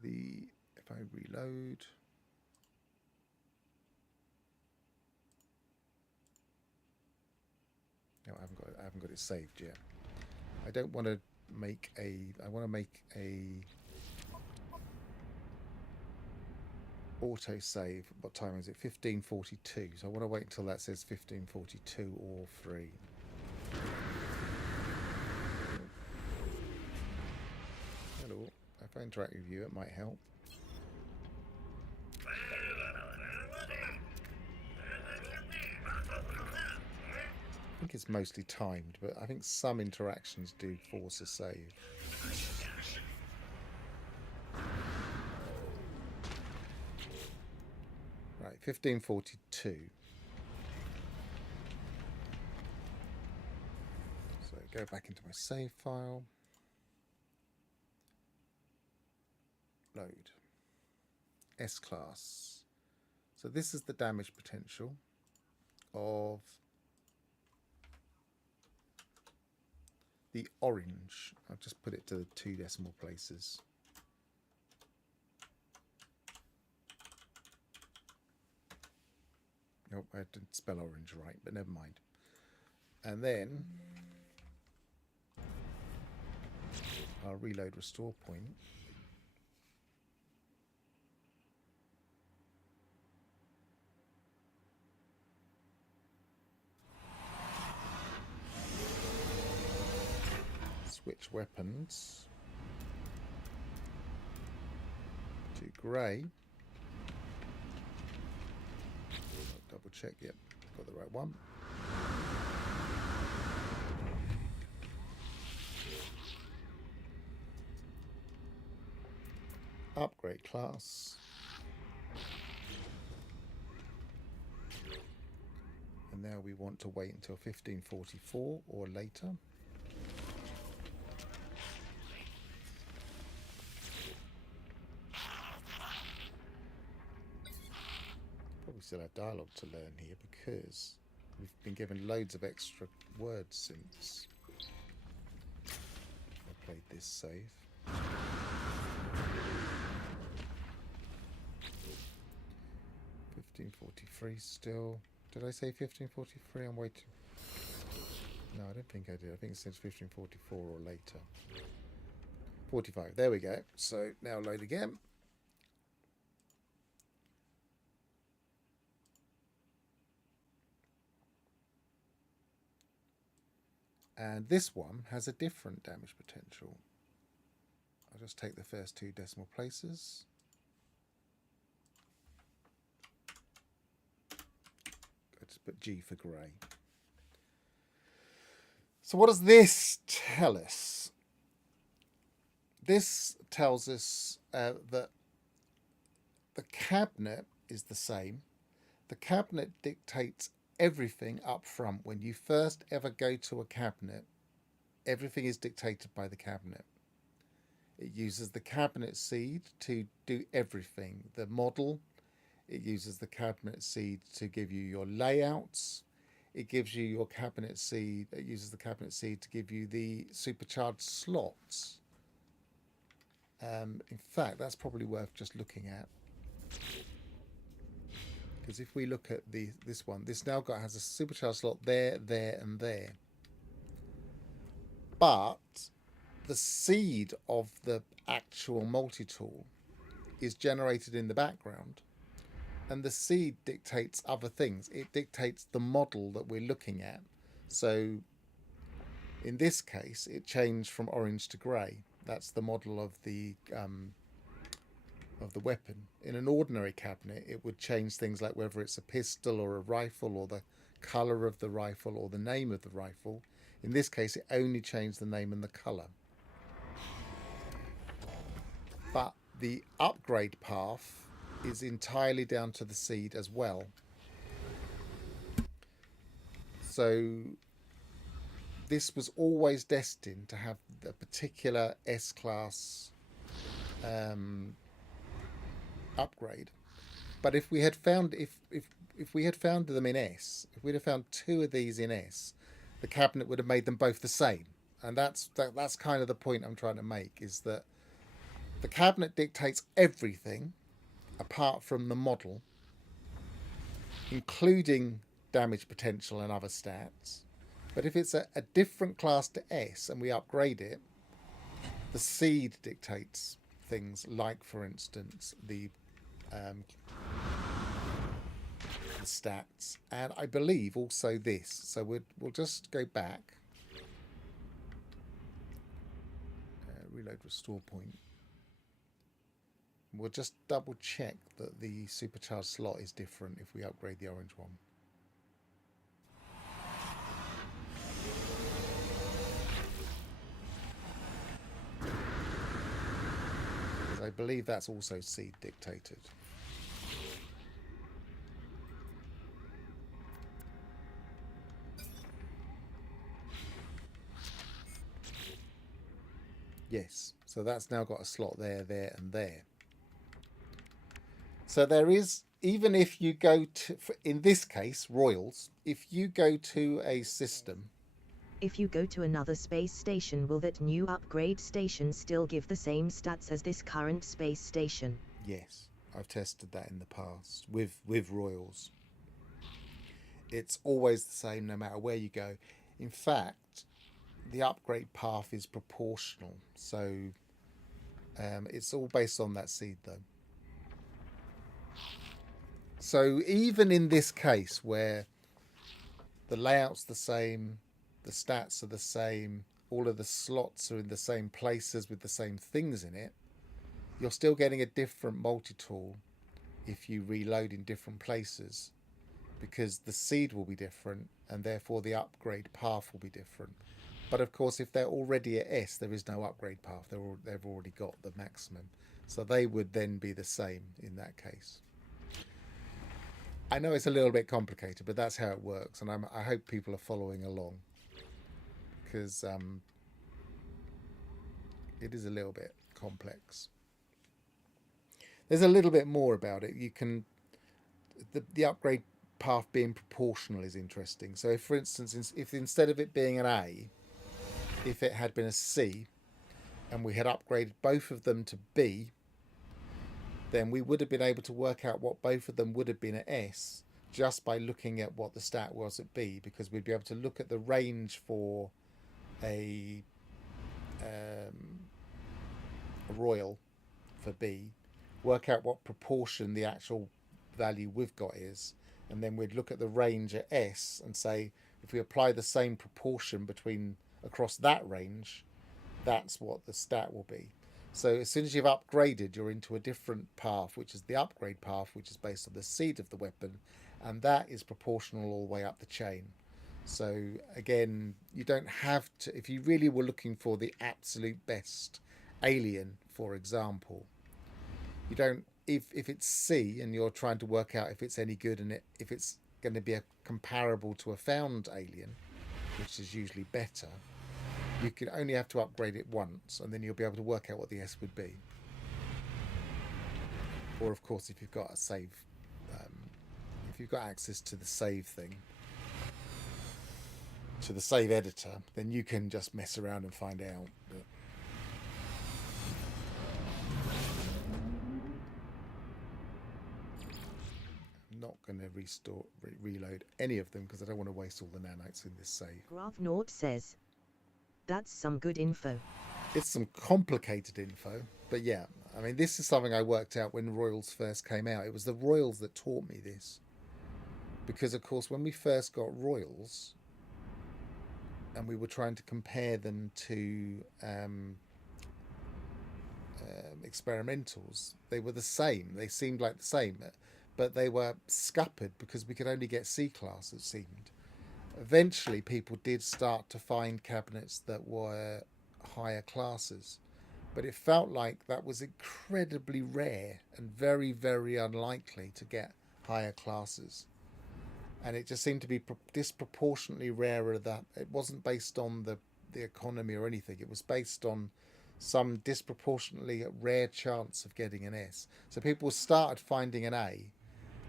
if I reload, no, I haven't got it saved yet. I don't want to make a. I want to make a auto save. What time is it? 15:42. So I want to wait until that says 15:42 or 3. Hello. If I interact with you, it might help. I think it's mostly timed, but I think some interactions do force a save. Right, 15:42. So go back into my save file. Load. S-class. So this is the damage potential of the orange. I'll just put it to 2 decimal places. Oh, I didn't spell orange right, but never mind. And then I'll reload restore point. Switch weapons to grey. Double check, yep, got the right one. Upgrade class. And now we want to wait until 1544 or later. Probably still have dialogue to learn here because we've been given loads of extra words since I played this save. $15.43 still. Did I say 15.43? I'm waiting. No, I don't think I did. I think it says 15.44 or later. 45. There we go. So now load again. And this one has a different damage potential. I'll just take the first two decimal places. Let's put G for grey. So what does this tell us? This tells us that the cabinet is the same. The cabinet dictates everything up front. When you first ever go to a cabinet, everything is dictated by the cabinet. It uses the cabinet seed to do everything. The model, it uses the cabinet seed to give you your layouts. It gives you your cabinet seed. It uses the cabinet seed to give you the supercharged slots. In fact, that's probably worth just looking at. Because if we look at this one, this now has a supercharged slot there, there, and there. But the seed of the actual multi-tool is generated in the background. And the seed dictates other things. It dictates the model that we're looking at. So in this case, it changed from orange to grey. That's the model of the weapon. In an ordinary cabinet, it would change things like whether it's a pistol or a rifle or the colour of the rifle or the name of the rifle. In this case, it only changed the name and the colour. But the upgrade path is entirely down to the seed as well. So this was always destined to have a particular S-class upgrade. But if we had found if we had found them in S, if we'd have found two of these in S, the cabinet would have made them both the same. And that's kind of the point I'm trying to make, is that the cabinet dictates everything apart from the model, including damage potential and other stats. But if it's a different class to S and we upgrade it, the seed dictates things like, for instance, the stats, and I believe also this. So we'll just go back, reload restore point. We'll just double check that the supercharged slot is different if we upgrade the orange one. I believe that's also seed dictated. Yes, so that's now got a slot there, there, and there. So there is, even if you go to, in this case, Royals, if you go to a system. If you go to another space station, will that new upgrade station still give the same stats as this current space station? Yes, I've tested that in the past with Royals. It's always the same no matter where you go. In fact, the upgrade path is proportional. So it's all based on that seed though. So even in this case where the layout's the same, the stats are the same, all of the slots are in the same places with the same things in it, you're still getting a different multi-tool if you reload in different places, because the seed will be different and therefore the upgrade path will be different. But of course, if they're already at S, there is no upgrade path. They've already got the maximum. So they would then be the same in that case. I know it's a little bit complicated, but that's how it works. And I hope people are following along, because it is a little bit complex. There's a little bit more about it. You can... The upgrade path being proportional is interesting. So if, for instance, if instead of it being an A, if it had been a C, and we had upgraded both of them to B, then we would have been able to work out what both of them would have been at S just by looking at what the stat was at B, because we'd be able to look at the range for a royal for B, work out what proportion the actual value we've got is, and then we'd look at the range at S and say, if we apply the same proportion between across that range, that's what the stat will be. So as soon as you've upgraded, you're into a different path, which is the upgrade path, which is based on the seed of the weapon, and that is proportional all the way up the chain. So again, you don't have to, if you really were looking for the absolute best alien, for example, you don't, if it's C and you're trying to work out if it's any good and if it's going to be a comparable to a found alien, which is usually better, you can only have to upgrade it once, and then you'll be able to work out what the S would be. Or of course, if you've got a save, if you've got access to the save thing, to the save editor, then you can just mess around and find out. But I'm not going to reload any of them because I don't want to waste all the nanites in this save. Graphnort says, that's some good info. It's some complicated info, but yeah, I mean, this is something I worked out when Royals first came out. It was the Royals that taught me this, because of course when we first got Royals and we were trying to compare them to experimentals, they were the same. They seemed like the same, but they were scuppered because we could only get C class, it seemed. Eventually people did start to find cabinets that were higher classes, but it felt like that was incredibly rare and very, very unlikely to get higher classes, and it just seemed to be disproportionately rarer. That it wasn't based on the economy or anything, it was based on some disproportionately rare chance of getting an S. So people started finding an A,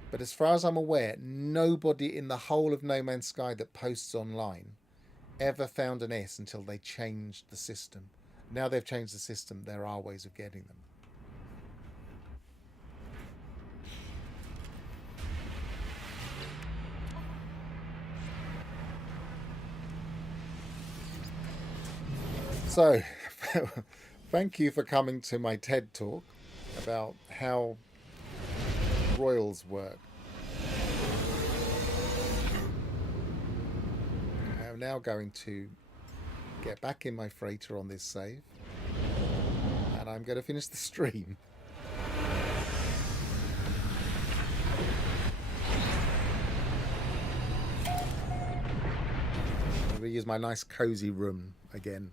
but as far as I'm aware, nobody in the whole of No Man's Sky that posts online ever found an S until they changed the system. Now they've changed the system, there are ways of getting them. So, thank you for coming to my TED Talk about how Royals work. I'm now going to get back in my freighter on this save, and I'm going to finish the stream. I'm going to use my nice cozy room again.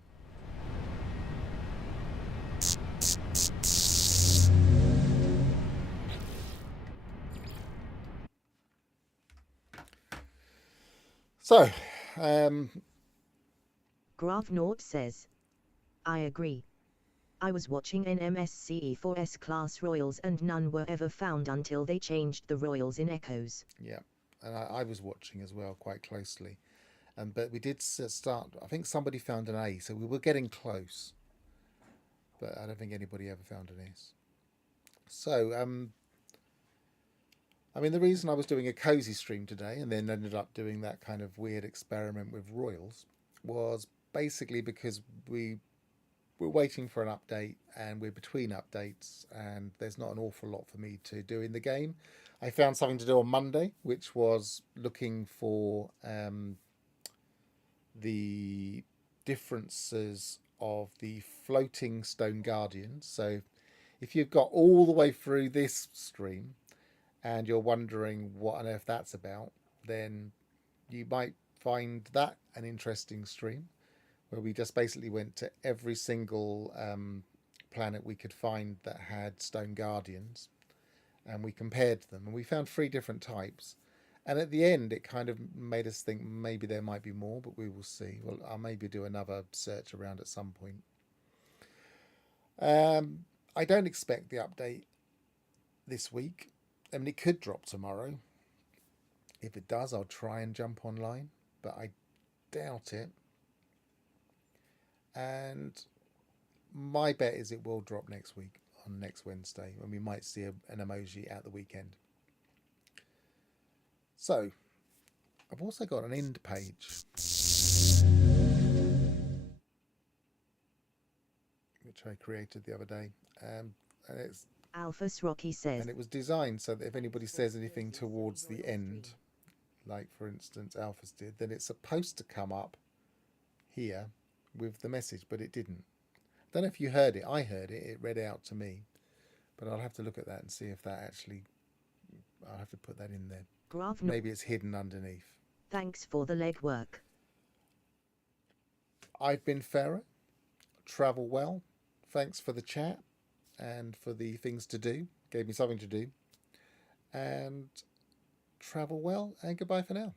So, Graphnort says, I agree. I was watching NMSCE for S-Class Royals and none were ever found until they changed the Royals in Echoes. yeah, and I was watching as well quite closely. But we did start, I think somebody found an A, so we were getting close. But I don't think anybody ever found an S. So, I mean, the reason I was doing a cozy stream today and then ended up doing that kind of weird experiment with Royals was basically because we're waiting for an update and we're between updates and there's not an awful lot for me to do in the game. I found something to do on Monday, which was looking for the differences of the floating stone guardians. So if you've got all the way through this stream and you're wondering what on earth that's about, then you might find that an interesting stream, where we just basically went to every single planet we could find that had stone guardians, and we compared them, and we found 3 different types. And at the end, it kind of made us think maybe there might be more, but we will see. Well, I'll maybe do another search around at some point. I don't expect the update this week. I mean, it could drop tomorrow. If it does, I'll try and jump online, but I doubt it. And my bet is it will drop next week, on next Wednesday, and we might see an emoji at the weekend. So, I've also got an end page, which I created the other day, and it's Alphas Rocky says, and it was designed so that if anybody says anything towards the end, like for instance Alphas did, then it's supposed to come up here with the message, but it didn't. I don't know if you heard it. I heard it. It read out to me, but I'll have to look at that and see if that actually. I'll have to put that in there. Maybe it's hidden underneath. Thanks for the legwork. I've been Pharaoh. Travel well. Thanks for the chat and for the things to do. Gave me something to do. And travel well and goodbye for now.